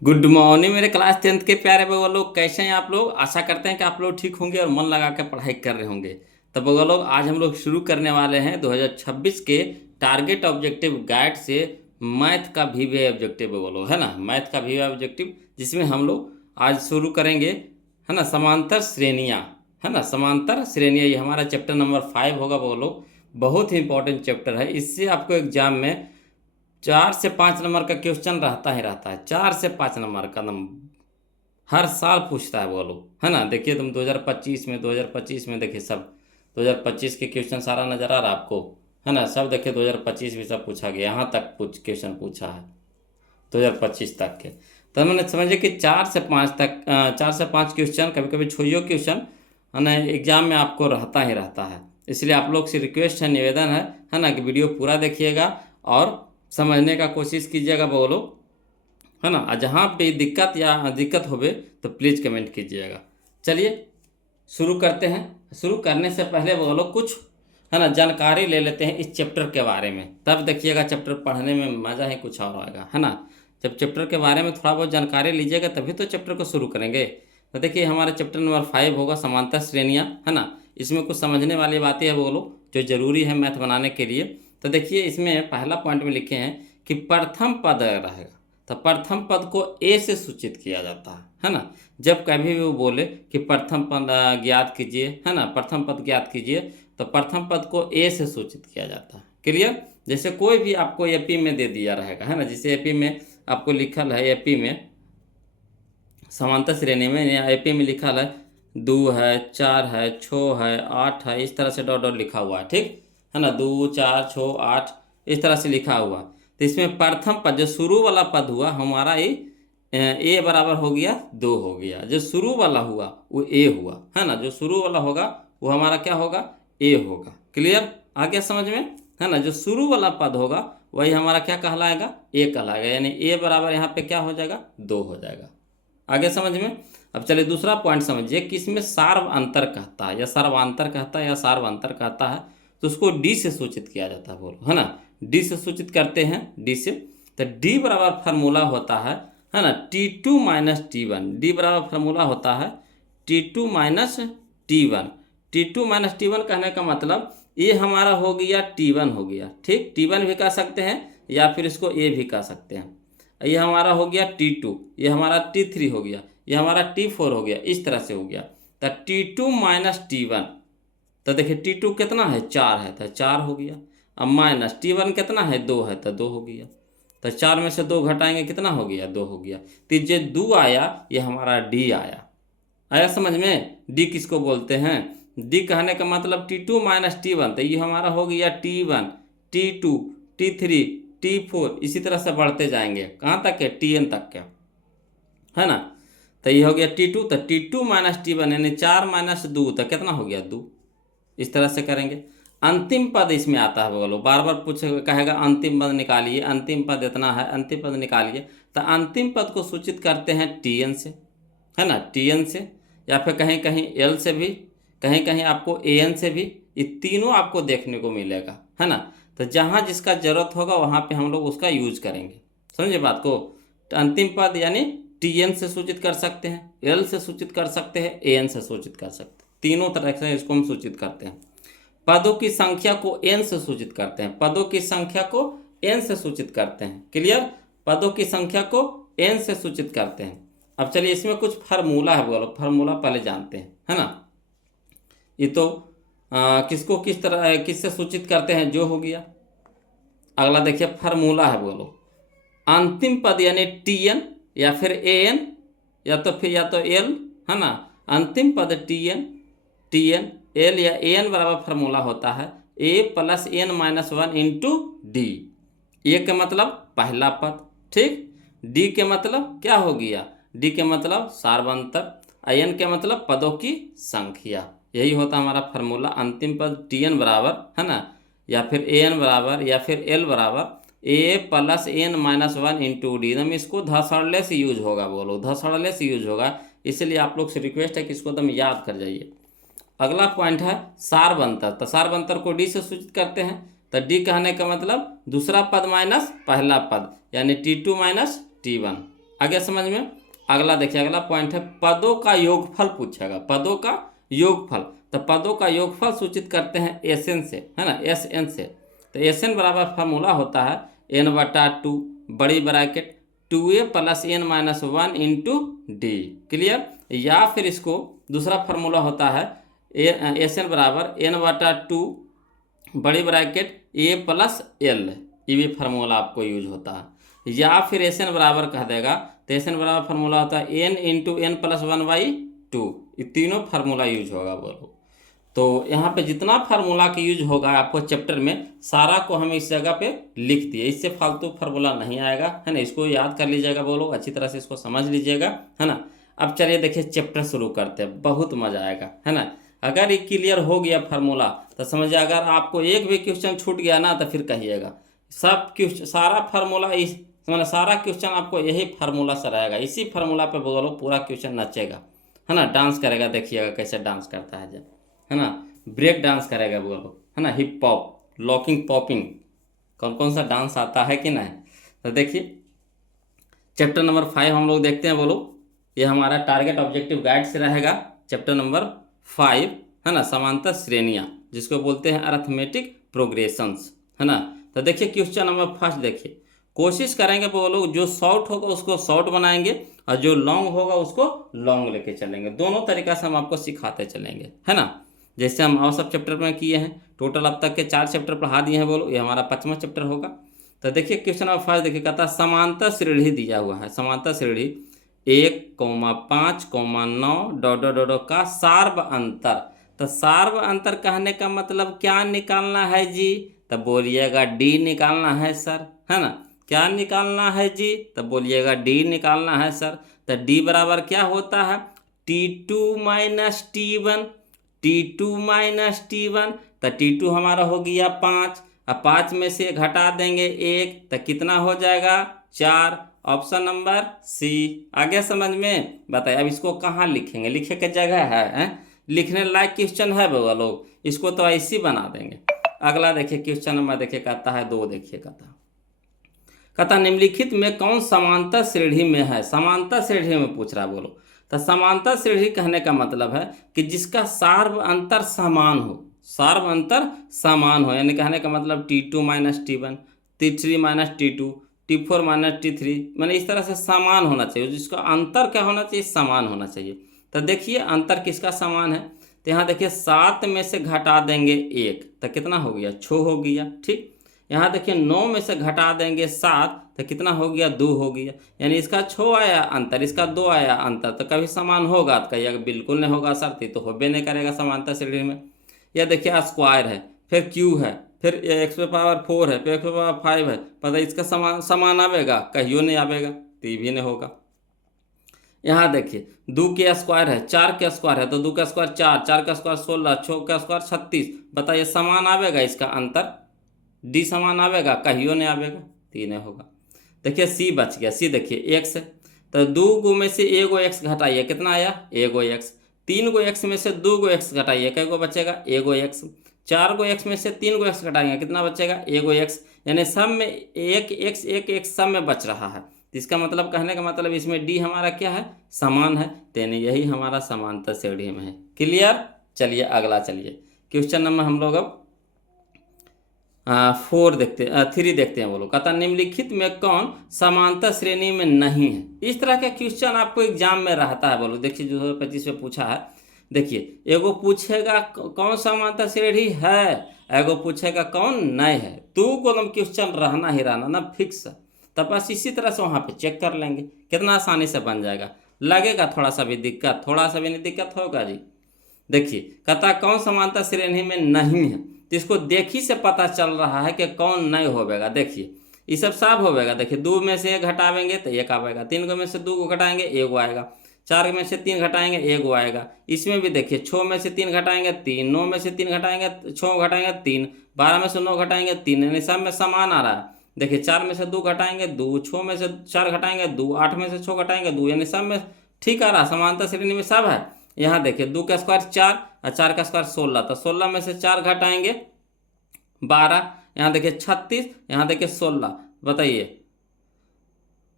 Good morning मेरे class 10th के प्यारे बउआ लोग, कैसे हैं आप लोग। आशा करते हैं कि आप लोग ठीक होंगे और मन लगा के पढ़ाई कर रहे होंगे। तो बउआ लोग, आज हम लोग शुरू करने वाले हैं 2026 के टारगेट ऑब्जेक्टिव गाइड से मैथ का वीवीआई ऑब्जेक्टिव बउआ लोग, है ना। मैथ का वीवीआई ऑब्जेक्टिव जिसमें हम लोग आज शुरू करेंगे, है ना, समांतर श्रेणियाँ। है ना, समांतर श्रेणियाँ, ये हमारा चैप्टर नंबर 5 होगा बउआ लोग। बहुत ही इंपॉर्टेंट चैप्टर है। इससे आपको एग्जाम में 4 से 5 नंबर का क्वेश्चन रहता ही रहता है। 4 से 5 नंबर का हर साल पूछता है वो लोग, है ना। देखिए तुम 2025 में देखिए सब 2025 के क्वेश्चन सारा नजर आ रहा है आपको, है ना। सब देखिए 2025 भी सब पूछा गया, यहाँ तक क्वेश्चन पूछा है 2025 तक के। तो मैंने समझे कि 4 से 5 तक 4 से 5 क्वेश्चन, कभी कभी छोइयो क्वेश्चन, है ना, एग्जाम में आपको रहता ही रहता है। इसलिए आप लोग से रिक्वेस्ट है, निवेदन है ना, कि वीडियो पूरा देखिएगा और समझने का कोशिश कीजिएगा बोलो, है ना। और जहाँ पे दिक्कत होवे तो प्लीज़ कमेंट कीजिएगा। चलिए शुरू करते हैं। शुरू करने से पहले बोलो कुछ, है ना, जानकारी ले लेते हैं इस चैप्टर के बारे में। तब देखिएगा चैप्टर पढ़ने में मज़ा ही कुछ और आएगा, है ना। जब चैप्टर के बारे में थोड़ा बहुत जानकारी लीजिएगा तभी तो चैप्टर को शुरू करेंगे। तो देखिए हमारा चैप्टर नंबर 5 होगा समांतर श्रेणियाँ, है ना। इसमें कुछ समझने वाली बातें हैं बोलो जो ज़रूरी है मैथ बनाने के लिए। तो देखिए इसमें पहला पॉइंट में लिखे हैं कि प्रथम पद रहेगा, तो प्रथम पद को ए से सूचित किया जाता है ना। जब कभी भी वो बोले कि प्रथम पद ज्ञात कीजिए, है ना, प्रथम पद ज्ञात कीजिए, तो प्रथम पद को ए से सूचित किया जाता है। क्लियर। जैसे कोई भी आपको एपी में दे दिया रहेगा, है ना, जैसे एपी में आपको लिखल है, एपी में समांतर श्रेणी में या एपी में लिखा है 2 है, 4 है, 6 है, 8 है, इस तरह से डॉट डॉट लिखा हुआ है, ठीक है ना। 2 4 6 8 इस तरह से लिखा हुआ। तो इसमें प्रथम पद जो शुरू वाला पद हुआ हमारा ए बराबर हो गया 2 हो गया। जो शुरू वाला हुआ वो ए हुआ, है ना। जो शुरू वाला होगा वो हमारा क्या होगा, ए होगा। क्लियर, आ गया समझ में, है ना। जो शुरू वाला पद होगा वही हमारा क्या कहलाएगा, ए कहलाएगा। यानी ए बराबर यहाँ पे क्या हो जाएगा, 2 हो जाएगा। आगे समझ में। अब चलिए दूसरा पॉइंट समझिए कि इसमें सार्व अंतर कहता है या सर्वांतर कहता है या सार्वंतर कहता है, तो उसको डी से सूचित किया जाता है, बोलो, है ना। डी से सूचित करते हैं, डी से। तो डी बराबर फार्मूला होता है ना, T2 माइनस T1। डी बराबर फार्मूला होता है T2 minus T1। T2 minus T1 कहने का मतलब ये हमारा हो गया T1 हो गया, ठीक। T1 भी कह सकते हैं या फिर इसको ए भी कह सकते हैं। ये हमारा हो गया T2, ये हमारा T3 हो गया, ये हमारा T4 हो गया, इस तरह से हो गया। तो T2 माइनस T1, तो देखिए T2 कितना है, 4 है, तो 4 हो गया। अब माइनस T1 कितना है, 2 है, तो 2 हो गया। तो 4 में से 2 घटाएंगे कितना हो गया, 2 हो गया। तो ये 2 आया, ये हमारा डी आया। आया समझ में। डी किसको बोलते हैं, डी कहने का मतलब T2 माइनस T1, तो ये हमारा हो गया T1, T2, T3, T4, इसी तरह से बढ़ते जाएंगे कहाँ तक है, Tn तक के, है ना। तो ये हो गया T2, तो T2 माइनस T1 यानी 4 माइनस 2, तो कितना हो गया, 2। इस तरह से करेंगे। अंतिम पद इसमें आता है, बोलो बार बार पूछेगा, कहेगा अंतिम पद निकालिए, अंतिम पद इतना है, अंतिम पद निकालिए। तो अंतिम पद को सूचित करते हैं Tn से, है ना, Tn से, या फिर कहीं कहीं L से भी, कहीं कहीं आपको An से भी। ये तीनों आपको देखने को मिलेगा, है ना। तो जहाँ जिसका जरूरत होगा वहाँ पे हम लोग उसका यूज करेंगे, समझे बात को। तो अंतिम पद यानी Tn से सूचित कर सकते हैं, L से सूचित कर सकते हैं, An से सूचित कर सकते हैं। तीनों तरह से इसको हम सूचित करते हैं। पदों की संख्या को n से सूचित करते हैं, पदों की संख्या को n से सूचित करते हैं। क्लियर, पदों की संख्या को n से सूचित करते हैं। अब चलिए इसमें कुछ फार्मूला है, बोलो फार्मूला पहले जानते हैं, है ना। ये तो किसको किस तरह किससे सूचित करते हैं, जो हो गया। अगला देखिए फार्मूला है, बोलो अंतिम पद यानी Tn या फिर An या तो L, है ना। अंतिम पद Tn L या An बराबर फार्मूला होता है A plus n minus 1 into D. ए के मतलब पहला पद, ठीक। डी के मतलब क्या हो गया, डी के मतलब सार्वंतर, n के मतलब पदों की संख्या। यही होता हमारा फार्मूला। अंतिम पद Tn बराबर, है ना, या फिर An बराबर या फिर L बराबर A plus n minus 1 into D. एकदम इसको धसड़ले से यूज होगा, बोलो धसड़ले से यूज होगा। इसलिए आप लोग से रिक्वेस्ट है कि इसको एकदम याद कर जाइए। अगला पॉइंट है सार्वंतर। तो सार्वंतर को डी से सूचित करते हैं। तो डी कहने का मतलब दूसरा पद माइनस पहला पद यानी T2 माइनस T1। आगे समझ में। अगला देखिए, अगला पॉइंट है पदों का योगफल पूछेगा, पदों का योगफल। तो पदों का योगफल सूचित करते हैं एसएन से, है ना, एस एन से। तो एसएन बराबर फार्मूला होता है n/2 बड़ी bracket 2a + n-1 into D. Clear. या फिर इसको दूसरा फार्मूला होता है एसएन बराबर n/2 बड़ी ब्रैकेट a + l, ये भी फार्मूला आपको यूज होता है। या फिर एसएन बराबर कह देगा तो एसएन बराबर फार्मूला होता है n इंटू n+1/2। ये तीनों फार्मूला यूज होगा बोलो। तो यहाँ पे जितना फार्मूला का यूज होगा आपको चैप्टर में, सारा को हम इस जगह पे लिख दिए, इससे फालतू फार्मूला नहीं आएगा, है ना। इसको याद कर लीजिएगा बोलो, अच्छी तरह से इसको समझ लीजिएगा, है ना। अब चलिए देखिए चैप्टर शुरू करते हैं, बहुत मजा आएगा, है ना। अगर ये क्लियर हो गया फार्मूला तो समझिए, अगर आपको एक भी क्वेश्चन छूट गया ना तो फिर कहिएगा। सब क्वेश्चन, सारा फार्मूला इस मतलब सारा क्वेश्चन आपको यही फार्मूला से रहेगा, इसी फार्मूला पे बोलो पूरा क्वेश्चन नचेगा, है ना। डांस करेगा, देखिएगा कैसे डांस करता है जब, है ना। ब्रेक डांस करेगा बोलो, है ना, हिप हॉप, लॉकिंग, पॉपिंग, कौन कौन सा डांस आता है कि नहीं। तो देखिए चैप्टर नंबर 5 हम लोग देखते हैं बोलो। ये हमारा टारगेट ऑब्जेक्टिव गाइड से रहेगा चैप्टर नंबर 5, है ना, समांतर श्रेणियाँ, जिसको बोलते हैं अरिथमेटिक प्रोग्रेशंस, है ना। तो देखिए क्वेश्चन नंबर 1 देखिए, कोशिश करेंगे बोलो जो शॉर्ट होगा उसको शॉर्ट बनाएंगे और जो लॉन्ग होगा उसको लॉन्ग लेके चलेंगे। दोनों तरीका से हम आपको सिखाते चलेंगे, है ना, जैसे हम और सब चैप्टर में किए हैं। टोटल अब तक के 4 चैप्टर पढ़ा दिए हैं बोलो, ये हमारा 5वां चैप्टर होगा। तो देखिए क्वेश्चन नंबर 1 देखिए, कहता है समांतर श्रेणी दिया हुआ है, समांतर श्रेणी 1,5,9 ... का सार्व अंतर। तो सार्व अंतर कहने का मतलब क्या निकालना है जी, तो बोलिएगा डी निकालना है सर, है ना। क्या निकालना है जी, तो बोलिएगा डी निकालना है सर। तो डी बराबर क्या होता है, T2 - T1, T2 - T1। तो T2 हमारा हो गया 5, अब 5 में से घटा देंगे 1 तो कितना हो जाएगा, 4। Option number C. आगे समझ में बताइए। अब इसको कहाँ लिखेंगे, लिखे के जगह है? लिखने लायक क्वेश्चन है वो लोग, इसको तो ऐसे ही बना देंगे। अगला देखिए क्वेश्चन नंबर देखिए, कहता है 2 देखिए, कहता निम्नलिखित में कौन समांतर श्रेणी में है। समांतर श्रेणी में पूछ रहा है बोलो। तो समांतर श्रेणी कहने का मतलब है कि जिसका सार्व अंतर समान हो, सार्व अंतर समान हो, यानी कहने का मतलब T2 - T1, T3 - T2, T4 - T3, मैंने इस तरह से समान होना चाहिए। जिसका अंतर क्या होना चाहिए, समान होना चाहिए। तो देखिए अंतर किसका समान है, तो यहाँ देखिए 7 में से घटा देंगे 1 तो कितना हो गया, 6 हो गया, ठीक। यहाँ देखिए 9 में से घटा देंगे 7 तो कितना हो गया, 2 हो गया। यानी इसका 6 आया अंतर, इसका 2 आया अंतर, तो कभी समान होगा तो कहिएगा बिल्कुल नहीं होगा सर, तो होबे नहीं करेगा समांतर श्रेणी में। यह देखिए स्क्वायर है, फिर क्यू है, फिर x⁴ है, फिर x⁵ है, पता इसका समान आवेगा, कहियो नहीं आवेगा, तो ये भी नहीं होगा। यहाँ देखिए 2 के स्क्वायर है, 4 के स्क्वायर है, तो 2 का स्क्वायर 4, 4 का स्क्वायर 16, 6 का स्क्वायर 36, बताइए समान आवेगा इसका अंतर, डी समान आवेगा, कहियो नहीं आवेगा, 3 होगा। देखिए सी बच गया, सी देखिए एक्स है, तो 2 गो में से 1 गो एक्स घटाइए, कितना आया, 1 गो एक्स। 3 गो एक्स में से 2 गो एक्स घटाइए, कै गो बचेगा, 1 गो एक्स। 4 गो एक्स में से 3 गो एक्स घटाएंगे, कितना बचेगा, 1 गो एक्स। यानी सब में 1 एक्स 1 एक्स सब में बच रहा है। इसका मतलब कहने का मतलब इसमें डी हमारा क्या है, समान है, यानी यही हमारा समांतर श्रेणी में है। क्लियर। चलिए अगला, चलिए क्वेश्चन नंबर हम लोग अब 3 देखते हैं। बोलो, कहता निम्नलिखित में कौन समांतर श्रेणी में नहीं है। इस तरह का क्वेश्चन आपको एग्जाम में रहता है बोलो। देखिए 2025 में पूछा है, देखिए एगो पूछेगा कौन समांतर श्रेणी है, एगो पूछेगा कौन नहीं है। 2 कॉलम क्वेश्चन रहना ही रहना ना, फिक्स। तब बस इसी तरह से वहाँ पे चेक कर लेंगे, कितना आसानी से बन जाएगा। लगेगा थोड़ा सा भी दिक्कत, थोड़ा सा भी नहीं दिक्कत होगा जी। देखिए कहता कौन समांतर श्रेणी में नहीं है, तो इसको देखी से पता चल रहा है कि कौन नहीं होवेगा। देखिए ये सब साफ होवेगा। देखिए 2 में से 1 घटावेंगे तो 1 आवेगा, 3 को में से 2 को घटाएंगे 1 आएगा, 4 में से 3 घटाएंगे 1 आएगा। इसमें भी देखिए 6 में से 3 घटाएंगे 3, 9 में से 3 घटाएंगे 6 घटाएंगे 3, 12 में से 9 घटाएंगे 3, यानी सब में समान आ रहा है। देखिए 4 में से 2 घटाएंगे 2, 6 में से 4 घटाएंगे 2, 8 में से 6 घटाएंगे 2, यानी सब में ठीक आ रहा, समांतर श्रेणी में सब है। यहाँ देखिए 2 का स्क्वायर 4 और 4 का स्क्वायर 16, तो 16 में से 4 घटाएंगे 12, यहाँ देखिए 36, यहाँ देखिए 16, बताइए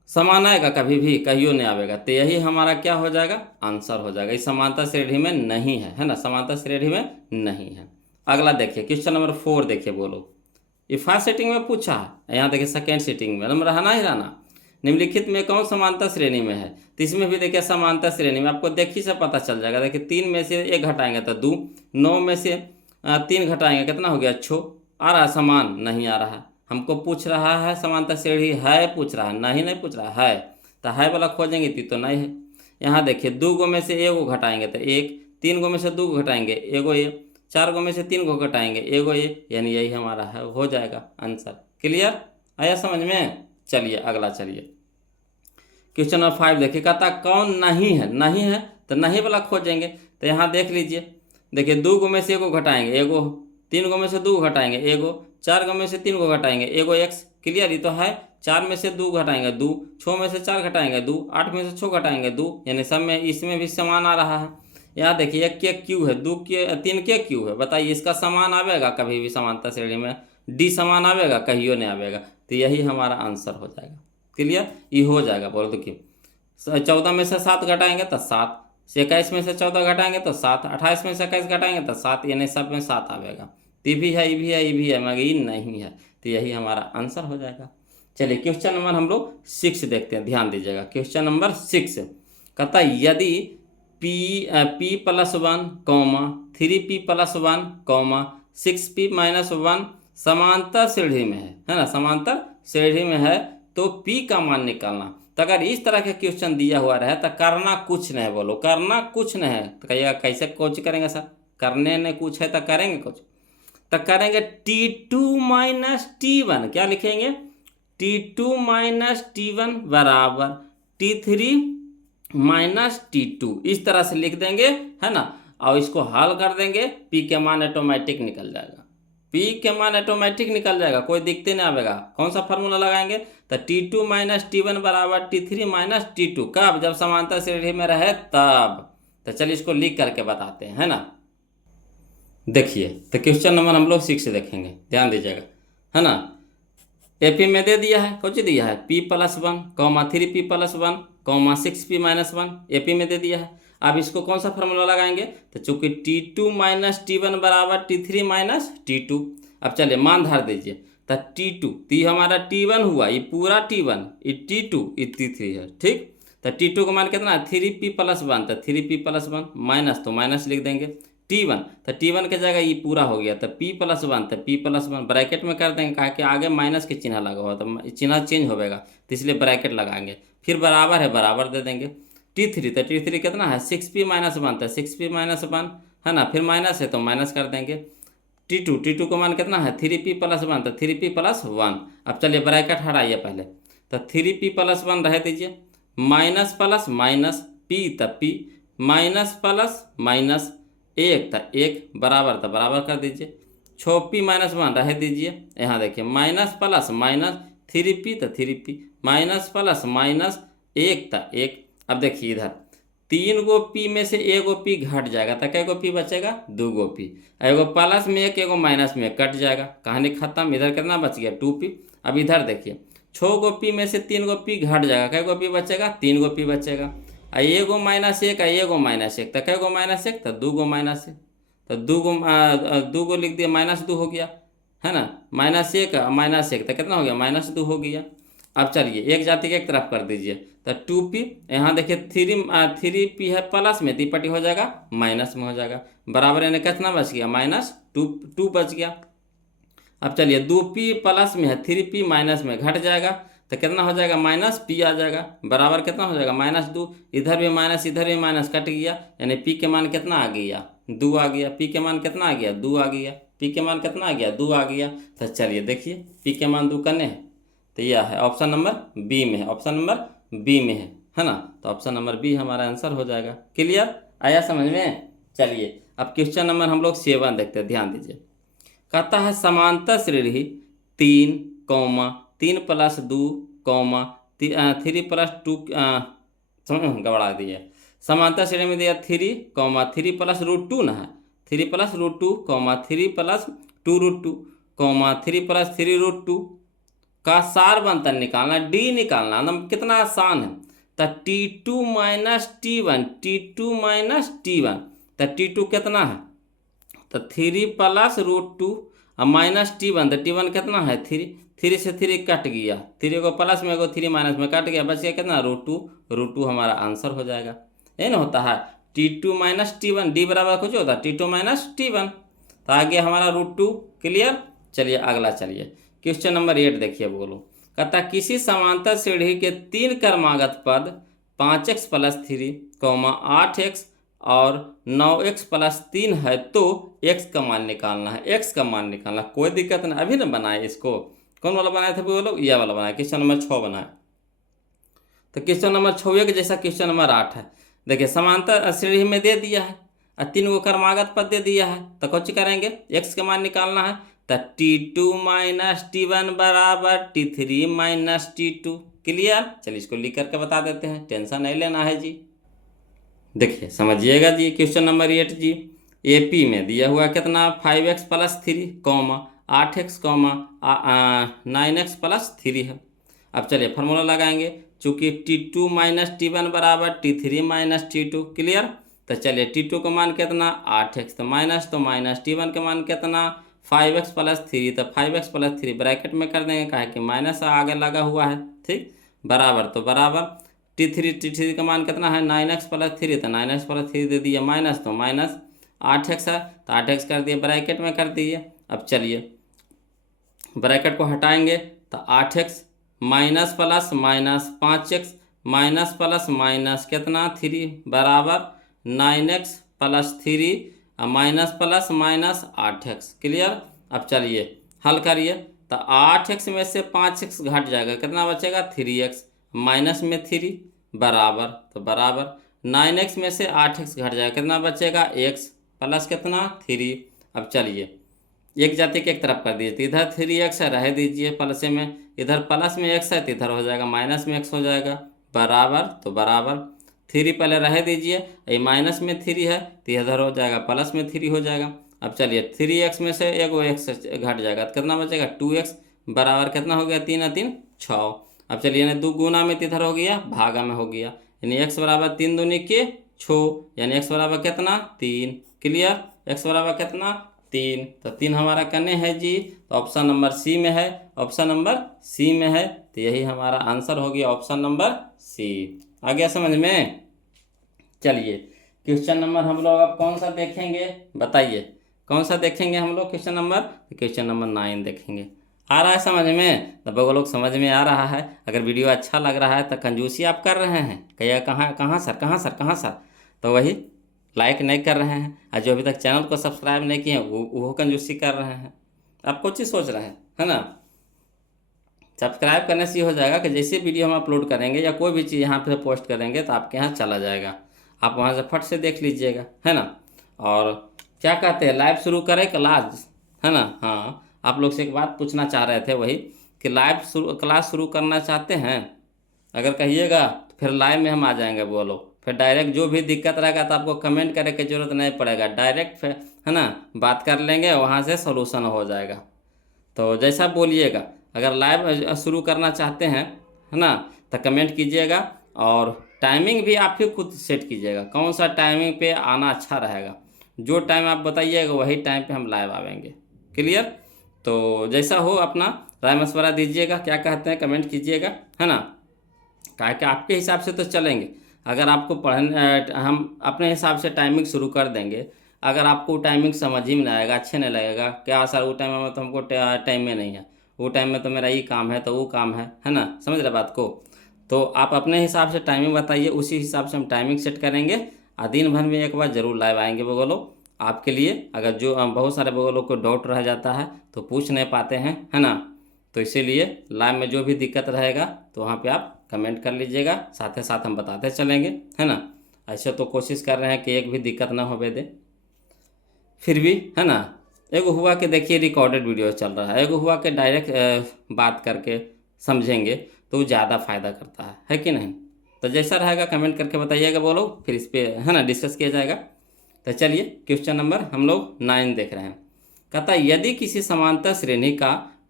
समान आएगा कभी भी, कहियो नहीं आएगा। तो यही हमारा क्या हो जाएगा, आंसर हो जाएगा। इस समांतर श्रेणी में नहीं है ना, समांतर श्रेणी में नहीं है। अगला देखिए क्वेश्चन नंबर 4 देखिए, बोलो। ये फर्स्ट सेटिंग में पूछा है, यहाँ देखिए सेकेंड सेटिंग में नंबर रहना ही रहना। निम्नलिखित में कौन समांतर श्रेणी में है, तो इसमें भी देखिए समांतर श्रेणी में आपको देखी से पता चल जाएगा। देखिए 3 में से 1 घटाएंगे तो 2, 9 में से 3 घटाएंगे कितना हो गया 6। आ रहा समान, नहीं आ रहा। हमको पूछ रहा है समांतर श्रेणी है, पूछ रहा है, नहीं पूछ रहा है। तो है वाला खोजेंगे तो नहीं है। यहाँ देखिए 2 गो में से 1 गो घटाएंगे तो 1, 3 गो में से 2 गो घटाएंगे 1 गो, 4 गो में से 3 गो घटाएंगे 1 गो, यानी यही हमारा है, हो जाएगा आंसर। क्लियर, आया समझ में। चलिए अगला, चलिए क्वेश्चन नंबर 5 देखिए, कहता कौन नहीं है, नहीं है तो नहीं वाला खोजेंगे। तो यहाँ देख लीजिए, देखिए 2 गो में से 1 गो घटाएंगे 1 गो, 3 गो में से 2 घटाएंगे 1 गो, 4 गो में से 3 गो घटाएंगे 1 गो x। क्लियर, ये तो है। 4 में से 2 घटाएंगे 2, 6 में से 4 घटाएंगे 2, 8 में से 6 घटाएंगे 2, यानी सब में इसमें भी समान आ रहा है। यहाँ देखिए 1 के क्यू है, 2 के 3 के क्यू है, बताइए इसका समान आवेगा कभी भी समांतर श्रेणी में, डी समान आवेगा, कहियो नहीं आवेगा। तो यही हमारा आंसर हो जाएगा। क्लियर, ये हो जाएगा। बोल दो कि 14 में से 7 घटाएंगे तो 7, 21 में से 14 घटाएंगे तो 7, 28 में से 21 घटाएंगे तो 7, यानी सब में 7 आवेगा। तो ये भी है, ये भी है, ये भी है, मगर ये नहीं है। तो यही हमारा आंसर हो जाएगा। चलिए क्वेश्चन नंबर हम लोग 6 देखते हैं, ध्यान दीजिएगा। क्वेश्चन नंबर 6 कहता यदि p+1, 3p+1, 6p-1 समांतर श्रेणी में है ना, समांतर श्रेणी में है, तो p का मान निकालना। तो अगर इस तरह के क्वेश्चन दिया हुआ रहे तो करना कुछ नहीं, बोलो करना कुछ नहीं है। तो कहिएगा कैसे कुछ करेंगे सर, करने ने कुछ है तो करेंगे कुछ। तो करेंगे T2 - T1, क्या लिखेंगे, T2 - T1 बराबर T3 - T2, इस तरह से लिख देंगे, है ना। और इसको हल कर देंगे, p के मान ऑटोमेटिक निकल जाएगा, p के मान ऑटोमेटिक निकल जाएगा, कोई दिक्कत नहीं आएगा। कौन सा फार्मूला लगाएंगे, तो T2 - T1 बराबर T3 - T2, कब, जब समांतर श्रेणी में रहे तब। तो चलिए इसको लिख करके बताते हैं, है ना। देखिए तो क्वेश्चन नंबर हम लोग 6 देखेंगे, ध्यान दीजिएगा, है ना। एपी में दे दिया है, कुछ दिया है p+1, 3p+1, 6p-1, एपी में दे दिया है। अब इसको कौन सा फार्मूला लगाएंगे, तो चूंकि T2 - T1 बराबर T3 - T2। अब चलिए मान धर दीजिए, तो T2 तो हमारा T1 हुआ, ये पूरा T1, ये T2, ये T3 है, ठीक। तो T2 का मान कितना है, 3p+1, तो 3p+1 माइनस, तो माइनस लिख देंगे। T1, तो T1 के जगह ये पूरा हो गया, तो p+1, तो p+1 ब्रैकेट में कर देंगे, कहा कि आगे माइनस के चिन्ह लगा हुआ, तो चिन्ह चेंज होगा, तो इसलिए ब्रैकेट लगाएंगे। फिर बराबर है, बराबर दे देंगे। T3, तो T3 कितना है, 6p-1, तो 6p-1 है ना, फिर माइनस है तो माइनस कर देंगे। T2 का मान कितना है, 3p+1, तो 3p+1। अब चलिए ब्रैकेट हटाइए पहले, तो 3p+1 रह दीजिए, माइनस प्लस माइनस, p तब p, माइनस प्लस माइनस 1 था 1, बराबर था बराबर कर दीजिए। 6p-1 रह दीजिए, यहाँ देखिए माइनस प्लस माइनस 3p तो 3p, माइनस प्लस माइनस 1 था 1। अब देखिए इधर 3 गो p में से 1 गो p घट जाएगा, तो कै गो p बचेगा, 2 गो p, एगो प्लस में 1, एगो माइनस में 1 कट जाएगा, कहानी खत्म। इधर कितना बच गया, 2p। अब इधर देखिए 6 गो p में से 3 गो p घट जाएगा, कै गो p बचेगा, 3 गो p बचेगा। एगो -1, एगो -1, तो कै गो -1, तो 2 गो -1, तो 2 गो लिख दिया, -2 हो गया, है ना। -1 तो कितना हो गया, -2 हो गया। अब चलिए एक जाति के एक तरफ कर दीजिए, तो 2p, यहाँ देखिए 3p है प्लस में, तीपट्टी हो जाएगा माइनस में हो जाएगा, बराबर यानी कितना बच गया, -2 बच गया। अब चलिए 2p प्लस में है, 3p माइनस में घट जाएगा, तो कितना हो जाएगा, -p आ जाएगा, बराबर कितना हो जाएगा, -2। इधर भी माइनस, इधर भी माइनस, कट गया, यानी p के मान कितना आ गया, 2 आ गया। p के मान कितना आ गया, 2 आ गया। p के मान कितना आ गया, 2 आ गया। तो चलिए देखिए p के मान 2 करने हैं, तो यह है ऑप्शन नंबर बी में है, ऑप्शन नंबर बी में है ना। तो ऑप्शन नंबर बी हमारा आंसर हो जाएगा। क्लियर, आया समझ में। चलिए अब क्वेश्चन नंबर हम लोग 7 देखते हैं, ध्यान दीजिए। कहता है समांतर श्रेणी 3, 3+2, 3+2, गड़बड़ा दिया, समांतर श्रेणी में दिया 3, 3+√2 ना है, 3+√2, 3+2√2, 3+3√2, का सार बनता निकालना, डी निकालना, मतलब कितना आसान है। तो T2 minus T1, T2 minus T1, तो T2 कितना है, तो 3 प्लस रूट 2 अब माइनस T1, तो T1 कितना है 3, 3 से 3 कट गया, 3 को प्लस में को 3 माइनस में कट गया, बच गया कितना रूट 2, रूट 2 हमारा आंसर हो जाएगा। ये ना होता है T2 माइनस T1, डी बराबर कुछ होता है T2 माइनस T1, तो आ गया हमारा रूट 2। क्लियर। चलिए अगला, चलिए क्वेश्चन नंबर 8 देखिए। बोलो, कहता किसी समांतर सीढ़ी के 3 क्रमागत पद 5x प्लस 3, 8x और 9x प्लस 3 है, तो x का मान निकालना है, x का मान निकालना। कोई दिक्कत नहीं, अभी ना बनाए इसको। कौन वाला बनाए थे बोलो, यह वाला बनाया, क्वेश्चन नंबर 6 बनाए। तो क्वेश्चन नंबर 6 के जैसा क्वेश्चन नंबर 8 है। देखिए समांतर श्रेणी में दे दिया है और 3 को क्रमागत पद दे दिया है, तो कुछ करेंगे, x का मान निकालना है। तो T2 माइनस T1 बराबर T3 माइनस T2। क्लियर। चलिए इसको लिख करके बता देते हैं, टेंशन नहीं लेना है जी। देखिए समझिएगा जी, क्वेश्चन नंबर 8 जी, AP में दिया हुआ कितना 5x plus 3, 8x 9x plus 3 है। अब चलिए फार्मूला लगाएंगे, चूंकि T2 माइनस T1 बराबर T3 माइनस T2। क्लियर। तो चलिए T2 का मान कितना 8x, तो माइनस T1 का मान कितना 5x प्लस 3, तो 5x प्लस 3 ब्रैकेट में कर देंगे, काहे कि माइनस आगे लगा हुआ है, ठीक, बराबर, तो बराबर T3 का मान कितना है 9x प्लस 3, तो 9x प्लस 3 दे दिए माइनस, तो माइनस 8x है, तो 8x कर दिए, ब्रैकेट में कर दिए। अब चलिए ब्रैकेट को हटाएंगे, तो 8x minus plus minus 5x minus plus minus कितना 3 बराबर 9x plus 3 minus plus minus 8x। Clear. अब चलिए हल करिए, तो 8x में से 5x घट जाएगा, कितना बचेगा 3x, माइनस में 3 बराबर, तो बराबर 9x में से 8x घट जाएगा, कितना बचेगा x प्लस कितना 3। अब चलिए एक जाति के एक तरफ कर दीजिए, तो इधर 3x है रह दीजिए प्लस में, इधर प्लस में x है तो इधर हो जाएगा माइनस में x हो जाएगा, बराबर, तो बराबर 3 पहले रह दीजिए, ये माइनस में 3 है तो इधर हो जाएगा प्लस में 3 हो जाएगा। अब चलिए 3x में से एक x घट जाएगा, तो कितना बचेगा 2x बराबर कितना हो गया 3 और 3 6। अब चलिए यानी 2 गुना में इधर हो गया, भागा में हो गया, यानी x बराबर 3 दूनी के 6, यानी x बराबर कितना 3। क्लियर। x बराबर कितना 3, तो 3 हमारा कने है जी, तो ऑप्शन नंबर सी में है, ऑप्शन नंबर सी में है, तो यही हमारा आंसर हो गया ऑप्शन नंबर सी। आ गया समझ में। चलिए क्वेश्चन नंबर हम लोग अब कौन सा देखेंगे बताइए, कौन सा देखेंगे हम लोग क्वेश्चन नंबर, क्वेश्चन नंबर 9 देखेंगे। आ रहा है समझ में, तो वो लोग समझ में आ रहा है। अगर वीडियो अच्छा लग रहा है तो कंजूसी आप कर रहे हैं, कहिए कहाँ सर, तो वही लाइक नहीं कर रहे हैं, और जो अभी तक चैनल को सब्सक्राइब नहीं किए वो कंजूसी कर रहे हैं। आप कुछ ही सोच रहे हैं, है ना। सब्सक्राइब करने से ये हो जाएगा कि जैसे वीडियो हम अपलोड करेंगे या कोई भी चीज़ यहाँ पे पोस्ट करेंगे तो आपके यहाँ चला जाएगा, आप वहाँ से फट से देख लीजिएगा, है ना। और क्या कहते हैं, लाइव शुरू करें क्लास, है ना। हाँ, आप लोग से एक बात पूछना चाह रहे थे वही, कि लाइव क्लास शुरू करना चाहते हैं, अगर कहिएगा तो फिर लाइव में हम आ जाएंगे। बोलो, फिर डायरेक्ट जो भी दिक्कत रहेगा तो आपको कमेंट करने की जरूरत नहीं पड़ेगा, डायरेक्ट फिर, है ना, बात कर लेंगे, वहाँ से सोल्यूशन हो जाएगा। तो जैसा बोलिएगा, अगर लाइव शुरू करना चाहते हैं, है ना, तो कमेंट कीजिएगा, और टाइमिंग भी आप ही खुद सेट कीजिएगा, कौन सा टाइमिंग पे आना अच्छा रहेगा, जो टाइम आप बताइएगा वही टाइम पे हम लाइव आवेंगे। क्लियर। तो जैसा हो अपना राय मशवरा दीजिएगा, क्या कहते हैं कमेंट कीजिएगा, है ना। क्या कि आपके हिसाब से तो चलेंगे, अगर आपको पढ़ने हम अपने हिसाब से टाइमिंग शुरू कर देंगे, अगर आपको टाइमिंग समझ ही में नहीं आएगा, अच्छे नहीं लगेगा, क्या सर वो टाइम में तो हमको टाइम में नहीं है, वो टाइम में तो मेरा ये काम है, तो वो काम है ना, समझ रहे बात को। तो आप अपने हिसाब से टाइमिंग बताइए, उसी हिसाब से हम टाइमिंग सेट करेंगे, और दिन भर में एक बार ज़रूर लाइव आएंगे बगोलो आपके लिए। अगर जो बहुत सारे बगोलों को डाउट रह जाता है तो पूछ नहीं पाते हैं, है ना, तो इसीलिए लाइव में जो भी दिक्कत रहेगा तो वहाँ पे आप कमेंट कर लीजिएगा, साथ ही साथ हम बताते चलेंगे, है ना। ऐसे तो कोशिश कर रहे हैं कि एक भी दिक्कत ना हो दे, फिर भी, है ना। एगो हुआ कि देखिए रिकॉर्डेड वीडियो चल रहा है, एगो हुआ कि डायरेक्ट बात करके समझेंगे तो वो ज़्यादा फायदा करता है कि नहीं। तो जैसा रहेगा कमेंट करके बताइएगा, बोलो, फिर इस पर, है ना, डिस्कस किया जाएगा। तो चलिए क्वेश्चन नंबर हम लोग 9 देख रहे हैं। कहता है यदि किसी समांतर श्रेणी का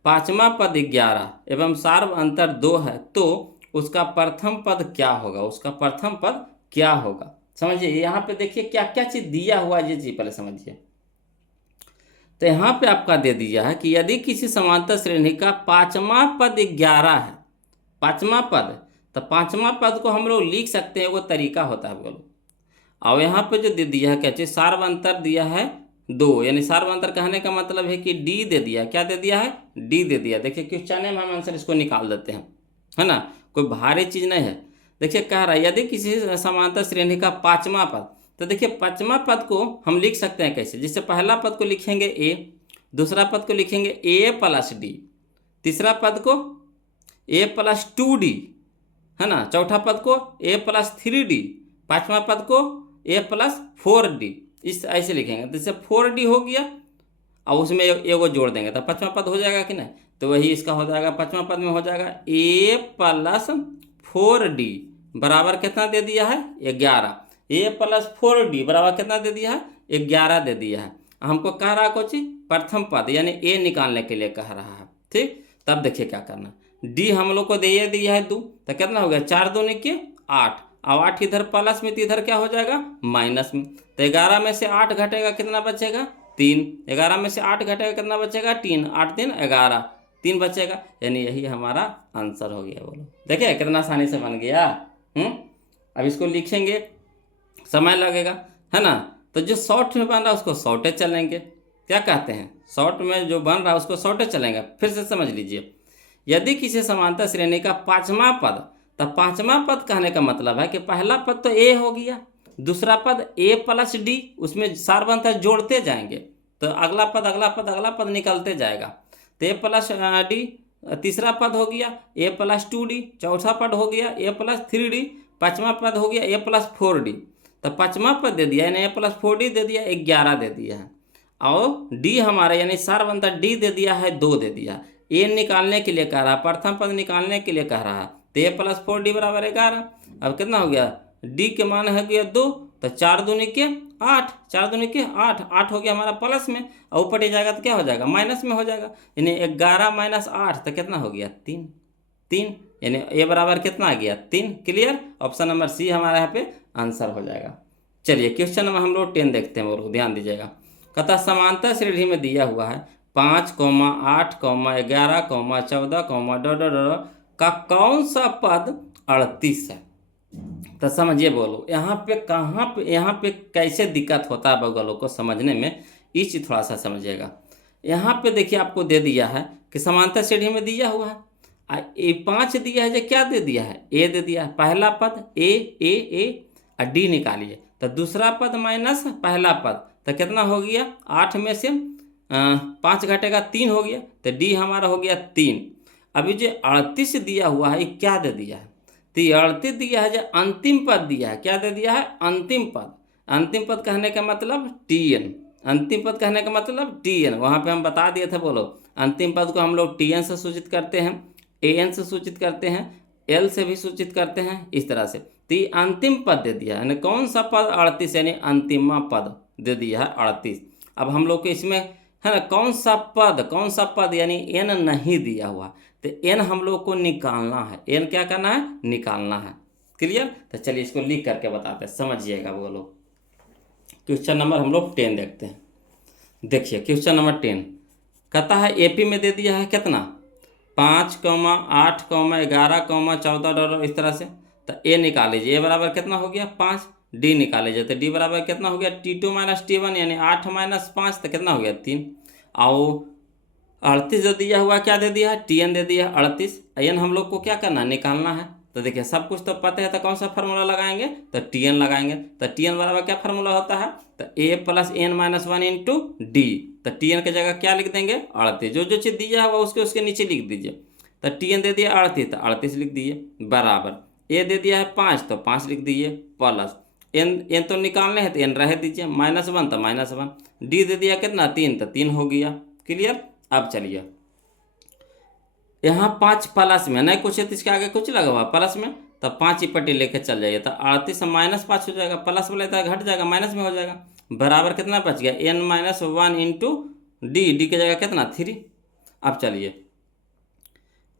पांचवा पद 11 एवं सार्व अंतर 2 है, तो उसका प्रथम पद क्या होगा, उसका प्रथम पद क्या होगा। समझिए यहाँ पे देखिए क्या क्या चीज दिया हुआ है, ये चीज पहले समझिए। तो यहाँ पे आपका दे दिया है कि यदि किसी समांतर श्रेणी का पांचवा पद 11 है, पांचवा पद, तो पांचवा पद को हम लोग लिख सकते हैं, वो तरीका होता है बोलो। और यहाँ पे जो दे दिया है क्या चीज, सार्वंतर दिया है 2, यानी सार्वंतर कहने का मतलब है कि डी दे दिया, क्या दे दिया है, डी दे दिया। देखिए क्वेश्चन में हम आंसर इसको निकाल देते हैं, है ना, कोई भारी चीज नहीं है। देखिए कह रहा है यदि किसी समांतर श्रेणी का पांचवा पद, तो देखिए पांचवा पद को हम लिख सकते हैं कैसे, जिससे पहला पद को लिखेंगे ए, दूसरा पद को लिखेंगे ए प्लस डी, तीसरा पद को ए प्लस 2d, है ना, चौथा पद को ए प्लस 3d, पांचवा पद को ए प्लस 4d, इस ऐसे लिखेंगे। जैसे 4d हो गया और उसमें एगो जोड़ देंगे तो पांचवा पद हो जाएगा कि नहीं, तो वही इसका हो जाएगा, पांचवा पद में हो जाएगा ए प्लस 4d बराबर कितना दे दिया है 11, ए प्लस 4d बराबर कितना दे दिया है 11 दे दिया है। हमको कह रहा है कुछ प्रथम पद यानी ए निकालने के लिए कह रहा है, ठीक। तब देखिए क्या करना, डी हम लोग को दे दिया है 2, तो कितना हो गया 4 दूनी के 8, अब 8 इधर प्लस में तो इधर क्या हो जाएगा माइनस में, तो 11 में से 8 घटेगा कितना बचेगा 3, 11 में से 8 घटेगा कितना बचेगा 3, 8 3 11, 3 बचेगा, यानी यही हमारा आंसर हो गया। बोलो देखिए कितना आसानी से बन गया। अब इसको लिखेंगे समय लगेगा, है ना, तो जो शॉर्ट में बन रहा है उसको शॉर्टे चलेंगे, क्या कहते हैं, शॉर्ट में जो बन रहा है उसको शॉर्टे चलेंगे। फिर से समझ लीजिए, यदि किसी समांतर श्रेणी का पांचवा पद, तो पांचवा पद कहने का मतलब है कि पहला पद तो ए हो गया, दूसरा पद ए प्लस डी, उसमें सार्वंतर जोड़ते जाएंगे तो अगला पद अगला पद अगला पद निकलते जाएगा, तो ए प्लस डी तीसरा पद हो गया ए प्लस 2d, चौथा पद हो गया ए प्लस 3d, पांचवा पद हो गया ए प्लस 4d, तो पांचवा पद दे दिया यानी ए प्लस 4d दे दिया 11 दे दिया है, और डी हमारा यानी सार्वंतर डी दे दिया है 2 दे दिया। ए निकालने के लिए कह रहा है, प्रथम पद निकालने के लिए कह रहा है, तो ए प्लस 4d बराबर 11। अब कितना हो गया, डी के मान है गया 2, तो 4 दूनी के 8, 4 दूनी के 8, 8 हो गया हमारा प्लस में, और ऊपर जाएगा तो क्या हो जाएगा माइनस में हो जाएगा, यानी 11 माइनस 8 तो कितना हो गया 3, 3 यानी ए बराबर कितना आ गया 3। क्लियर, ऑप्शन नंबर सी हमारा यहाँ पे आंसर हो जाएगा। चलिए क्वेश्चन नंबर हम लोग 10 देखते हैं, वो ध्यान दीजिएगा। कहता समांतर श्रेणी में दिया हुआ है 5, 8, 11, 14, का कौन सा पद 38 है। तो समझिए बोलो यहाँ पे कहाँ पे, यहाँ पे कैसे दिक्कत होता है बगलों को समझने में, इस चीज थोड़ा सा समझिएगा। यहाँ पे देखिए आपको दे दिया है कि समांतर श्रेणी में दिया हुआ है, ए 5 दिया है, जो क्या दे दिया है ए दे दिया है, पहला पद ए ए ए और डी निकालिए, तो दूसरा पद माइनस पहला पद, तो कितना हो गया 8 में से 5 घटेगा 3 हो गया, तो डी हमारा हो गया 3। अभी जो 38 दिया हुआ है ये क्या दे दिया है, तो 38 दिया है जो अंतिम पद दिया है, क्या दे दिया है अंतिम पद। अंतिम पद कहने का मतलब टीएन, अंतिम पद कहने का मतलब टीएन, वहाँ पे हम बता दिए थे। बोलो अंतिम पद को हम लोग टीएन से सूचित करते हैं, एएन से सूचित करते हैं, एल से भी सूचित करते हैं, इस तरह से। तो ये अंतिम पद दे दिया है, यानी कौन सा पद 38 यानी अंतिमा पद दे दिया है 38। अब हम लोग को इसमें है ना कौन सा पद यानी एन नहीं दिया हुआ, तो एन हम लोग को निकालना है, एन क्या करना है निकालना है। क्लियर, तो चलिए इसको लिख करके बताते हैं, समझिएगा। बोलो क्वेश्चन नंबर हम लोग 10 देखते हैं। देखिए क्वेश्चन नंबर 10 कहता है एपी में दे दिया है कितना 5, 8, 11, 14 इस तरह से, तो ए निकाल लीजिए, ए बराबर कितना हो गया 5, डी निकाल लीजिए, तो डी बराबर कितना हो गया T2 माइनस T1 यानी 8 माइनस 5, तो कितना हो गया 3। और 38 जो दिया हुआ क्या दे दिया है TN दे दिया है 38, एन हम लोग को क्या करना निकालना है। तो देखिए सब कुछ तो पता है, तो कौन सा फार्मूला लगाएंगे, तो TN लगाएंगे, तो TN बराबर क्या फार्मूला होता है, तो A plus n minus 1 into D, तो TN की जगह क्या लिख देंगे 38, जो चीज़ दिया हुआ उसके नीचे लिख दीजिए। तो TN दे दिया 38, तो 38 लिख दीजिए, बराबर A दे दिया है 5, तो 5 लिख दीजिए, प्लस n तो निकालने हैं तो n रह दीजिए, -1 तो -1, डी दे दिया कितना 3, तो 3 हो गया। क्लियर, अब चलिए यहाँ 5 प्लस में नहीं कुछ है तो इसके आगे कुछ लगा हुआ प्लस में, तो 5 ही पट्टी लेके चल जाइए, तो 38 से -5 हो जाएगा, प्लस वाला था घट जाएगा माइनस में हो जाएगा, बराबर कितना बच गया n-1 इंटू डी, डी की जगह कितना 3। अब चलिए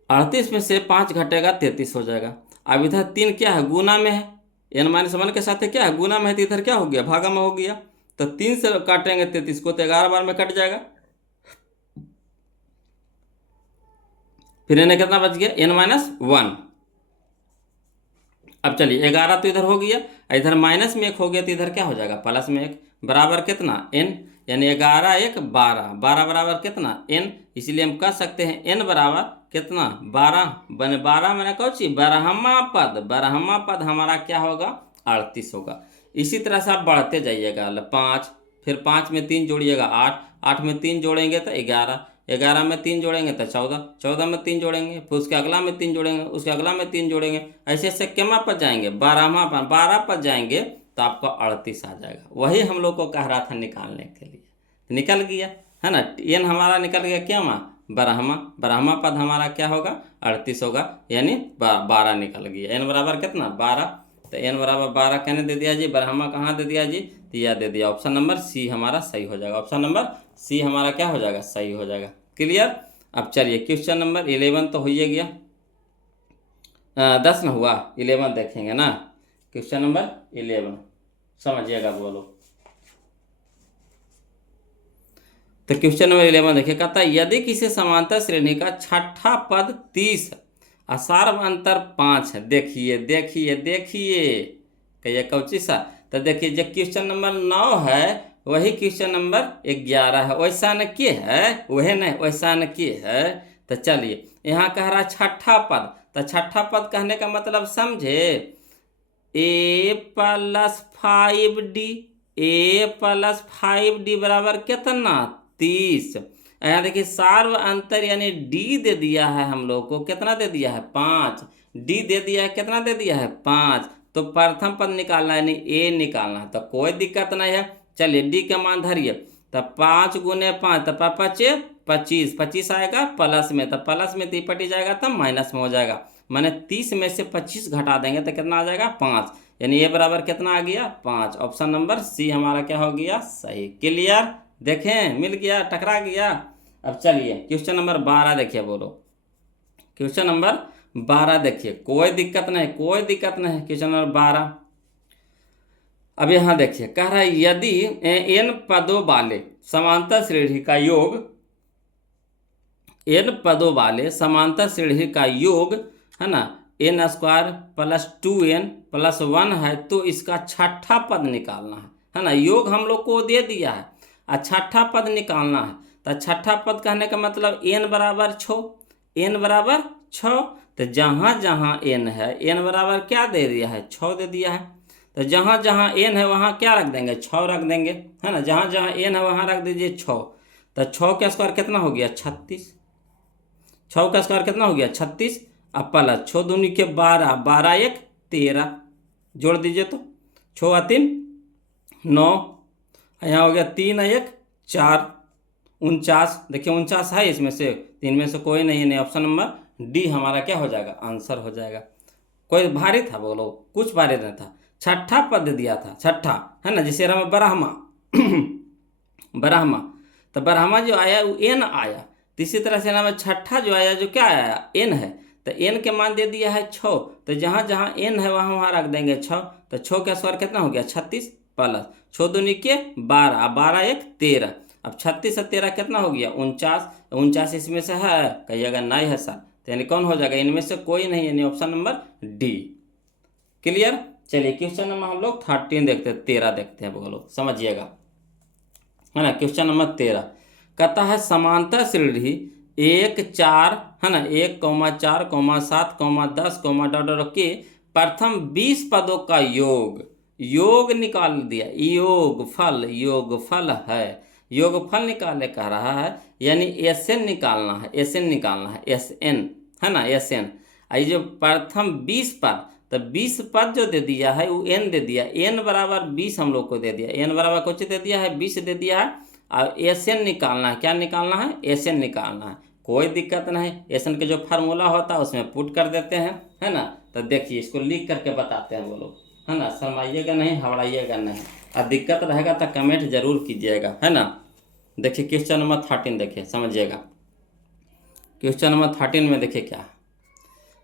38 में से 5 घटेगा 33 हो जाएगा। अब इधर 3 क्या है, गुना में है, n-1 के साथ क्या है, गुना में है, तो इधर क्या हो गया, भागा में हो गया। तो 3 से काटेंगे 33 को तो 11 बार में कट जाएगा। फिर इन्हें कितना बच गया, n-1। अब चलिए 11 तो इधर हो गया, इधर माइनस में 1 हो गया, तो इधर क्या हो जाएगा, प्लस में 1 बराबर कितना, n, यानी 11 1 12, 12 बराबर कितना n, इसलिए हम कह सकते हैं n बराबर कितना 12 बने 12 मैंने कौन सी बारहमा पद हमारा क्या होगा 38 होगा। इसी तरह से आप बढ़ते जाइएगा, 5, फिर 5 में 3 जोड़िएगा 8, 8 में 3 जोड़ेंगे तो 11, 11 में 3 जोड़ेंगे तो 14, 14 में 3 जोड़ेंगे, फिर उसके अगला में 3 जोड़ेंगे, उसके अगला में 3 जोड़ेंगे, ऐसे ऐसे केमा पर जाएंगे, 12 पर जाएंगे तो आपको 38 आ जाएगा। वही हम लोग को कह रहा था निकालने के लिए, निकल गया है ना, n हमारा निकल गया क्या माँ, बारहमा पद हमारा क्या होगा 38 होगा, यानी 12 निकल गया। n बराबर कितना 12, तो n बराबर 12 कहने दे दिया जी, बारहमा कहाँ दे दिया जी, तो यह दे दिया, ऑप्शन नंबर सी हमारा सही हो जाएगा, ऑप्शन नंबर सी हमारा क्या हो जाएगा, सही हो जाएगा। क्लियर। अब चलिए क्वेश्चन नंबर 11 तो हो ही गया, 10 न हुआ, 11 देखेंगे ना, क्वेश्चन नंबर 11 समझिएगा, बोलो। तो क्वेश्चन नंबर 11 देखिए, कहता है यदि किसी समांतर श्रेणी का छठा पद 30 और सार्व अंतर 5 है, देखिए देखिए देखिए कहिए कौची सा, तो देखिए जो क्वेश्चन नंबर 9 है वही क्वेश्चन नंबर 11 है, वैसा न के है, वह नहीं वैसा न के है। तो चलिए यहाँ कह रहा छठा पद, तो छठा पद कहने का मतलब समझे, a+5d, a+5d बराबर कितना 30। यहाँ देखिए सार्व अंतर यानी d दे दिया है हम लोग को, कितना दे दिया है 5, d दे दिया है, कितना दे दिया है 5, तो प्रथम पद निकालना है यानी a निकालना है, तो कोई दिक्कत नहीं है। चलिए d का मान धरिए, तो 5 गुने 5 तो 25, 25 आएगा प्लस में, तो प्लस में 3 पटी जाएगा तब माइनस में हो जाएगा, मैंने 30 में से 25 घटा देंगे तो कितना आ जाएगा 5, यानी ये बराबर कितना आ गया 5, ऑप्शन नंबर सी हमारा क्या हो गया सही। क्लियर, देखें मिल गया, टकरा गया। अब चलिए क्वेश्चन नंबर 12 देखिए, बोलो क्वेश्चन नंबर 12 देखिए, कोई दिक्कत नहीं कोई दिक्कत नहीं, क्वेश्चन नंबर 12। अब यहाँ देखिए कह रहा है यदि n पदों वाले समांतर श्रेणी का योग, n पदों वाले समांतर श्रेणी का योग है ना n² + 2n + 1 है, तो इसका छठा पद निकालना है ना, योग हम लोग को दे दिया है और छठा पद निकालना है। तो छठा पद कहने का मतलब n बराबर 6, n बराबर 6, तो जहाँ जहाँ n है n बराबर क्या दे दिया है 6 दे दिया है, तो जहाँ जहाँ n है वहाँ क्या रख देंगे 6 रख देंगे, है ना, जहाँ जहाँ n है वहाँ रख दीजिए 6, तो 6 का स्क्वायर कितना हो गया 36, 6 का स्क्वायर कितना हो गया 36, अब प्लस 6 दूनी के 12, 12 1 13, जोड़ दीजिए तो 6 3 9, यहाँ हो गया 3 1 4, 49, देखिए 49 है इसमें से, 3 में से कोई नहीं है, नहीं ऑप्शन नंबर डी हमारा क्या हो जाएगा आंसर हो जाएगा। कोई भारी था बोलो, कुछ भारी नहीं था, छठा पद दिया था, छठा है ना, जिसे हम ब्राह्मा ब्राह्मा, तो ब्राह्मा जो आया वो n आया, तो इसी तरह से नाम छठा जो आया जो क्या आया n है, तो n के मान दे दिया है 6, तो जहाँ जहाँ n है वहाँ वहाँ रख देंगे 6, तो 6 का स्क्वायर कितना हो गया 36 प्लस 6 दूनी के 12, 12 1 13, अब 36 और 13 कितना हो गया 49, 49 इसमें से है कहिएगा नहीं है सर, तो यानी कौन हो जाएगा, इनमें से कोई नहीं, यानी ऑप्शन नंबर डी। क्लियर। चलिए क्वेश्चन नंबर हम लोग 13 देखते हैं, 13 देखते हैं, बोलो समझिएगा, है ना। क्वेश्चन नंबर 13 कहता है समांतर श्रेणी 1 4 है ना 1, 4, 7, 10, डॉट के प्रथम 20 पदों का योग निकाल दिया, योगफल है, योगफल निकालने कह रहा है, यानी SN निकालना है, SN निकालना है, SN है ना SN, आई जो प्रथम 20 पद, तो 20 पद जो दे दिया है वो n दे दिया, n बराबर 20 हम लोग को दे दिया, n बराबर कुछ दे दिया है 20 दे दिया है, और SN निकालना है, क्या निकालना है SN निकालना है, कोई दिक्कत नहीं, SN के जो फार्मूला होता है उसमें पुट कर देते हैं, है ना। तो देखिए इसको लिख करके बताते हैं, बोलो है ना, शर्माइएगा नहीं घबराइएगा नहीं, और दिक्कत रहेगा तो कमेंट जरूर कीजिएगा, है ना। देखिए क्वेश्चन नंबर 13 देखिए समझिएगा, क्वेश्चन नंबर 13 में देखिए क्या है,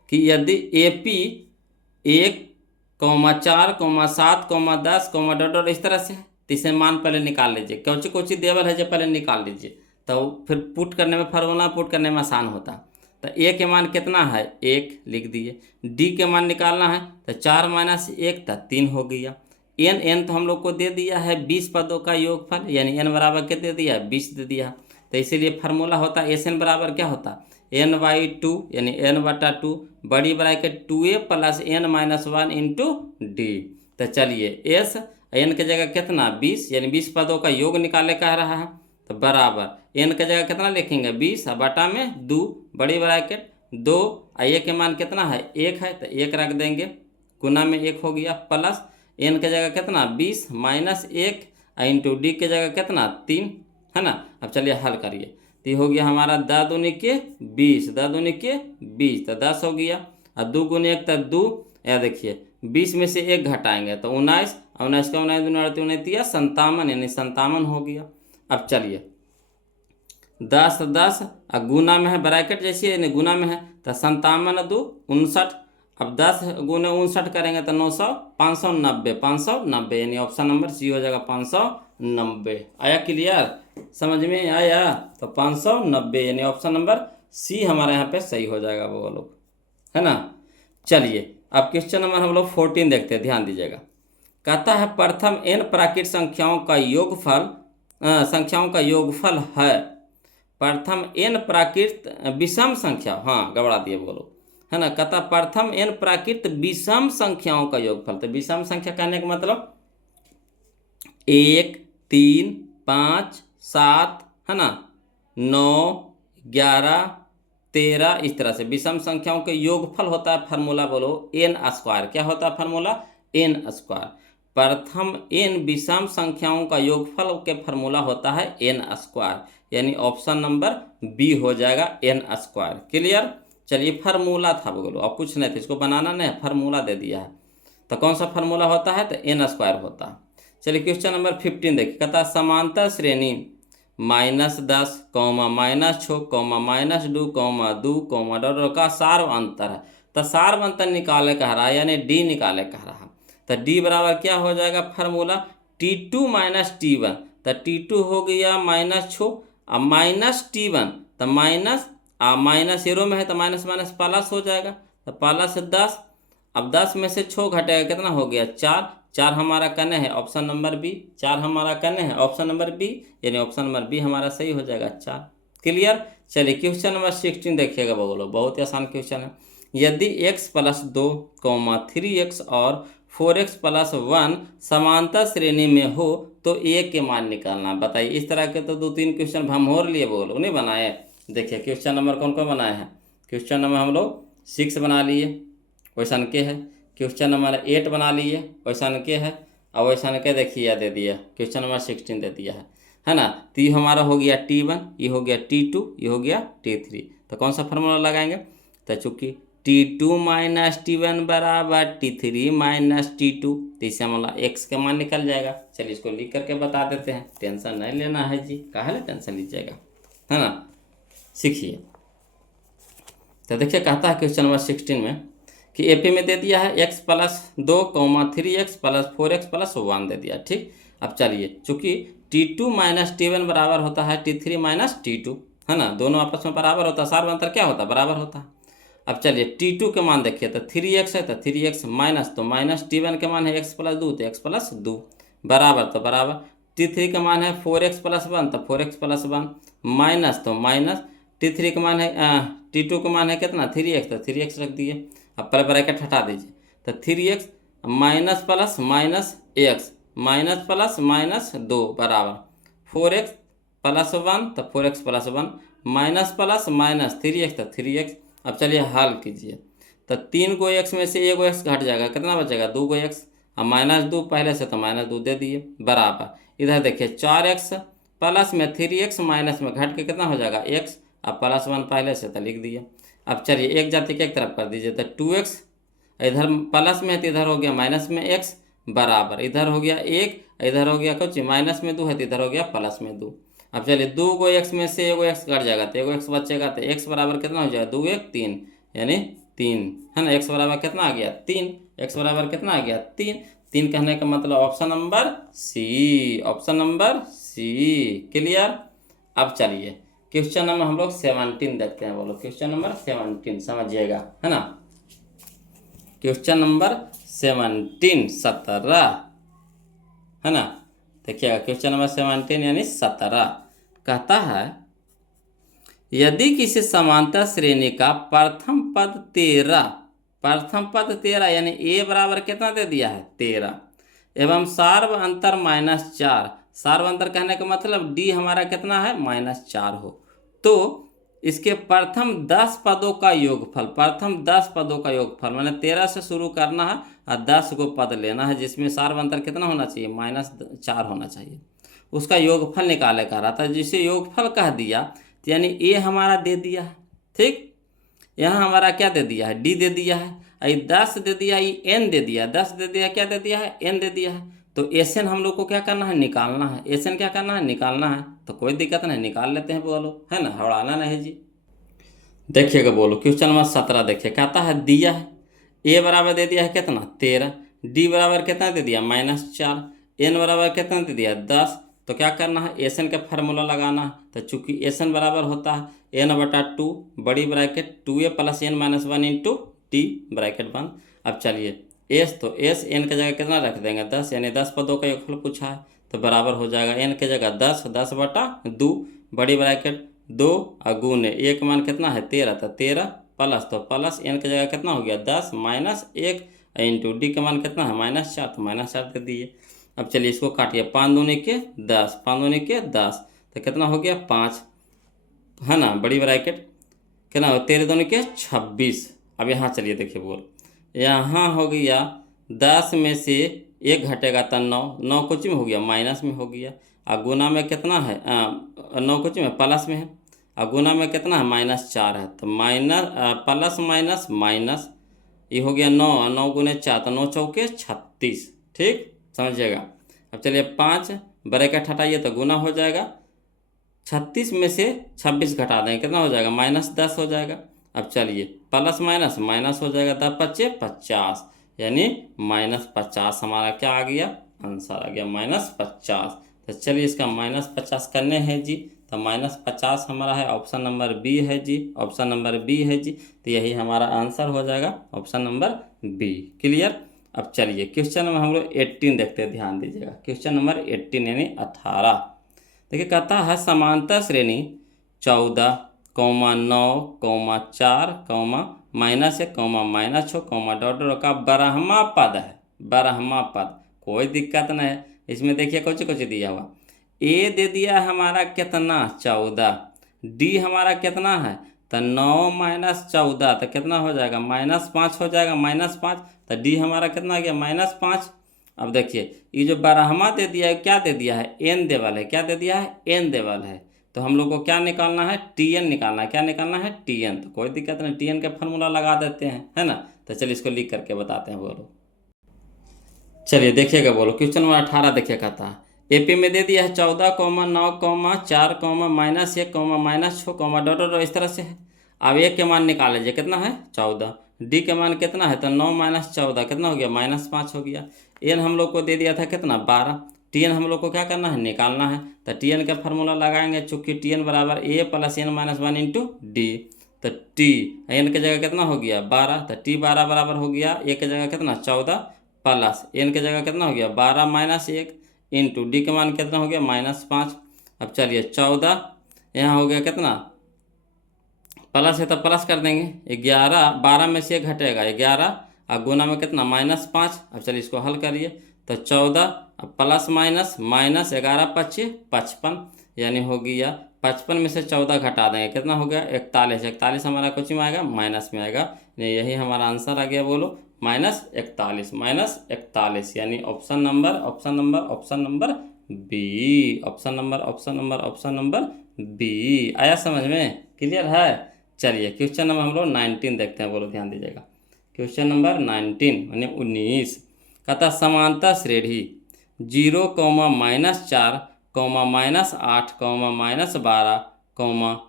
कि यदि AP 1,4,7,10 इस तरह से है तो इसे मान पहले निकाल लीजिए, कौची कौची देवल है जो पहले निकाल लीजिए, तो फिर पुट करने में फार्मूला पुट करने में आसान होता। तो A के मान कितना है 1 लिख दिए, D के मान निकालना है तो 4 - 1 तो 3 हो गया। n तो हम लोग को दे दिया है 20 पदों का योगफल, यानी n बराबर क्या दे दिया है 20 दे दिया। तो इसीलिए फार्मूला होता है SN बराबर क्या होता n/2 यानी n/2 बड़ी bracket 2a + n - 1 into D। तो चलिए S n के जगह कितना 20 यानी 20 पदों का योग निकाले कह रहा है, तो बराबर n के जगह कितना लिखेंगे 20 बटा में 2 बड़ी ब्रैकेट 2 a के मान कितना है 1 है तो 1 रख देंगे, गुना में 1 हो गया, प्लस n के जगह कितना 20 - 1 इंटू D के जगह कितना 3 है ना। अब चलिए हल करिए, तो हो गया हमारा 10 दूनी के 20, 10 दूनी के 20 तो 10 हो गया, और 2 गुने 1 तो 2, या देखिए 20 में से 1 घटाएंगे तो 19, 19 का 19 दूनी 38 29 57 यानी 57 हो गया। अब चलिए 10 10 और गुना में है ब्रैकेट जैसे यानी गुना में है तो 57 2 59, अब 10 गुने 59 करेंगे तो 900 590 590 यानी ऑप्शन नंबर सी हो जाएगा 590। आया क्लियर, समझ में आया, तो 590 यानी ऑप्शन नंबर सी हमारे यहाँ पे सही हो जाएगा वो लोग, है ना। चलिए अब क्वेश्चन नंबर हम लोग 14 देखते हैं, ध्यान दीजिएगा। कहता है प्रथम n प्राकृत संख्याओं का योगफल है, प्रथम n प्राकृत विषम संख्या, हाँ गड़बड़ा दिए बोलो, है ना। कहता प्रथम n प्राकृत विषम संख्याओं का योगफल, तो विषम संख्या कहने का मतलब 1 3 5 7 है ना 9 11 13 इस तरह से विषम संख्याओं के योगफल होता है, फार्मूला बोलो n²। क्या होता है फार्मूला n²। प्रथम n विषम संख्याओं का योगफल के फार्मूला होता है n², यानी ऑप्शन नंबर बी हो जाएगा n²। क्लियर, चलिए फार्मूला था बोलो, अब कुछ नहीं था, इसको बनाना नहीं, फार्मूला दे दिया है, तो कौन सा फार्मूला होता है तो n² होता है। चलिए क्वेश्चन नंबर 15 देखिए। कहता समांतर श्रेणी -10, -6, -2, -2, का सार्व अंतर है, तो सार्व अंतर निकाले कह रहा है यानी D निकाले कह रहा है। तो D बराबर क्या हो जाएगा फार्मूला T2 - T1, तो T2 हो गया -6 अब -T1 तो माइनस जीरो में है तो माइनस माइनस प्लस हो जाएगा, तो प्लस 10, अब 10 में से 6 घटेगा कितना हो गया 4, 4 हमारा कने है ऑप्शन नंबर बी, 4 हमारा कने है ऑप्शन नंबर बी, यानी ऑप्शन नंबर बी हमारा सही हो जाएगा 4। क्लियर, चलिए क्वेश्चन नंबर 16 देखिएगा बोलो, बहुत ही आसान क्वेश्चन है। यदि x + 2, 3x और 4x + 1 समांतर श्रेणी में हो तो a के मान निकालना। बताइए, इस तरह के तो 2-3 क्वेश्चन हम और लिए बोलो नहीं बनाए। देखिए क्वेश्चन नंबर कौन कौन बनाए हैं, क्वेश्चन नंबर हम लोग 6 बना लिए वैसन के है, क्वेश्चन नंबर 8 बना लिए वैसन के है, और वैसन के देखिए दे दिया क्वेश्चन नंबर 16 दे दिया है ना। तो ये हमारा हो गया T1, ये हो गया T2, ये हो गया T3, तो कौन सा फार्मूला लगाएंगे, तो चूँकि T2 - T1 बराबर T3 - T2, तो इससे हमारा x का मान निकल जाएगा। चलिए इसको लिख करके बता देते हैं, टेंशन नहीं लेना है जी, काहे टेंशन लीजिएगा, है ना, सीखिए। तो देखिए कहता है क्वेश्चन नंबर 16 में कि एपी में दे दिया है x + 2, 3x + 4x + 1 दे दिया, ठीक। अब चलिए चूँकि T2 - T1 बराबर होता है T3 - T2, है ना, दोनों आपस में बराबर होता है, सार्व अंतर क्या होता है बराबर होता है। अब चलिए T2 के मान देखिए तो 3x है तो 3x माइनस, तो माइनस T1 के मान है x + 2 तो x + 2 बराबर, तो बराबर T3 का मान है 4x + 1 तो 4x + 1 माइनस, तो माइनस T3 का मान है T2 का मान है कितना 3x, तो 3x रख दिए। अब पर ब्रैकेट हटा दीजिए, तो 3x minus plus minus x minus plus minus 2 बराबर 4x + 1 तो 4x + 1 minus plus minus 3x तो 3x। अब चलिए हल कीजिए, तो 3 गो x में से 1 गो x घट जाएगा, कितना बचेगा 2 गो x, अब -2 पहले से तो -2 दे दिए बराबर। इधर देखिए 4x प्लस में 3x माइनस में घट के कितना हो जाएगा x, अब +1 पहले से तो लिख दिया। अब चलिए एक जाति के एक तरफ कर दीजिए, तो 2x इधर प्लस में है तो इधर हो गया माइनस में x बराबर, इधर हो गया 1, इधर हो गया कुछ माइनस में 2 है तो इधर हो गया प्लस में 2। अब चलिए 2 गो x में से 1 गो x घट जाएगा तो 1 गो x बचेगा, तो x बराबर कितना हो जाएगा 2 1 3 यानी 3 है ना। x बराबर कितना आ गया 3, x बराबर कितना आ गया 3। 3 कहने का मतलब option number C, option number C. Clear. अब चलिए क्वेश्चन नंबर हम लोग 17 देखते हैं। बोलो क्वेश्चन नंबर 17 समझिएगा, है ना। क्वेश्चन नंबर 17 17 है ना। देखिएगा क्वेश्चन नंबर 17 यानी 17 कहता है यदि किसी समांतर श्रेणी का प्रथम पद 13 यानी a बराबर कितना दे दिया है 13 एवं सार्व अंतर -4, सार्व अंतर कहने का मतलब d हमारा कितना है -4 हो, तो इसके प्रथम 10 पदों का योगफल, प्रथम 10 पदों का योगफल मैंने 13 से शुरू करना है और 10 को पद लेना है जिसमें सार्व अंतर कितना होना चाहिए -4 होना चाहिए, उसका योगफल निकाले का रहा था। जिसे योगफल कह दिया तो यानी ए हमारा दे दिया है, ठीक। यहाँ हमारा क्या दे दिया है डी दे दिया है, ये 10 दे दिया, ये एन दे दिया, 10 दे दिया, क्या दे दिया है एन दे दिया है। तो एस एन हम लोग को क्या करना है निकालना है, एस एन क्या करना है निकालना है। तो कोई दिक्कत नहीं, निकाल लेते हैं बोलो, है ना, हड़ाना नहीं जी। देखिएगा बोलो क्वेश्चन नंबर 17 देखिए कहता है दिया है ए बराबर दे दिया है कितना 13, डी बराबर कितना दे दिया -4, एन बराबर कितना दे दिया 10। तो क्या करना है एस एन का फार्मूला लगाना है। तो चूंकि एस एन बराबर होता है n/2 बड़ी bracket 2a + n - 1 into T bracket बंद। अब चलिए एस, तो एस एन की जगह कितना रख देंगे 10, यानी 10 पदों का योगफल पूछा है तो बराबर हो जाएगा एन की जगह 10, 10/2 बड़ी ब्रैकेट 2 और गुने ए का मान कितना है 13, तो 13 प्लस, तो प्लस एन की जगह कितना हो गया 10 -1 इंटू डी का मान कितना है -4, तो -4 दे दिए। अब चलिए इसको काटिए 5 दूनी के 10, 5 दूनी के 10, तो कितना हो गया 5, है ना, बड़ी ब्रैकेट कितना हो 13 दूनी के 26। अब यहाँ चलिए देखिए बोल, यहाँ हो गया 10 में से 1 घटेगा तो 9, 9 कुछ में हो गया माइनस में हो गया, और गुना में कितना है 9 कुछ में प्लस में है, और गुना में कितना है -4 है, तो माइनस प्लस माइनस माइनस ये हो गया 9, 9 गुने 4 तो 9 चौके 36, ठीक समझिएगा। अब चलिए 5 ब्रैकेट हटाइए तो गुना हो जाएगा, 36 में से 26 घटा देंगे कितना हो जाएगा -10 हो जाएगा। अब चलिए प्लस माइनस माइनस हो जाएगा, 10 × 5 = 50, यानी -50 हमारा क्या आ गया आंसर आ गया -50। तो चलिए इसका -50 करने हैं जी, तो -50 हमारा है ऑप्शन नंबर बी है जी, ऑप्शन नंबर बी है जी। तो यही हमारा आंसर हो जाएगा ऑप्शन नंबर बी। क्लियर। अब चलिए क्वेश्चन नंबर हम लोग 18 देखते हैं, ध्यान दीजिएगा क्वेश्चन नंबर 18 यानी 18। देखिए कहता है समांतर श्रेणी 14, -9, -4, -1, -6, डॉट का बारहवां पद है, बारहवां पद कोई दिक्कत नहीं है। इसमें देखिए कुछ कुछ दिया हुआ, ए दे दिया हमारा कितना 14, डी हमारा कितना है तो 9 - 14 तो कितना हो जाएगा -5 हो जाएगा, -5, तो डी हमारा कितना आ गया -5। अब देखिए ये जो बारहवां दे दिया है क्या दे दिया है एन देवल है, क्या दे दिया है एन देवल है, तो हम लोग को क्या निकालना है टी एन निकालना है, क्या निकालना है टी एन। तो कोई दिक्कत नहीं, टी एन का फार्मूला लगा देते हैं, है ना। तो चलिए इसको लिख करके बताते हैं बोलो। चलिए देखिएगा बोलो क्वेश्चन नंबर 18 देखिए कहता है एपी में दे दिया है 14, 9, 4, -1, -6, डॉट इस तरह से है। अब ए के मान निकाल लीजिए कितना है 14, डी के मान कितना है तो 9 - 14 कितना हो गया -5 हो गया। एन हम लोग को दे दिया था कितना 12, टी एन हम लोग को क्या करना है निकालना है। तो टी एन का फार्मूला लगाएंगे, चूँकि टी एन बराबर ए + n - 1 इंटू डी। तो टी एन की जगह कितना हो गया 12, तो टी 12 बराबर हो गया ए की जगह कितना 14 प्लस एन की जगह कितना हो गया 12 - 1 इंटू डी का मान कितना हो गया -5। अब चलिए 14 यहाँ हो गया कितना प्लस है तो प्लस कर देंगे 11, 12 में से 1 घटेगा 11 और गुना में कितना -5। अब चलिए इसको हल करिए तो 14 प्लस माइनस माइनस 11 × 5 = 55, यानी हो गया 55 में से 14 घटा देंगे कितना हो गया 41। 41 हमारा कुछ में आएगा माइनस में आएगा, यही हमारा आंसर आ गया बोलो -41 यानी option number B, option number B आया समझ में, क्लियर है। चलिए क्वेश्चन नंबर हम लोग 19 देखते हैं, बोलो ध्यान दीजिएगा क्वेश्चन नंबर 19 यानी 19 कहता समांतर श्रेणी 0, -4, -8, -12,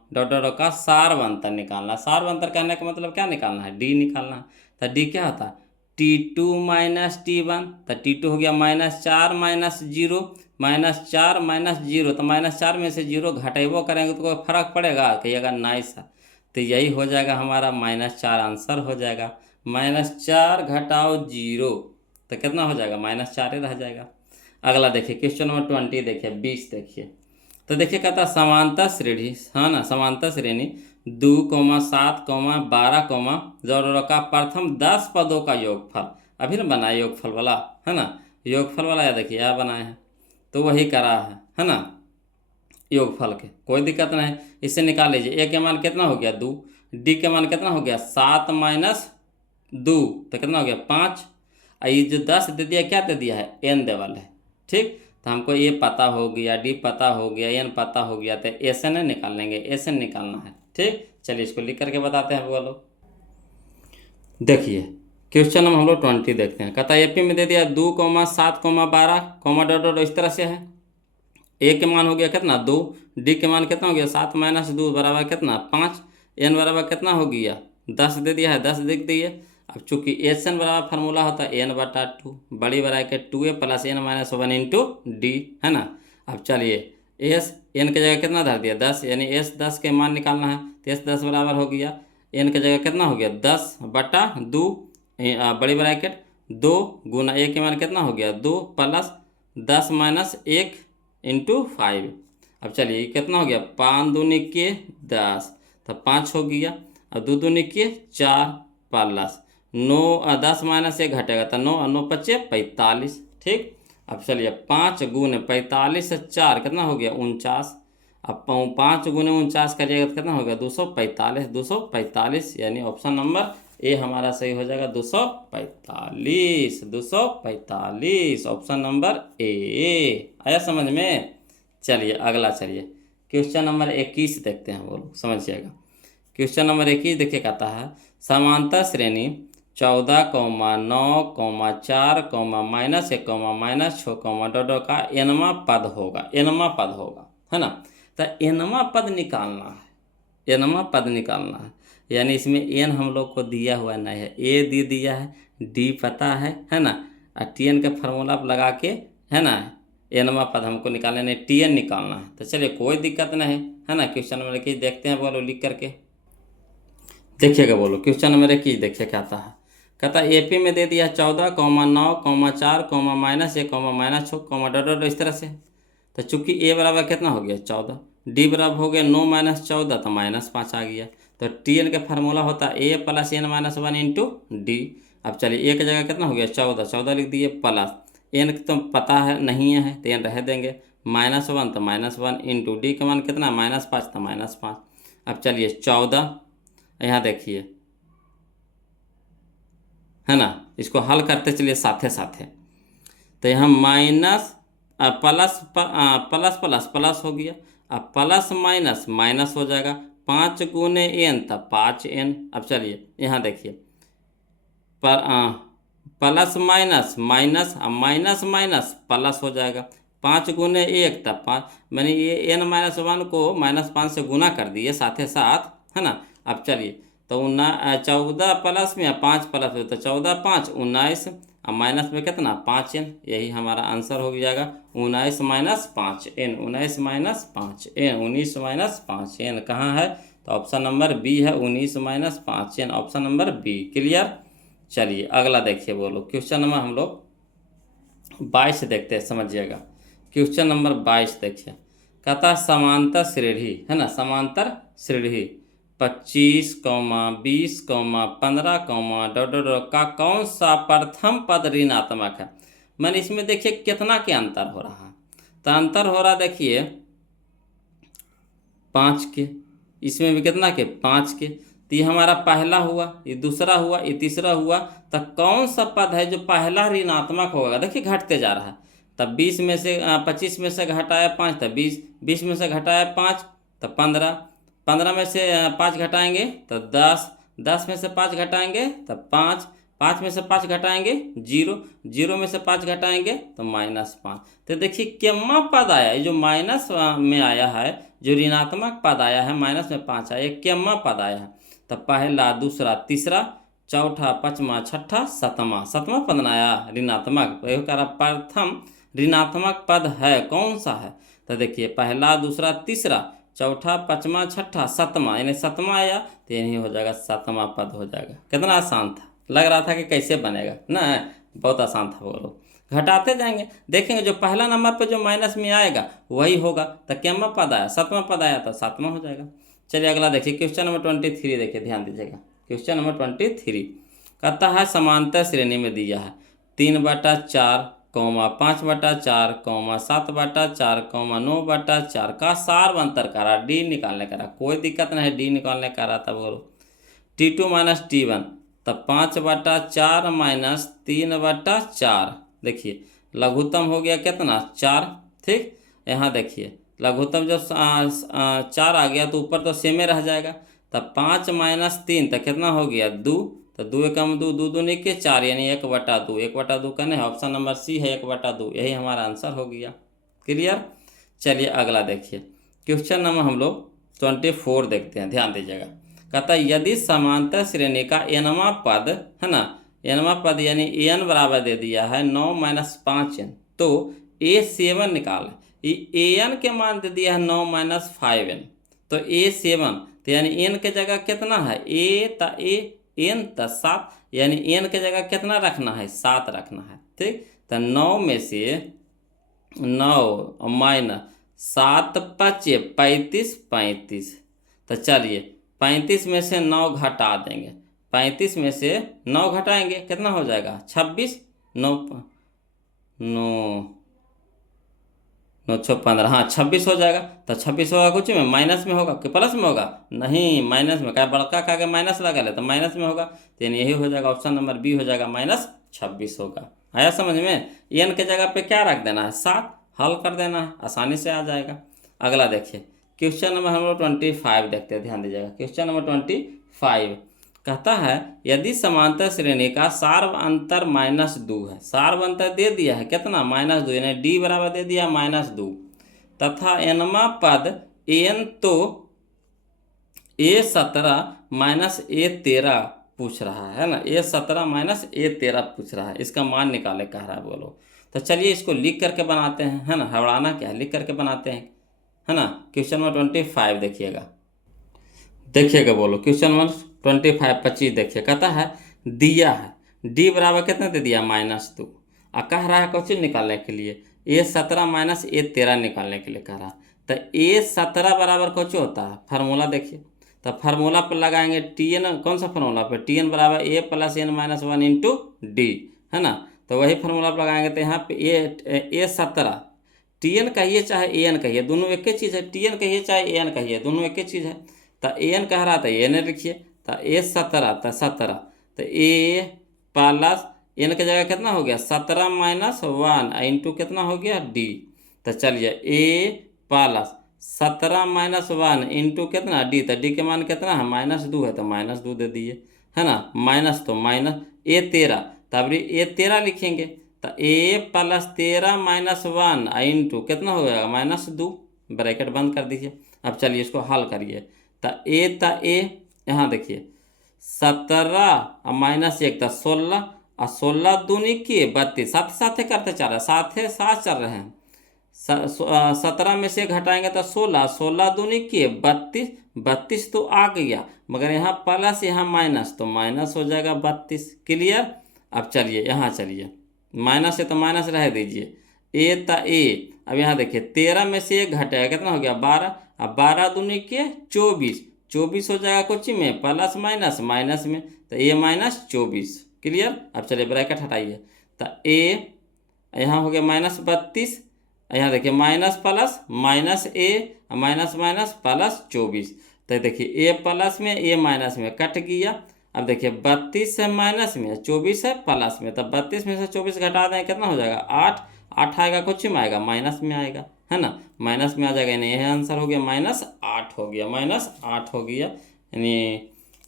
डॉट डॉट डॉट का सार्वंतर निकालना। सार्वंतर कहने का मतलब क्या निकालना है, डी निकालना है। तो डी क्या होता है, T2 माइनस T1। तो T2 हो गया -4 माइनस 0, -4 माइनस 0, तो -4 में से 0 घटेबो करेंगे तो कोई फर्क पड़ेगा, कहिएगा नाइस है। तो यही हो जाएगा हमारा -4 आंसर हो जाएगा। -4 घटाओ 0 तो कितना हो जाएगा, -4 ही रह जाएगा। अगला देखिए क्वेश्चन नंबर 20 देखिए, 20 देखिए। तो देखिए कहता है समांतर श्रेणी, हाँ ना, समांतर श्रेणी 2, 7, 12, जोड़ का प्रथम 10 पदों का योगफल। अभी ना बनाए योगफल वाला, है ना, योगफल वाला या देखिए यह बनाए हैं, तो वही करा है ना, योगफल के कोई दिक्कत नहीं। इससे निकाल लीजिए, ए के मान कितना हो गया 2, डी के मान कितना हो गया 7 माइनस 2, तो कितना हो गया 5। ये जो 10 दे दिया क्या दे दिया है, एन देवल है, ठीक। तो हमको ये पता हो गया, डी पता हो गया, एन पता हो गया, तो एस एन निकाल लेंगे, एस एन निकालना है, ठीक। चलिए इसको लिख करके बताते हैं वो लोग। देखिए क्वेश्चन हम लोग 20 देखते हैं। कहता है एपी में दे दिया 2, 7, 12, डॉट डॉट इस तरह से है। ए के मान हो गया कितना 2, डी के मान कितना हो गया 7 माइनस 2 बराबर कितना 5, एन बराबर कितना हो गया 10 दे दिया है, 10 देख दिए। अब चूंकि एस एन बराबर फार्मूला होता है n/2, बड़ी bracket 2a plus n minus 1 into D, है ना। अब चलिए एस एन की जगह कितना धर दिया 10, यानी एस 10 के मान निकालना है, तो एस 10 बराबर हो गया एन की जगह कितना हो गया 10/2, बड़ी ब्रैकेट 2 गुना ए के मान कितना हो गया 2 प्लस 10 माइनस 1 इंटू 5। अब चलिए कितना हो गया 5 दूनी के 10, तो 5 हो गया, और 2 दूनी के 4 प्लस 9, 10 माइनस 1 घटेगा तो 9 और 9 पचे 45, ठीक। अब चलिए 5 गुने 45 से 4 कितना हो गया 49। अब 5 गुने 49 करिएगा तो कितना हो गया 245, 245, यानी ऑप्शन नंबर ए हमारा सही हो जाएगा 245, 245 ऑप्शन नंबर ए। आया समझ में। चलिए अगला, चलिए क्वेश्चन नंबर 21 देखते हैं, वो लोग समझिएगा। क्वेश्चन नंबर 21 देखिए कहता है समांतर श्रेणी 14, 9, 4, -1, -6, डॉट का एनवा पद होगा, एनवा पद होगा, है ना। तो एनवा पद निकालना है, एनवा पद निकालना है, यानी इसमें एन हम लोग को दिया हुआ नहीं है, ए दे दिया है, डी पता है ना, और टी एन का फार्मूला लगा के, है ना, एनवा पद हमको निकालना नहीं, टी एन निकालना है। तो चलिए कोई दिक्कत नहीं है ना। क्वेश्चन नंबर 21 देखते हैं, बोलो लिख करके देखिएगा, बोलो क्वेश्चन नंबर 21 देखिए क्या आता है। कहता है एपी में दे दिया 14, 9, 4, -1, -6, डॉट डॉट इस तरह से। तो चूंकि ए बराबर कितना हो गया 14, डी बराबर हो गया 9 माइनस 14, तो -5 आ गया। तो टी एन का फार्मूला होता है ए plus n minus 1 into D. अब चलिए ए की जगह कितना हो गया 14, 14 लिख दिए, प्लस एन तो पता है नहीं है तो एन रह देंगे, -1 तो -1 इंटू डी का मान कितना -5 तो -5। अब चलिए 14, यहाँ देखिए, है ना, इसको हल करते चलिए साथे साथे। तो यहाँ minus plus plus plus plus हो गया, अब प्लस माइनस माइनस हो जाएगा, 5 गुने एन तब 5n। अब चलिए यहाँ देखिए प्लस माइनस माइनस, अब माइनस माइनस प्लस हो जाएगा, 5 गुने 1 तब 5, मैंने ये n माइनस 1 को -5 से गुना कर दिए साथे साथ, है ना। अब चलिए तो 14 प्लस में 5 प्लस में तो 14 5 19, अब माइनस में कितना 5n, यही हमारा आंसर हो जाएगा 19 minus 5n, 19 minus 5n, 19 minus 5n कहाँ है, तो ऑप्शन नंबर बी है, 19 minus 5n option number B. Clear. चलिए अगला देखिए, बोलो क्वेश्चन नंबर हम लोग 22 देखते हैं, समझिएगा। क्वेश्चन नंबर 22 देखिए, कहता समांतर श्रेणी, है ना, समांतर श्रेणी 25, 20, 15, डॉट डॉट का कौन सा प्रथम पद ऋणात्मक है। मैंने इसमें देखिए कितना के अंतर हो रहा है, तो अंतर हो रहा देखिए 5 के, इसमें भी कितना के 5 के। तो ये हमारा पहला हुआ, ये दूसरा हुआ, ये तीसरा हुआ, तो कौन सा पद है जो पहला ऋणात्मक होगा, देखिए घटते जा रहा है। तब 20 में से 25 में से घटाया 5 तब 20, 20 में से घटाया 5 तब 15, 15 में से 5 घटाएंगे तो 10, 10 में से 5 घटाएंगे तब 5, 5 में से 5 घटाएंगे 0, 0 में से 5 घटाएंगे तो -5। तो देखिए केम्मा पद आया, ये जो माइनस में आया है, जो ऋणात्मक पद आया है माइनस में 5 आया, ये केम्मा पद आया है। तो पहला, दूसरा, तीसरा, चौथा, पाँचवा, छठा, सातवां, सातवां पद ना आया ऋणात्मक। तो कह रहा प्रथम ऋणात्मक पद है, कौन सा है? तो देखिए पहला, दूसरा, तीसरा, चौथा, पाँचवा, छठा, सातवां, यानी सातवां आया तो यही हो जाएगा, सातवां पद हो जाएगा। कितना आसान था, लग रहा था कि कैसे बनेगा ना, बहुत आसान था। बोलो घटाते जाएंगे, देखेंगे जो पहला नंबर पे जो माइनस में आएगा वही होगा। तो केम्मा पद आया, सातवां पद आया तो सातवां हो जाएगा। चलिए अगला देखिए, क्वेश्चन नंबर 23 देखिए, ध्यान दीजिएगा। क्वेश्चन नंबर 23 कहता है समांतर श्रेणी में दिया है 3/4, 5/4, 7/4, 9/4 का सार अंतर करा, डी निकालने करा। कोई दिक्कत नहीं है, डी निकालने का रहा था। बोलो T2 - T1, तब 5/4 माइनस 3/4। देखिए लघुत्तम हो गया कितना, 4। ठीक, यहाँ देखिए लघुत्तम जब 4 आ गया तो ऊपर तो सेमे रह जाएगा। तब 5 - 3 तो कितना हो गया, 2। तो 2 एकम 2, 2 दूनी के 4, यानी 1/2। 1/2 का नहीं, ऑप्शन नंबर सी है 1/2, यही हमारा आंसर हो गया। क्लियर। चलिए अगला देखिए, क्वेश्चन नंबर हम लोग 24 देखते हैं, ध्यान दीजिएगा। कहता है यदि समांतर श्रेणी का nवां पद है ना, nवां पद यानी n बराबर दे दिया है 9 - 5n, तो A7 निकाल। ये an के मान दे दिया है 9 - 5n, तो A7 तो यानी n के जगह कितना है, n तो 7, यानी n के जगह कितना रखना है, 7 रखना है। ठीक, तो 9 में से 9 माइनस 7 5 35, 35। तो चलिए 35 में से 9 घटा देंगे, 35 में से 9 घटाएंगे कितना हो जाएगा, 26। 9 9 9 6 15, हाँ 26 हो जाएगा। तो 26 होगा कुछ में, माइनस में होगा कि प्लस में होगा, नहीं माइनस में। क्या बड़का का आगे माइनस लगा ले तो माइनस में होगा, तो यही हो जाएगा, ऑप्शन नंबर बी हो जाएगा, -26 होगा। आया समझ में। एन के जगह पे क्या रख देना है, 7, हल कर देना है, आसानी से आ जाएगा। अगला देखिए, क्वेश्चन नंबर हम लोग 25 देखते हैं, ध्यान दीजिएगा। क्वेश्चन नंबर 25 कहता है यदि समांतर श्रेणी का सार्व अंतर -2 है, सार्व अंतर दे दिया है कितना, -2, यानी डी बराबर दे दिया -2, तथा nवां पद an तो A17 - A13 पूछ रहा है ना, A17 - A13 पूछ रहा है, इसका मान निकाले कह रहा है। बोलो तो चलिए इसको लिख करके बनाते हैं, है ना, हड़ाना क्या है, लिख करके बनाते हैं, है ना। क्वेश्चन नंबर 25 देखिएगा, देखिएगा। बोलो क्वेश्चन नंबर 25 देखिए, कहता है दिया है डी बराबर कितना दे दिया, -2, और कह रहा है कुछ निकालने के लिए A17 - A13 निकालने के लिए कह रहा है। तो A17 बराबर कुछ होता है, फार्मूला देखिए। तो फार्मूला पर लगाएंगे Tn, कौन सा फार्मूला पर, Tn बराबर A + n - 1 इंटू डी, है ना। तो वही फार्मूला पर लगाएंगे, तो यहाँ पे A17 Tn कहिए चाहे An कहिए, दोनों एक ही चीज़ है, Tn कहिए चाहे An कहिए, दोनों एक ही चीज़ है। तो An कह रहा था An लिखिए, तो A17 तो 17, तो A प्लस n के जगह कितना हो गया, 17 - 1 इंटू कितना हो गया, डी। तो चलिए A प्लस 17 - 1 इंटू कितना, डी। तो डी के मान कितना है, -2 है, तो -2 दे दिए, है ना। माइनस तो माइनस A13, तब A13 लिखेंगे, तो A + 13 - 1 इंटू कितना हो जाएगा, -2, ब्रैकेट बंद कर दीजिए। अब चलिए इसको हल करिए। तो A यहाँ देखिए 17 और -1 तो 16, और 16 दूनी के 32, साथ साथ करते चल रहे हैं, साथ साथ चल रहे हैं। 17 में से घटाएंगे तो 16, 16 दूनी के 32, 32 तो आ गया, मगर यहाँ प्लस यहाँ माइनस, तो माइनस हो जाएगा 32। क्लियर। अब चलिए यहाँ चलिए, माइनस है तो माइनस रह दीजिए, ए। अब यहाँ देखिए 13 में से 1 घटेगा कितना हो गया, 12, अब 12 दूनी के 24, 24 हो जाएगा कुछ में, प्लस माइनस माइनस में, तो A - 24। क्लियर। अब चलिए ब्रैकेट हटाइए, तो A यहाँ हो गया -32, यहाँ देखिए minus plus -A, minus minus plus 24। तो देखिए A प्लस में A माइनस में कट गया। अब देखिए 32 है माइनस में, 24 है प्लस में, तब 32 में से 24 घटा दें कितना हो जाएगा, 8। 8 आएगा कुछ में आएगा, माइनस में आएगा, है ना, माइनस में आ जाएगा, यानी यह आंसर हो गया -8 हो गया, -8 हो गया, यानी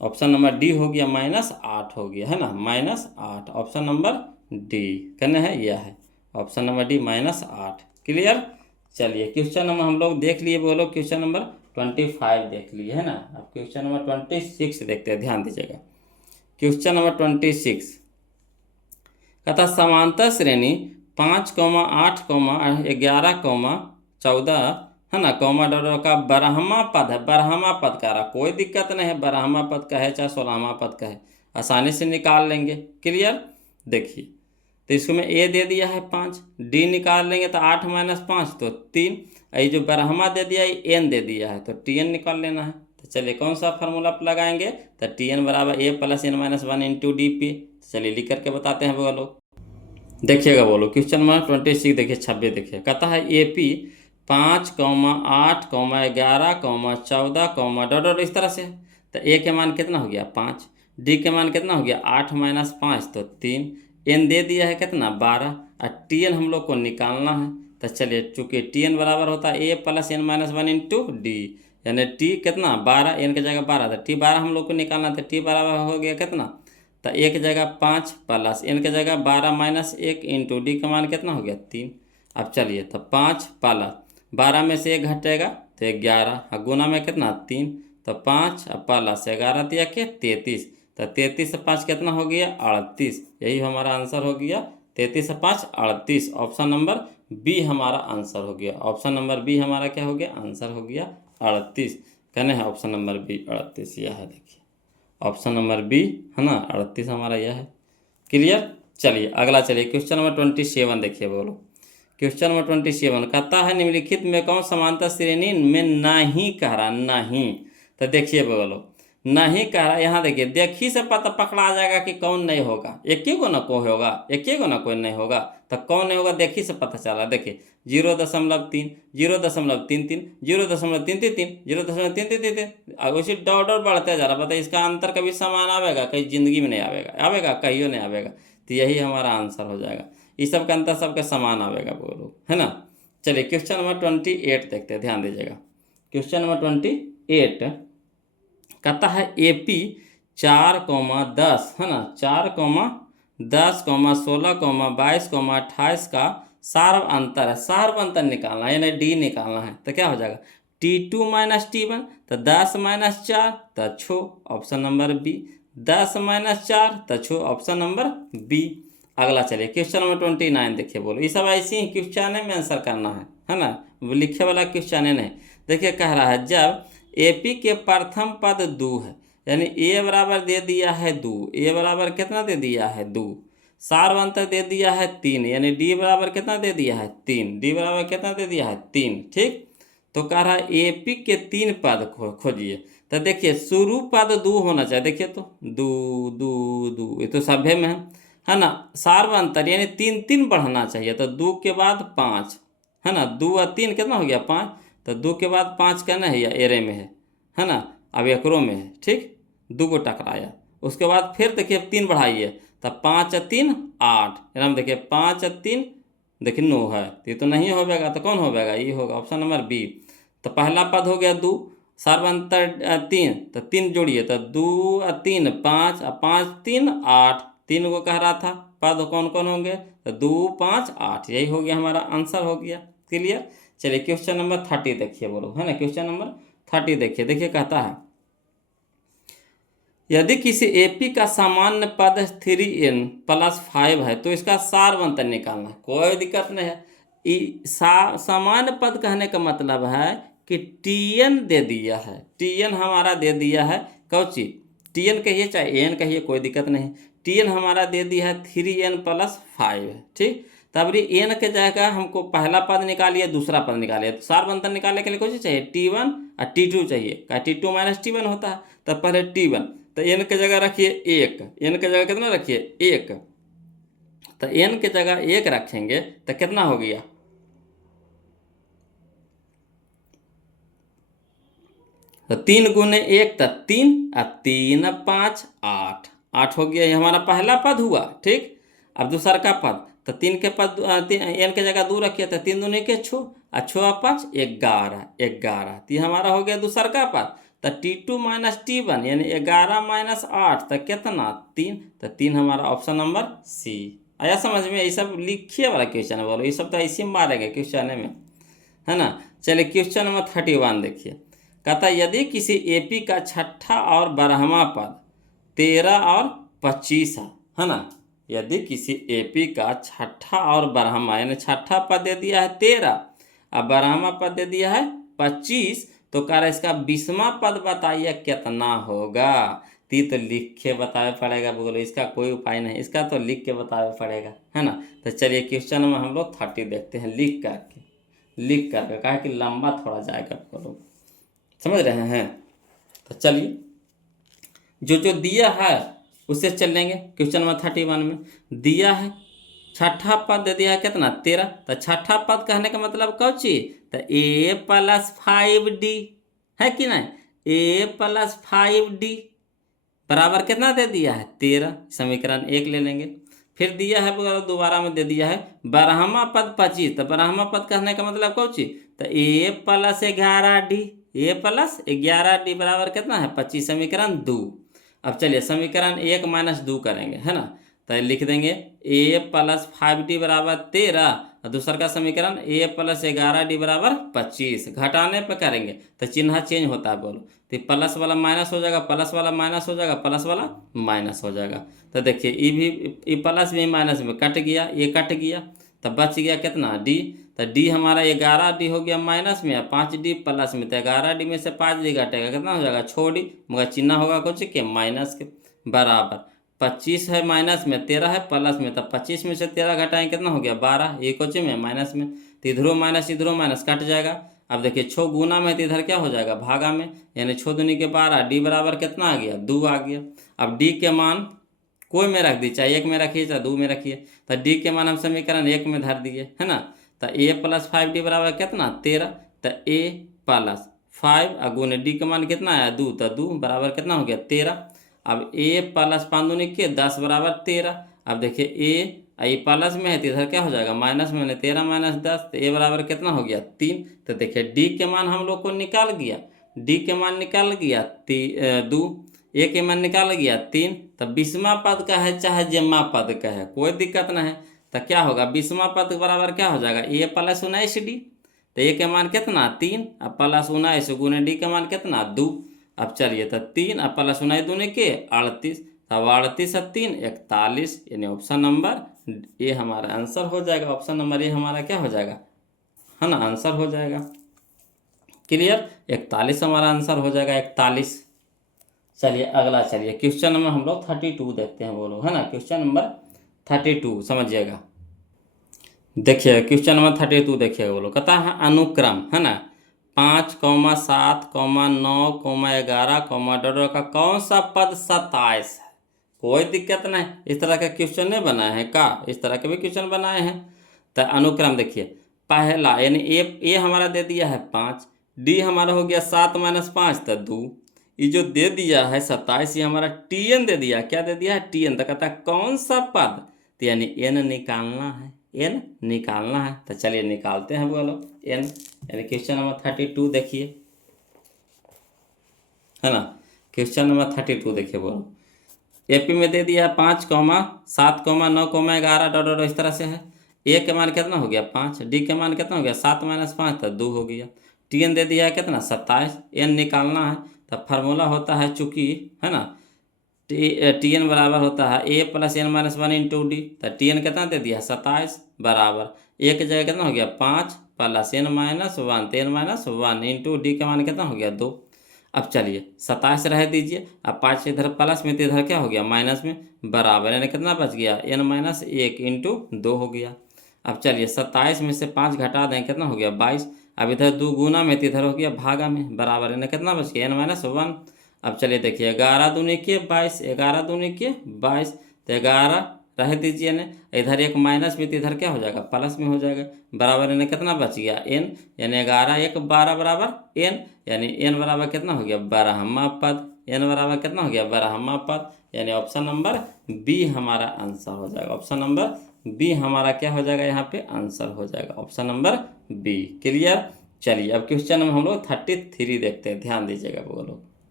ऑप्शन नंबर डी हो गया -8 हो गया, है ना, -8 ऑप्शन नंबर डी करना है, यह है ऑप्शन नंबर डी -8। क्लियर। चलिए क्वेश्चन नंबर हम लोग देख लिए, बोलो क्वेश्चन नंबर 25 देख लिए, है ना। अब क्वेश्चन नंबर 26 देखते हैं, ध्यान दीजिएगा। क्वेश्चन नंबर 26 कहता समांतर श्रेणी 5, 8, 11, 14, है ना, कॉमा डॉलर का बारहवां पद है, बारहवां पद का रहा, कोई दिक्कत नहीं है, बारहवां पद का है चाहे 16वां पद का है, आसानी से निकाल लेंगे। क्लियर। देखिए तो इसको मैं ए दे दिया है 5, डी निकाल लेंगे तो 8 - 5 तो 3, ये जो बारहवां दे दिया है एन दे दिया है तो टी एन निकाल लेना है। तो चलिए कौन सा फार्मूला लगाएंगे, तो टी एन बराबर ए plus N minus 1 into D P. चलिए लिख करके बताते हैं बोलो, देखिएगा बोलो क्वेश्चन नंबर 26 देखिए 26 देखिए, कहता है ए पी 5, 8, 11, 14, डॉट इस तरह से। तो ए के मान कितना हो गया 5, डी के मान कितना हो गया 8 - 5 तो 3, एन दे दिया है कितना 12, और टी एन हम लोग को निकालना है। तो चलिए चूँकि टी एन बराबर होता है ए plus N minus 1 into D, यानी टी कितना 12, एन की जगह 12 था, टी 12 हम लोग को निकालना था, टी बराबर हो गया कितना, तो ए की जगह 5 प्लस एन की जगह 12 - 1 इंटू डी का मान कितना हो गया 3। अब चलिए तो 5 प्लस 12 में से 1 घटेगा तो 11, और गुना में कितना 3, तो 5 प्लस 11 दिया के 33, तो 33 से 5 कितना हो गया 38, यही हमारा आंसर हो गया 33 से 5 38। ऑप्शन नंबर बी हमारा आंसर हो गया, ऑप्शन नंबर बी हमारा क्या हो गया आंसर हो गया 38। कहने हैं ऑप्शन नंबर बी 38 यह है, देखिए ऑप्शन नंबर बी है ना 38 हमारा यह है। क्लियर। चलिए अगला चलिए क्वेश्चन नंबर 27 देखिए बोलो, क्वेश्चन नंबर 27 कहता है निम्नलिखित में कौन समांतर श्रेणी में नहीं कह रहा, नहीं। तो देखिए बोलो नहीं कह रहा, यहाँ देखिए देखी से पता पकड़ा आ जाएगा कि कौन नहीं होगा, एक ही को ना कोई होगा, एक ही को ना कोई नहीं होगा, तो कौन नहीं होगा देखी से पता चला। देखिए 0.3, 0.33, 0.333, 0.333, अब उसी डॉट बढ़ते जा रहा, बताइए इसका अंतर कभी समान आवेगा, कहीं जिंदगी में नहीं आवेगा, आवेगा कहीं नहीं आवेगा, तो यही हमारा आंसर हो जाएगा, इस सब का अंतर सबके समान आवेगा बोलो, है ना। चलिए क्वेश्चन नंबर 28 देखते हैं, ध्यान दीजिएगा। क्वेश्चन नंबर 28 कहता है ए पी 4, 10, है ना, 4, 10, 16, 22, 28 का सार्व अंतर है, सार्व अंतर निकालना है यानी डी निकालना है। तो क्या हो जाएगा T2 - T1, तो 10 - 4 तो 6 ऑप्शन नंबर बी, 10 - 4 तो 6 ऑप्शन नंबर बी। अगला चलिए क्वेश्चन नंबर 29 देखिए बोलो, ये सब ऐसे ही क्वेश्चन में आंसर करना है ना, लिखे वाला क्वेश्चन नहीं। देखिए कह रहा है जब एपी के प्रथम पद 2 है, यानी ए बराबर दे दिया है 2, ए बराबर कितना दे दिया है 2, सार्व अंतर दे दिया है 3, यानी डी बराबर कितना दे दिया है 3, डी बराबर कितना दे दिया है 3। ठीक, तो कह रहा है एपी के 3 पद खोजिए। तो देखिए शुरू पद 2 होना चाहिए, देखिए तो 2 2 2 ये तो सभ्य में है ना, सार्व अंतर यानी 3 3 बढ़ना चाहिए, तो 2 के बाद 5, है ना, 2 और 3 कितना हो गया 5, तो 2 के बाद 5 का नहीं है एरे में है ना, अब एकरो में है। ठीक, 2 को टकराया, उसके बाद फिर देखिए 3 बढ़ाइए, तो 5 और 3 8, यानी देखिए 5 और 3 देखिए 9 है, तो ये तो नहीं हो पाएगा, तो कौन हो पाएगा ये होगा ऑप्शन नंबर बी। तो पहला पद हो गया 2, सार्व अंतर 3, तो 3 जोड़िए, तो 2 और 3 5, और 5 3 8, 3 को कह रहा था पद कौन कौन होंगे, तो 2 5 8, यही हो गया हमारा आंसर हो गया। क्लियर। चलिए क्वेश्चन नंबर 30 देखिए बोलो, है ना, क्वेश्चन नंबर 30 देखिए, देखिए कहता है यदि किसी एपी का सामान्य पद 3n + 5 है तो इसका सार्व अंतर निकालना है, कोई दिक्कत नहीं है। सामान्य पद कहने का मतलब है कि tn दे दिया है, tn हमारा दे दिया है, कौची tn कहिए चाहे n कहिए कोई दिक्कत नहीं, tn हमारा दे दिया है 3n + 5 है। ठीक, तब एन के जगह हमको पहला पद निकालिए, दूसरा पद निकालिए, तो सार्व अंतर निकालने के लिए कुछ चाहिए T1 और T2 चाहिए, क्या T2 - T1 होता है, तब पहले T1, तो एन के जगह रखिए 1, एन के जगह कितना रखिए 1, तो एन के जगह 1 रखेंगे तो कितना हो गया, तो 3 × 1 तो 3, और 3 5 8, 8 हो गया, ये हमारा पहला पद हुआ। ठीक, अब दूसरा का पद, तो 3 के पद एन के जगह 2 रखिए, तो 3 दूनी के 6, और 6 5 11, 11, तो ये हमारा हो गया दूसरा का पद। तो T2 माइनस T1 यानी 11 माइनस 8 तो कितना 3, तो 3 हमारा ऑप्शन नंबर सी। आया समझ में? ये सब लिखिए वाला क्वेश्चन है, बोलो ये सब तो ऐसे मारेंगे क्वेश्चन में, है ना। चलिए क्वेश्चन नंबर 31 देखिए। कहता यदि किसी एपी का छठा और 12वां पद 13 और 25 है ना, यदि किसी एपी का छठा और 12वां यानी छठा पद दे दिया है 13 और 12वां पद दे दिया है 25, तो कह रहा है इसका 20वां पद बताइए कितना होगा। तो लिख के बतावे पड़ेगा, बोलो इसका कोई उपाय नहीं, इसका तो लिख के बतावे पड़ेगा, है ना। तो चलिए क्वेश्चन में हम लोग 30 देखते हैं लिख करके कहा कि लंबा थोड़ा जाएगा, बोलो समझ रहे हैं। तो चलिए जो दिया है उससे चलेंगे। क्वेश्चन नंबर 31 में दिया है छठा पद दे दिया है कितना 13, तो छठा पद कहने का मतलब कौन चीज, तो a + 5d है कि नहीं, a + 5d बराबर कितना दे दिया है 13, समीकरण 1 ले लेंगे। फिर दिया है दोबारा में दे दिया है 12वां पद 25, तो 12वां पद कहने का मतलब कौन चीज, तो a + 11d, a + 11d बराबर कितना है 25, समीकरण 2। अब चलिए समीकरण 1 माइनस 2 करेंगे, है ना। तो लिख देंगे a + 5d बराबर 13 और दूसरा का समीकरण a + 11d बराबर 25। घटाने पे करेंगे तो चिन्ह चेंज होता है, बोलो तो प्लस वाला माइनस हो जाएगा, प्लस वाला माइनस हो जाएगा, प्लस वाला माइनस हो जाएगा। तो देखिए ये प्लस भी माइनस में कट गया, ये कट गया, तो बच गया कितना d, तो d हमारा 11d हो गया माइनस में, 5d प्लस में, तो 11d में से 5d घटेगा कितना हो जाएगा छोड़ी, मगर चिन्ह होगा कुछ के माइनस के बराबर 25 है माइनस में, 13 है प्लस में, तो 25 में से 13 घटाएं कितना हो गया 12, ये कुछ में माइनस में, तो इधरों माइनस कट जाएगा। अब देखिए 6 गुना में तो इधर क्या हो जाएगा भागा में, यानी 6 दूनी के 12, डी बराबर कितना आ गया 2 आ गया। अब डी के मान कोई में रख दी, चाहे 1 में रखिए चाहे 2 में रखिए, तो डी के मान हम समीकरण 1 में धर दिए, है ना। तो a + 5d बराबर कितना 13, तो a + 5 और गुने डी का मान कितना आया 2, तो 2 बराबर कितना हो गया 13। अब a + 5 दूनी के 10 बराबर 13। अब देखिए ये प्लस में है तो इधर क्या हो जाएगा माइनस में, 13 माइनस 10, तो a बराबर कितना हो गया 3। तो देखिए d के मान हम लोग को निकाल गया, d के मान निकाल गया 2, a के मान निकाल गया 3। तो 20वां पद का है चाहे जम्मा पद का है कोई दिक्कत ना है, तो क्या होगा 20वां पद बराबर क्या हो जाएगा a + 19d, तो a के मान कितना 3 और प्लस 19 गुने d के मान कितना 2। अब चलिए तो 3 और प्लस 19 दूने के 38, तब 38 और 3 41, यानी ऑप्शन नंबर ये हमारा आंसर हो जाएगा। ऑप्शन नंबर ये हमारा क्या हो जाएगा, है ना, आंसर हो जाएगा। क्लियर, 41 हमारा आंसर हो जाएगा 41। चलिए अगला, चलिए क्वेश्चन नंबर हम लोग 32 देखते हैं, बोलो, है ना। क्वेश्चन नंबर 32 समझिएगा। देखिए क्वेश्चन नंबर 32 देखिएगा, बोलो कहता है अनुक्रम, है ना 5, 7, 9, 11, डॉट का कौन सा पद 27 है। कोई दिक्कत नहीं, इस तरह का क्वेश्चन नहीं बनाए हैं का, इस तरह के भी क्वेश्चन बनाए हैं। तो अनुक्रम देखिए पहला यानी ए हमारा दे दिया है 5, डी हमारा हो गया 7 - 5 तो 2, ये जो दे दिया है 27 ये हमारा टीएन दे दिया, क्या दे दिया है टीएन। तो कहता है कौन सा पद, तो यानी एन निकालना है, एन निकालना है। तो चलिए निकालते हैं, बोलो एन, यानी क्वेश्चन नंबर 32 देखिए, है ना। क्वेश्चन नंबर 32 देखिए, बोलो एपी में दे दिया 5, 7, 9, 11 डॉट इस तरह से है। ए के मान कितना हो गया 5, डी के मान कितना हो गया 7 - 5 तो 2 हो गया, टीएन दे दिया है कितना 27, एन निकालना है। तो फार्मूला होता है चूँकि, है ना, टीएन बराबर होता है a + n - 1 × डी। तो टीएन कितना दे दिया 27 बराबर ए की जगह कितना हो गया 5 + n - 1, तो n - 1 इंटू डी का मान कितना हो गया 2। अब चलिए 27 रह दीजिए, अब 5 इधर प्लस में तो इधर क्या हो गया माइनस में बराबर, यानी कितना बच गया n - 1 इंटू 2 हो गया। अब चलिए 27 में से 5 घटा दें कितना हो गया 22, अब इधर 2 गुना में तो इधर हो गया भागा में बराबर, यानी कितना बच गया n - 1। अब चलिए देखिए 11 दूनी के 22, 11 दूनी के 22, तो 11 रह दीजिए ने, इधर एक माइनस में तो इधर क्या हो जाएगा प्लस में हो जाएगा बराबर, यानी कितना बच गया n, यानी 11 1 12 बराबर n, यानी n बराबर कितना हो गया 12वां पद, n बराबर कितना हो गया 12वां पद, यानी ऑप्शन नंबर बी हमारा आंसर हो जाएगा। ऑप्शन नंबर बी हमारा क्या हो जाएगा यहाँ पे आंसर हो जाएगा, ऑप्शन नंबर बी। क्लियर। चलिए अब क्वेश्चन में हम लोग 33 देखते हैं, ध्यान दीजिएगा, बोलो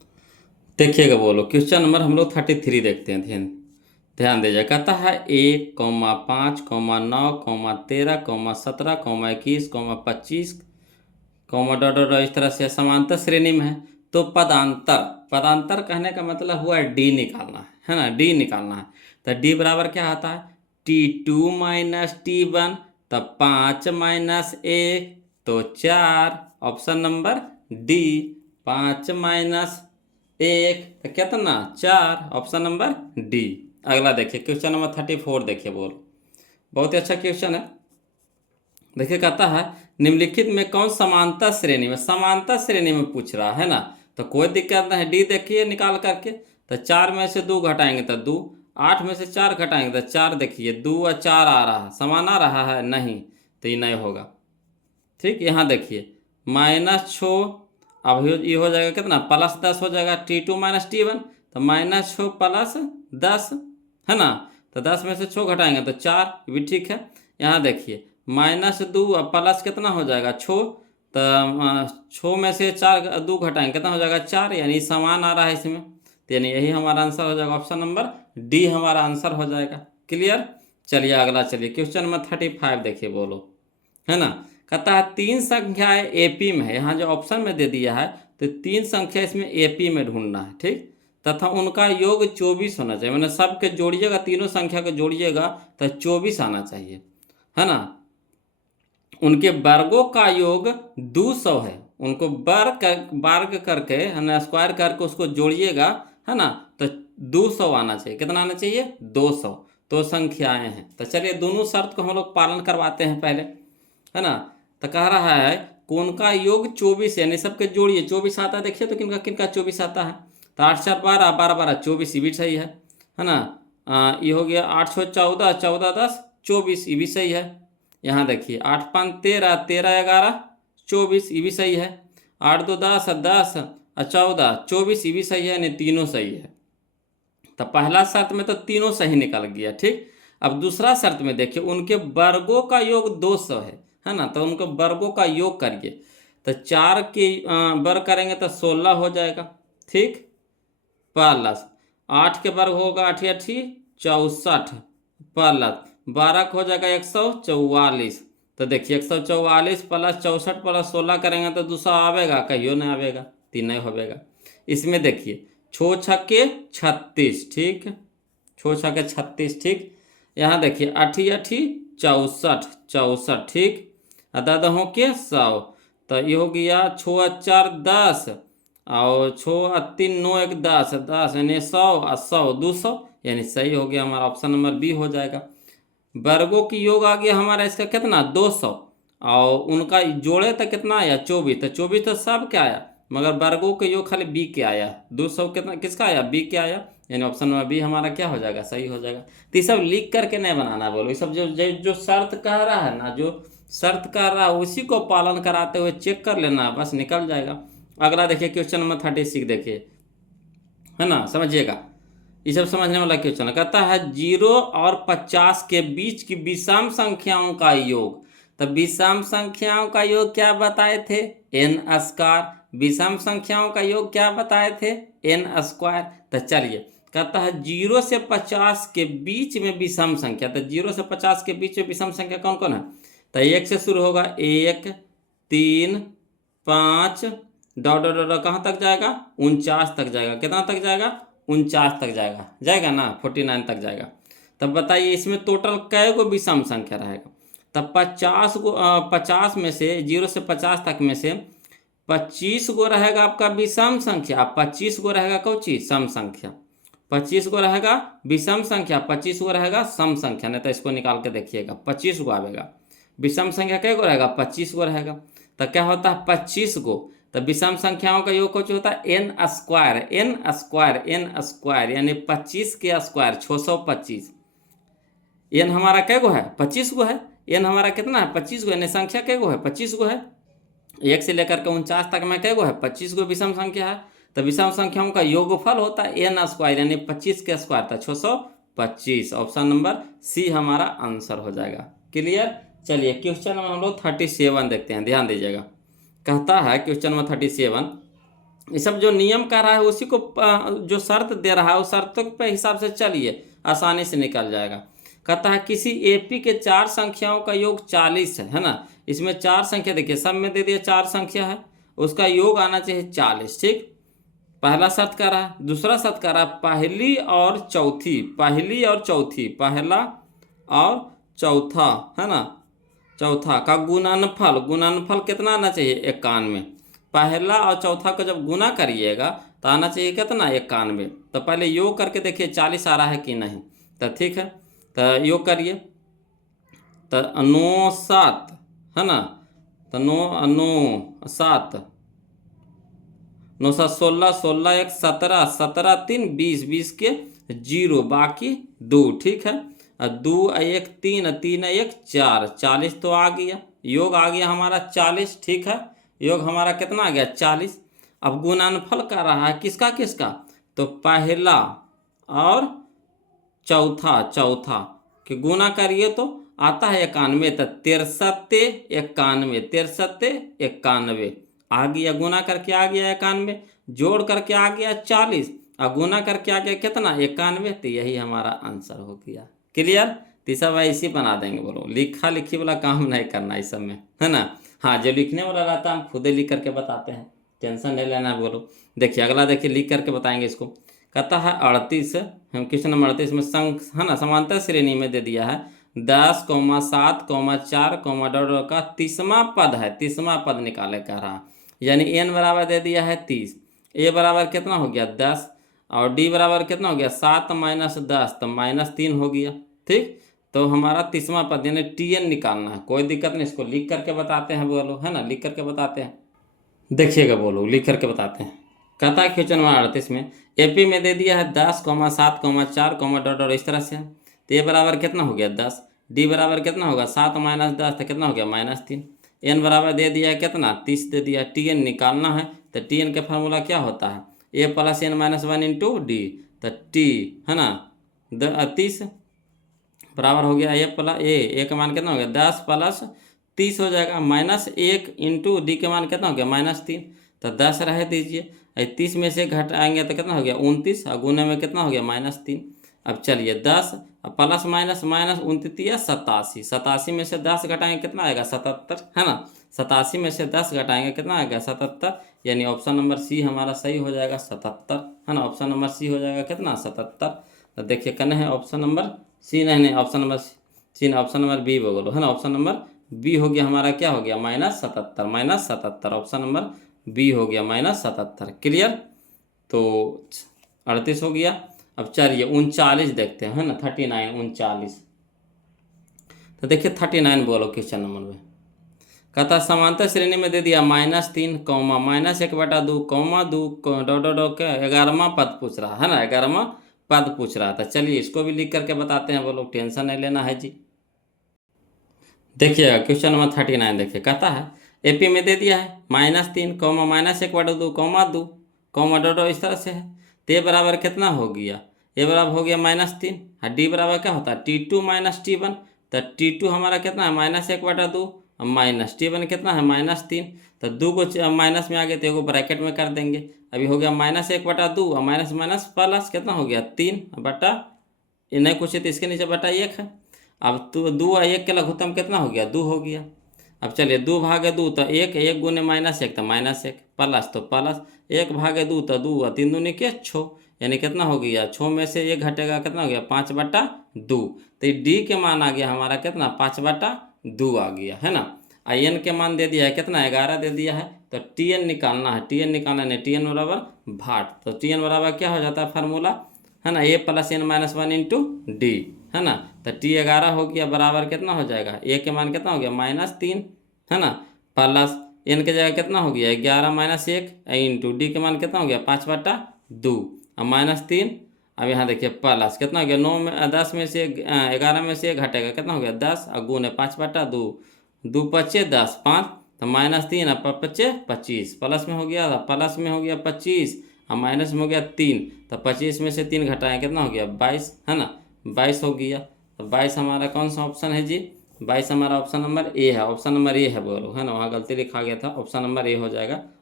देखिएगा बोलो, क्वेश्चन नंबर हम लोग 33 देखते हैं। ध्यान ध्यान दीजिए। कहता है 1,5,9,13,17,21,25 डॉट डॉट इस तरह से समांतर श्रेणी में है। तो पदांतर, पदांतर कहने का मतलब हुआ डी निकालना है ना, डी निकालना है। तो डी बराबर क्या आता है, T2 माइनस T1, तब 5 माइनस 1 तो 4। ऑप्शन नंबर डी, 5 माइनस 1 तो कितना 4, ऑप्शन नंबर डी। अगला देखिए क्वेश्चन नंबर 34 देखिए बोल, बहुत ही अच्छा क्वेश्चन है। देखिए कहता है निम्नलिखित में कौन समांतर श्रेणी में, समांतर श्रेणी में पूछ रहा है ना, तो कोई दिक्कत नहीं। डी देखिए निकाल करके, तो 4 में से 2 घटाएंगे तो 2, 8 में से 4 घटाएंगे तो 4। देखिए 2 और 4 आ रहा है, समान आ रहा है नहीं, तो ये नहीं होगा। ठीक, यहाँ देखिए -6, अब ये हो जाएगा कितना, +10 हो जाएगा। T2 माइनस T1, तो -6 प्लस 10 है ना, तो 10 में से 6 घटाएंगे तो 4, ये भी ठीक है। यहाँ देखिए -2 और प्लस कितना हो जाएगा 6, तो 6 में से 4 2 घटाएंगे कितना हो जाएगा 4, यानी समान आ रहा है इसमें, तो यानी यही हमारा आंसर हो जाएगा, ऑप्शन नंबर डी हमारा आंसर हो जाएगा। क्लियर। चलिए अगला, चलिए क्वेश्चन नंबर 35 देखिए बोलो, है ना। कहता है 3 संख्याएं एपी में है, यहाँ जो ऑप्शन में दे दिया है तो 3 संख्या इसमें एपी में ढूंढना है। ठीक, तथा उनका योग 24 होना चाहिए, मतलब सबके जोड़िएगा, तीनों संख्या को जोड़िएगा तो 24 आना चाहिए, है ना। उनके वर्गों का योग 200 है, उनको वर्ग करके है ना, स्क्वायर करके उसको जोड़िएगा, है ना, तो 200 आना चाहिए। कितना आना चाहिए 200। तो संख्याएं हैं, तो चलिए दोनों शर्त को हम लोग पालन करवाते हैं पहले, है ना। तो कह रहा है कौन का योग 24, यानी सबके जोड़िए 24 आता है। देखिए तो किनका किनका 24 आता है, तो 8 4 12, 12 12 24, ये भी सही है ना। ये हो गया 8 6 14, 14 10 24, ये भी सही है। यहाँ देखिए 8 5 13, 13 11 24, ये भी सही है। 8 2 10, 10 14 24, ये भी सही है, यानी तीनों सही है। तो पहला शर्त में तो तीनों सही निकल गया। ठीक, अब दूसरा शर्त में देखिए उनके वर्गों का योग 200 है ना, तो उनके वर्गों का योग करिए, तो 4 के वर्ग करेंगे तो 16 हो जाएगा। ठीक, प्लस 8 के वर्ग होगा 8 8 64, प्लस 12 का हो जाएगा 144। तो देखिए 144 प्लस 64 प्लस 16 करेंगे तो 200 आवेगा, कहियो नहीं आवेगा, 3 नहीं होगा। इसमें देखिए 6 छक्के 36, ठीक, 6 छक्के 36। ठीक, यहाँ देखिए 8 8 64 64, ठीक, दहों के 100, तो ये हो गया 6 4 10 और 6 3 9 1 10 10, यानी 100 और 100 200, यानी सही हो गया हमारा, ऑप्शन नंबर बी हो जाएगा। वर्गों की योग आ गया हमारा इसका कितना 200, और उनका जोड़े तो कितना आया 24, तो 24 तो सब क्या आया, मगर वर्गों के योग खाली बी के आया, 200 कितना किसका आया बी के आया, यानी ऑप्शन नंबर बी हमारा क्या हो जाएगा, सही हो जाएगा। तो ये सब लिख करके नहीं बनाना बोलो, ये सब जो जो जो शर्त कह रहा है ना, जो शर्त कह रहा है उसी को पालन कराते हुए चेक कर लेना, बस निकल जाएगा। अगला देखिए क्वेश्चन नंबर 36 देखिए, है ना, समझिएगा, ये सब समझने वाला क्वेश्चन है। कहता है 0 और 50 के बीच की विषम संख्याओं का योग, तो विषम संख्याओं का योग क्या बताए थे, एन स्क्वायर। विषम संख्याओं का योग क्या बताए थे, एन स्क्वायर। तो चलिए कहता है 0 से 50 के बीच में विषम संख्या, तो 0 से 50 के बीच में विषम संख्या कौन कौन है, तो 1 से शुरू होगा, 1 3 5 डॉट डॉट डॉट कहाँ तक जाएगा 49 तक जाएगा, कितना तक जाएगा 49 तक जाएगा, जाएगा ना 49 तक जाएगा। तब बताइए इसमें टोटल कै गो विषम संख्या रहेगा, तब 50 में से 0 से 50 तक में से 25 गो रहेगा आपका विषम संख्या, 25 गो रहेगा कौन चीज सम संख्या, 25 गो रहेगा विषम संख्या, 25 गो रहेगा सम संख्या। नहीं तो इसको निकाल के देखिएगा 25 गो आएगा, विषम संख्या कै गो रहेगा 25 गो रहेगा। तो क्या होता है 25 गो, तो विषम संख्याओं का योग कुछ होता है N square, N square N square, यानी 25 के स्क्वायर 625। एन हमारा कै गो है 25 गो है, एन हमारा कितना है 25 गो, यानी संख्या कै गो है 25 गो है। 1 से लेकर के 49 तक में कै गो है 25 गो विषम संख्या है, तो विषम संख्याओं का योगफल होता है एन स्क्वायर, यानी 25 के स्क्वायर था 625। ऑप्शन नंबर सी हमारा आंसर हो जाएगा। क्लियर। चलिए क्वेश्चन नंबर हम लोग 37 देखते हैं, ध्यान दीजिएगा। कहता है क्वेश्चन नंबर 37, ये सब जो नियम कह रहा है उसी को जो शर्त दे रहा है उस शर्तों के हिसाब से चलिए, आसानी से निकल जाएगा। कहता है किसी एपी के 4 संख्याओं का योग 40 है ना। इसमें 4 संख्या देखिए, सब में दे दिया 4 संख्या है, उसका योग आना चाहिए 40। ठीक, पहला शर्त कर रहा है। दूसरा शर्त कर रहा है पहली और चौथी, पहली और चौथी, पहला और चौथा है ना, चौथा का गुणनफल, गुणनफल कितना आना चाहिए 91। पहला और चौथा को जब गुना करिएगा तो आना चाहिए कितना 91। तो पहले योग करके देखिए 40 आ रहा है कि नहीं। तो ठीक है, तो योग करिए। तो 9 7 है ना, तो 9 9 7, 9 7 16, 16 1 17, 17 3 20, 20 के 0 बाकी 2। ठीक है, 2 1 3, 3 1 4, 40 तो आ गया, योग आ गया हमारा 40। ठीक है, योग हमारा कितना आ गया 40। अब गुणनफल कर रहा है किसका किसका, तो पहला और चौथा, चौथा कि गुना करिए तो आता है 91। तो 63 91, 63 91 आ गया, गुना करके आ गया 91, जोड़ करके आ गया 40 और गुना करके आ गया कितना 91। तो यही हमारा आंसर हो गया। क्लियर। तो सब ऐसे बना देंगे, बोलो लिखा लिखी वाला काम नहीं करना इस सब में, है ना। हाँ, जो लिखने वाला रहता है हम खुद ही लिख करके बताते हैं, टेंशन नहीं लेना। बोलो देखिए अगला, देखिए लिख करके बताएंगे इसको। कहता है 38, हम क्वेश्चन नंबर 38 में संख है ना समांतर श्रेणी में दे दिया है 10, 7, 4, डॉट का 30वां पद है, 30वां पद निकाले कह रहा, यानी n बराबर दे दिया है 30, a बराबर कितना हो गया 10 और d बराबर कितना हो गया 7 माइनस 10, तो -3 हो गया। ठीक, तो हमारा 30वां पद यानी tn निकालना है। कोई दिक्कत नहीं, इसको लिख करके बताते हैं बोलो, है ना, लिख करके बताते हैं। देखिएगा बोलो, लिख करके बताते हैं। कहता है क्वेश्चन नंबर 38 में एपी में दे दिया है 10, 7, 4, डॉट और इस तरह से। तो ए बराबर कितना हो गया 10, डी बराबर कितना होगा 7 माइनस 10, तो कितना हो गया -3, एन बराबर दे दिया है कितना 30 दे दिया, टी एन निकालना है। तो टी एन का फार्मूला क्या होता है ए plus N minus 1 into D. तो टी है ना 30 बराबर हो गया ए प्लस ए का मान कितना हो गया 10 प्लस 30 हो जाएगा, -1 इंटू डी के मान कितना हो गया -3। तो 10 रह दीजिए, 30 में से घटाएंगे तो कितना हो गया 29 और गुने में कितना हो गया -3। अब चलिए 10 प्लस माइनस माइनस 29 87, 87 में से 10 घटाएंगे कितना आएगा 77, है ना। 87 में से 10 घटाएंगे कितना आएगा 77, यानी ऑप्शन नंबर सी हमारा सही हो जाएगा 77, है ना। ऑप्शन नंबर सी हो जाएगा कितना 77। तो देखिए कन्ने है ऑप्शन नंबर सी, नहीं option number C, option number B बोलो, है ना। ऑप्शन नंबर बी हो गया हमारा, क्या हो गया -77, ऑप्शन नंबर बी हो गया -77। क्लियर। तो 38 हो गया। अब चलिए 39 देखते हैं, है ना, 39 39। तो देखिए 39 बोलो क्वेश्चन नंबर में। कहता समांतर श्रेणी में दे दिया -3, -1/2, -2 के 11वां पद पूछ रहा है ना, 11वां पद पूछ रहा था। चलिए इसको भी लिख करके बताते हैं, बोलो टेंशन नहीं लेना है जी। देखिएगा क्वेश्चन नंबर 39 देखिए, कहता है एपी में दे दिया है -3, -1/2, 2, डॉट इस तरह से है। तो ए बराबर कितना हो गया, ए बराबर हो गया -3 और डी बराबर क्या होता है T2 - T1। तो T2 हमारा कितना है -1/2 और माइनस T1 कितना है -3। तो 2 को माइनस में आ गए तो एगो ब्रैकेट में कर देंगे। अभी हो गया -1/2 और माइनस माइनस प्लस कितना हो गया 3 बटा, नहीं कुछ है तो इसके नीचे बटा 1 है। अब तो 2 और 1 के लघुत्तम कितना हो गया 2 हो गया। अब चलिए 2 भागे 2 तो 1, 1 गुने -1 तो -1 प्लस तो प्लस 1 भागे 2 तो 2 और 3 दूनी के 6, यानी कितना हो गया 6 में से 1 घटेगा कितना हो गया 5/2। तो डी के मान आ गया हमारा कितना 5/2 आ गया, है ना। आई एन के मान दे दिया है कितना 11 दे दिया है। तो टी एन निकालना है, टी एन निकालना है, टी एन बराबर भाट। तो टी एन बराबर क्या हो जाता है फार्मूला, है ना, ए plus N minus 1 into D, है ना। तो टी 11 हो गया बराबर कितना हो जाएगा, ए के मान कितना हो गया -3, है ना, प्लस एन के जगह कितना हो गया 11 - 1 इंटू डी के मान कितना हो गया 5/2 और -3। अब यहाँ देखिए प्लस कितना हो गया 9 में 10 में से 11 में से घटेगा कितना हो गया 10 और गुने 5/2, 2 5 10 5, तो -3 और 5 25, प्लस में हो गया, प्लस में हो गया 25 और माइनस में हो गया 3। तो 25 में से 3 घटाएं कितना हो गया 22, है ना, 22 हो गया। तो 22 हमारा कौन सा ऑप्शन है जी, 22 हमारा ऑप्शन नंबर ए है, ऑप्शन नंबर ए है बोलो, है ना, वहाँ गलती लिखा गया था, ऑप्शन नंबर ए हो जाएगा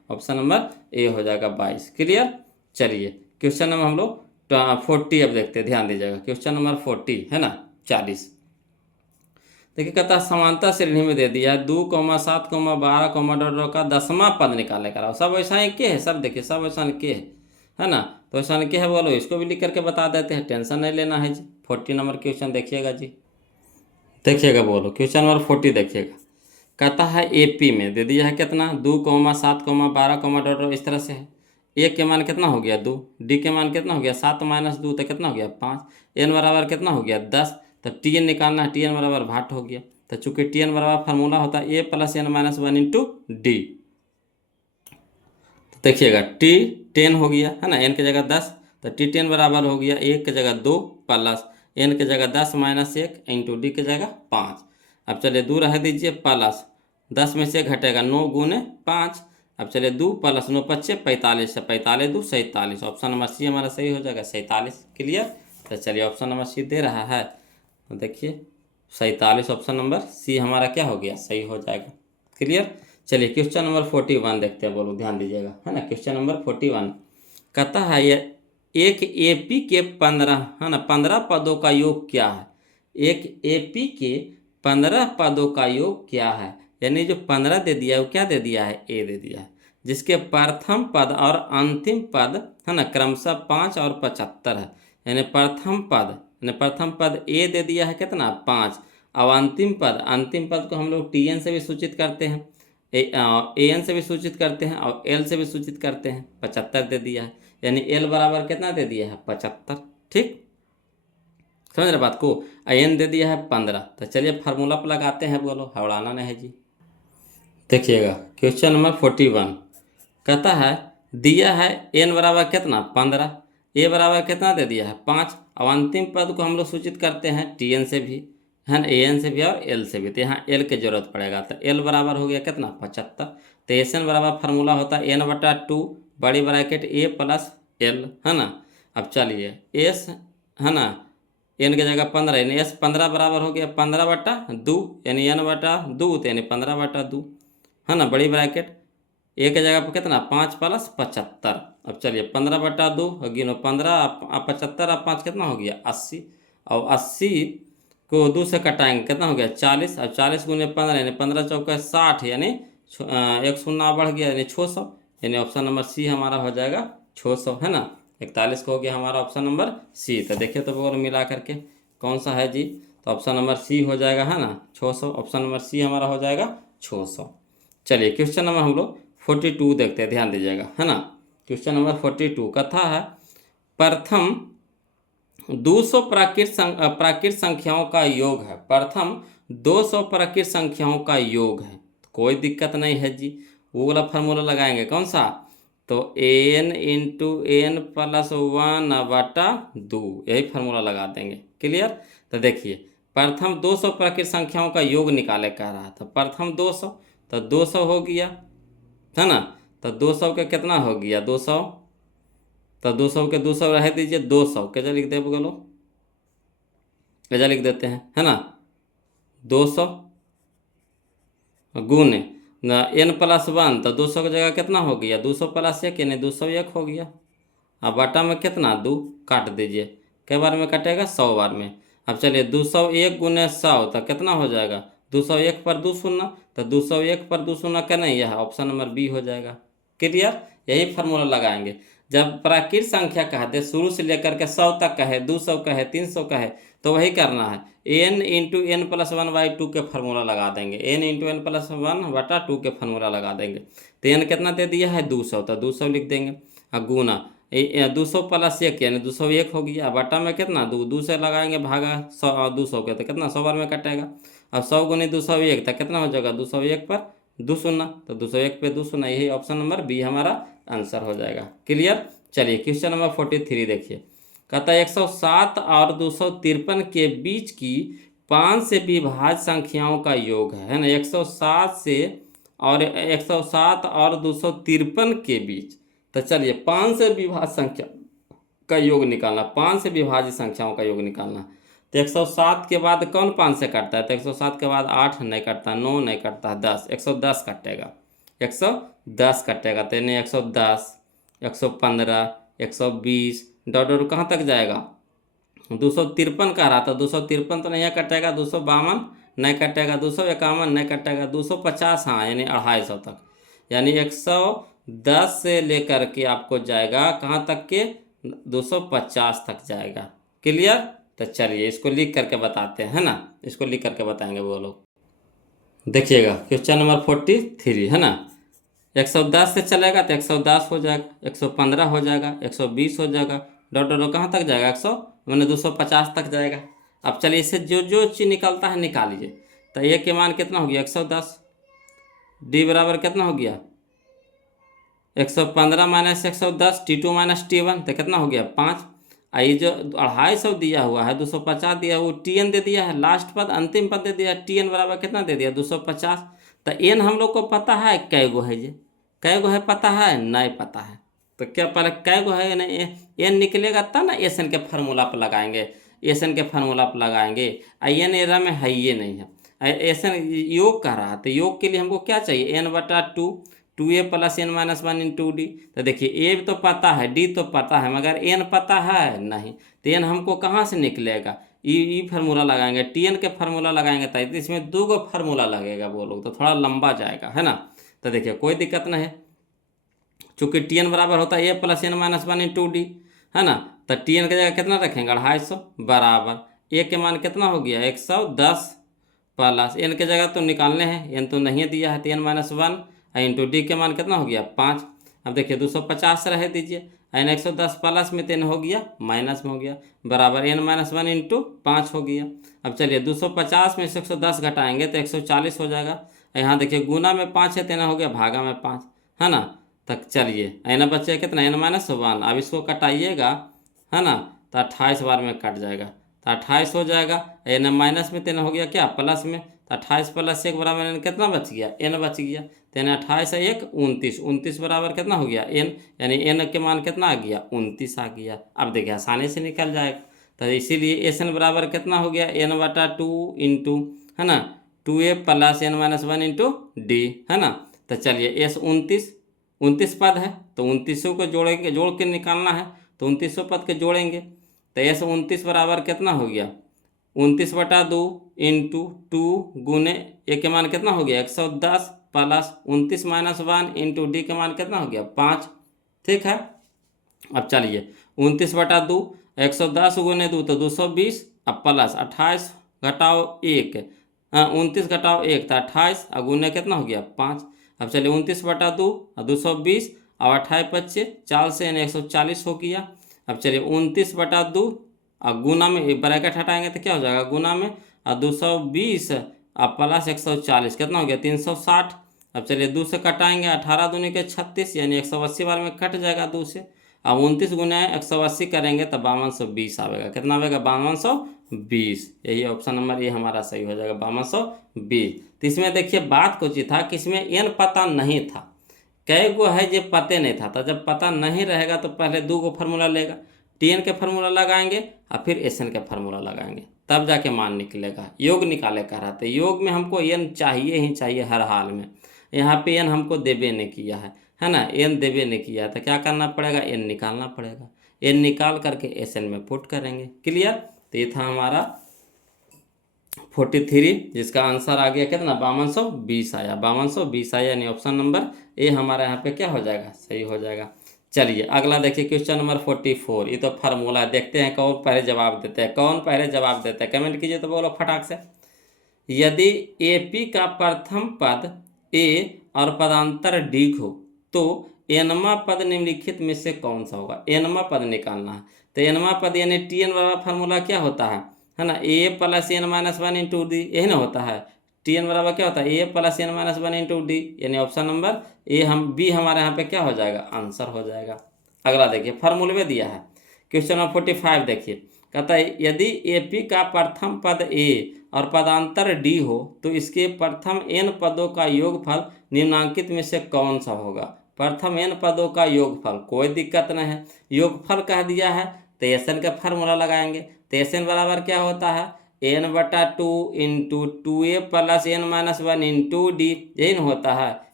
ऑप्शन नंबर ए हो जाएगा 22। क्लियर। चलिए क्वेश्चन नंबर हम लोग 40 अब देखते हैं, ध्यान दीजिएगा। क्वेश्चन नंबर 40 है ना 40। देखिए कहता है समांतर श्रेणी में दे दिया है 2, 7, 12, डॉट डॉट का 10वां पद निकाले कराओ। सब ऐसा ही के है, सब देखिए सब ऐसा के है ना। तो ऐसा के है बोलो, इसको भी लिख करके बता देते हैं, टेंशन नहीं लेना है जी। 40 नंबर क्वेश्चन देखिएगा जी, देखिएगा बोलो क्वेश्चन नंबर 40 देखिएगा। कहता है एपी में दे दिया है कितना 2, 7, 12, डॉट डॉट इस तरह से है। ए के मान कितना हो गया 2, डी के मान कितना हो गया 7 - 2 तो कितना हो गया 5, एन बराबर कितना हो गया 10। तो टी एन निकालना है, टी एन बराबर भाट हो गया। तो चूंकि टी एन बराबर फार्मूला होता है ए plus N minus 1 into D. तो देखिएगा टी 10 हो गया है ना, एन की जगह 10, तो टी 10 बराबर हो गया 1 की जगह 2 प्लस एन की जगह 10 - 1 इंटू डी की जगह 5। अब चलिए 2 रह दीजिए प्लस 10 में से घटेगा 9 गुने 5। अब चलिए 2 प्लस 9 × 5 = 45 से 45 2 47। ऑप्शन नंबर सी हमारा सही हो जाएगा 47। क्लियर। तो चलिए ऑप्शन नंबर सी दे रहा है, तो देखिए 47 ऑप्शन नंबर सी हमारा क्या हो गया सही हो जाएगा। क्लियर। चलिए क्वेश्चन नंबर 41 देखते हैं, बोलो ध्यान दीजिएगा है ना। क्वेश्चन नंबर 41 कहता है ये एक एपी के 15 है ना 15 पदों का योग क्या है। एक एपी के 15 पदों का योग क्या है, यानी जो 15 दे दिया है वो क्या दे दिया है ए दे दिया है, जिसके प्रथम पद और अंतिम पद है ना क्रमशः 5 और 75 है। यानी प्रथम पद ए दे दिया है कितना 5, और अंतिम पद को हम लोग टी एन से भी सूचित करते हैं, ए एन से भी सूचित करते हैं और एल से भी सूचित करते हैं। 75 दे दिया है, यानी एल बराबर कितना दे दिया है 75। ठीक समझ रहे बात को। एन दे दिया है 15। तो चलिए फार्मूला पर लगाते हैं, बोलो हवड़ाना नहीं है जी। देखिएगा क्वेश्चन नंबर 41 कहता है दिया है एन बराबर कितना 15, ए बराबर कितना दे दिया है 5, और अंतिम पद को हम लोग सूचित करते हैं टी एन से भी है ना, ए एन से भी और एल से भी। तो यहाँ एल की जरूरत पड़ेगा, तो एल बराबर हो गया कितना 75। तो एस एन बराबर फार्मूला होता है n/2 बड़ी ब्रैकेट ए प्लस एल है ना। अब चलिए एस है ना एन की जगह 15, यानी एस 15 बराबर हो गया 15/2 यानी n/2 तो यानी 15/2 है ना बड़ी ब्रैकेट ए के जगह पर कितना 5 + 75। अब चलिए 15/2 गिनो 15 अब 75 अब 5 कितना हो गया 80, और 80 को 2 से कटाएंगे कितना हो गया 40। अब 40 × 15 यानी 15 × 4 = 60, यानी एक शून्य बढ़ गया यानी 600, यानी ऑप्शन नंबर सी हमारा हो जाएगा 600 है ना। 41 को हो गया हमारा ऑप्शन नंबर सी। तो देखिए तो बोल मिला करके कौन सा है जी, तो ऑप्शन नंबर सी हो जाएगा है ना 600। ऑप्शन नंबर सी हमारा हो जाएगा 600। चलिए क्वेश्चन नंबर हम लोग 42 देखते हैं, ध्यान दीजिएगा है ना। क्वेश्चन नंबर 42 कथा है प्रथम 200 प्राकृत संख्याओं का योग है। प्रथम 200 प्राकृत संख्याओं का योग है, कोई दिक्कत नहीं है जी। वो वाला फार्मूला लगाएंगे कौन सा, तो एन इंटू एन प्लस 1/2 यही फार्मूला लगा देंगे। क्लियर। तो देखिए प्रथम 200 प्राकृत संख्याओं का योग निकाले कह रहा था। प्रथम 200 तो 200 हो गया है ना, तो 200 के कितना हो गया 200, तो 200 के 200 रह दीजिए 200 कैसे लिख दे बोलो, कैसे लिख देते हैं है ना 200 गुने n + 1 तो 200 की जगह कितना हो गया 200 + 1 यानी 201 हो गया। अब बटा में कितना 2 काट दीजिए, कई बार में कटेगा 100 बार में। अब चलिए 201 × 100 तो कितना हो जाएगा 201 पर 2 शून्य, तो 201 पर 2 शून्य का नहीं, यह ऑप्शन नंबर बी हो जाएगा। क्लियर। यही फार्मूला लगाएंगे जब प्राकृत संख्या कहते शुरू से लेकर के 100 तक का है, 200 का है, 300 का है, तो वही करना है n × n + 1/2 के फार्मूला लगा देंगे। n × n + 1/2 के फार्मूला लगा देंगे। तो n कितना दे दिया है 200, तो 200 लिख देंगे और गुना 200 + 1 यानी 201 हो गया। बटा में कितना 2 से लगाएंगे भागा 100 200 के, तो कितना 100 बार में कटेगा। अब 100 × 201 तो कितना हो जाएगा 201 पर 2 शून्य, तो 201 पे 2 शून्य, यही ऑप्शन नंबर बी हमारा आंसर हो जाएगा। क्लियर। चलिए क्वेश्चन नंबर 43 देखिए कहता है 107 और 253 के बीच की 5 से विभाज्य संख्याओं का योग है ना। 107 और 253 के बीच, तो चलिए 5 से विभाज्य संख्या का योग निकालना, 5 से विभाज्य संख्याओं का योग निकालना। तो 107 के बाद कौन 5 से कटता है, तो 107 के बाद 8 नहीं कटता, 9 नहीं कटता, 10, 110 कटेगा। 110 कटेगा, तो यानी 110, 115, 120 डॉट डॉट कहाँ तक जाएगा, 253 कह रहा था, 253 तो नहीं कटेगा, 252 नहीं कटेगा, 251 नहीं कटेगा, 250 हाँ, यानी 250 तक, यानी 110 से लेकर के आपको जाएगा कहाँ तक के, 250 तक जाएगा। क्लियर? तो चलिए इसको लिख करके बताते हैं, है ना, इसको लिख करके बताएंगे वो लोग। देखिएगा क्वेश्चन नंबर 43 है ना, 110 से चलेगा तो 110 हो जाएगा, 115 हो जाएगा, 120 हो जाएगा, डॉट डॉट कहाँ तक जाएगा, 250 तक जाएगा। अब चलिए इससे जो जो चीज़ निकलता है निकालिए। तो ए के मान कितना हो गया, 110, डी बराबर कितना हो गया, 115 माइनस 110, T2 माइनस T1, तो कितना हो गया 5। ये जो 250 दिया हुआ है, 250 दिया हुआ, TN दे दिया है, लास्ट पद अंतिम पद दे दिया, TN बराबर कितना दे दिया, 250। तो एन हम लोग को पता है कै गो है, ये कै गो है पता है, नहीं पता है। तो क्या पहले कै गो है, एन निकलेगा तब ना एस एन के फार्मूला पर लगाएंगे, एस एन के फार्मूला पर लगाएंगे। एन एरा में है ये नहीं है, एस एन योग कर रहा है, तो योग के लिए हमको क्या चाहिए, n/2, 2a plus n minus 1 into D. तो देखिए ए तो पता है, डी तो पता है, मगर एन पता है नहीं, तो एन हमको कहाँ से निकलेगा, ई फार्मूला लगाएंगे, टीएन के फार्मूला लगाएंगे, तो इसमें 2 गो फार्मूला लगेगा वो लोग, तो थोड़ा लंबा जाएगा, है ना। तो देखिए कोई दिक्कत नहीं है, चूँकि टीएन बराबर होता है a plus n minus 1 into D, है ना। तो टीएन की जगह कितना रखेंगे, 250 बराबर ए के मान कितना हो गया, 110 प्लस एन के जगह तो निकालने हैं, एन तो नहीं दिया है, तो n माइनस 1 इंटू डी के मान कितना हो गया 5। अब देखिए 250 रह दीजिए, एन 110 प्लस में तो एन हो गया माइनस में हो गया, बराबर n माइनस 1 इंटू 5 हो गया। अब चलिए 250 में से 110 घटाएंगे तो 140 हो जाएगा। यहाँ देखिए गुना में 5 है तो एन हो गया भागा में 5, है ना। तक चलिए एन बचे कितना, n माइनस 1, अब इसको कटाइएगा, है ना, तो 28 बार में कट जाएगा, तो 28 हो जाएगा। एन माइनस में तो हो गया क्या, प्लस में, तो 28 प्लस 1 बराबर एन कितना बच गया, एन बच गया, तो एन 28 है 1 29, 29 बराबर कितना हो गया एन, यानी एन के मान कितना आ गया 29 आ गया। अब देखिए आसानी से निकल जाएगा, तो इसीलिए एस एन बराबर कितना हो गया, n/2 इंटू, है ना, 2a plus n minus 1 into D, है ना। तो चलिए एस 29 पद है, तो 29 को जोड़ेंगे, जोड़ के निकालना है, तो 29 पद के जोड़ेंगे, तो एस 29 बराबर कितना हो गया, 29/2 इंटू 2 गुने ए के मान कितना हो गया 110 प्लस 29 माइनस 1 इंटू डी के मान कितना हो गया 5। ठीक है। अब चलिए 29/2, 110 गुने 2 तो 220, अब प्लस 28 घटाओ 1, 29 घटाओ 1 तो 28, और गुने कितना हो गया 5। अब चलिए 29/2 और 220 और 28 बच्चे 4 से यानी 140 हो गया। अब चलिए 29/2 और गुना में ब्रैकेट हटाएंगे तो क्या हो जाएगा, गुना में, और 220 और प्लस 140 कितना हो गया 360। अब चलिए 2 से कटाएंगे, 18 दूनी के 36, यानी 180 बार में कट जाएगा 2 से, और 29 गुना 180 करेंगे तो 5220 आएगा, कितना आएगा 5220। यही ऑप्शन नंबर ये हमारा सही हो जाएगा 5220। तो इसमें देखिए बात कुछ ही था कि इसमें एन पता नहीं था, कई गो है जो पते नहीं था, तो जब पता नहीं रहेगा तो पहले 2 गो फार्मूला लेगा, टीएन के फार्मूला लगाएंगे और फिर एसएन के फार्मूला लगाएंगे, तब जाके मान निकलेगा। योग निकाले कह रहा था, योग में हमको एन चाहिए ही चाहिए हर हाल में, यहाँ पे एन हमको देबे नहीं किया है ना, एन देबे नहीं किया है, तो क्या करना पड़ेगा, एन निकालना पड़ेगा, एन निकाल करके एसएन में पुट करेंगे। क्लियर। तो ये था हमारा 43, जिसका आंसर आ गया कितना 5220 आया, 5220 आया, यानी ऑप्शन नंबर ए हमारा यहाँ पे क्या हो जाएगा, सही हो जाएगा। चलिए अगला देखिए क्वेश्चन नंबर 44, ये तो फार्मूला देखते हैं कौन पहले जवाब देते हैं, कौन पहले जवाब देते हैं, कमेंट कीजिए तो बोलो फटाक से। यदि एपी का प्रथम पद ए और पदांतर डी हो तो एनवा पद निम्नलिखित में से कौन सा होगा, एनवा पद निकालना है। तो एनवा पद यानी टीएन बराबर फार्मूला क्या होता है ना, ए plus N minus 1 into D, यही ना होता है। टीएन बराबर क्या होता है, ए plus N minus 1 into D, यानी ऑप्शन नंबर ए हम बी हमारे यहाँ पे क्या हो जाएगा, आंसर हो जाएगा। अगला देखिए फार्मूले में दिया है क्वेश्चन नंबर 45, देखिए कहता है यदि एपी का प्रथम पद ए और पदांतर डी हो तो इसके प्रथम एन पदों का योगफल निम्नांकित में से कौन सा होगा। प्रथम एन पदों का योगफल, कोई दिक्कत नहीं है, योगफल कह दिया है तो एसएन का फार्मूला लगाएंगे। तो एसएन बराबर क्या होता है, n/2 into 2a plus n minus 1 into D, यही ना होता है,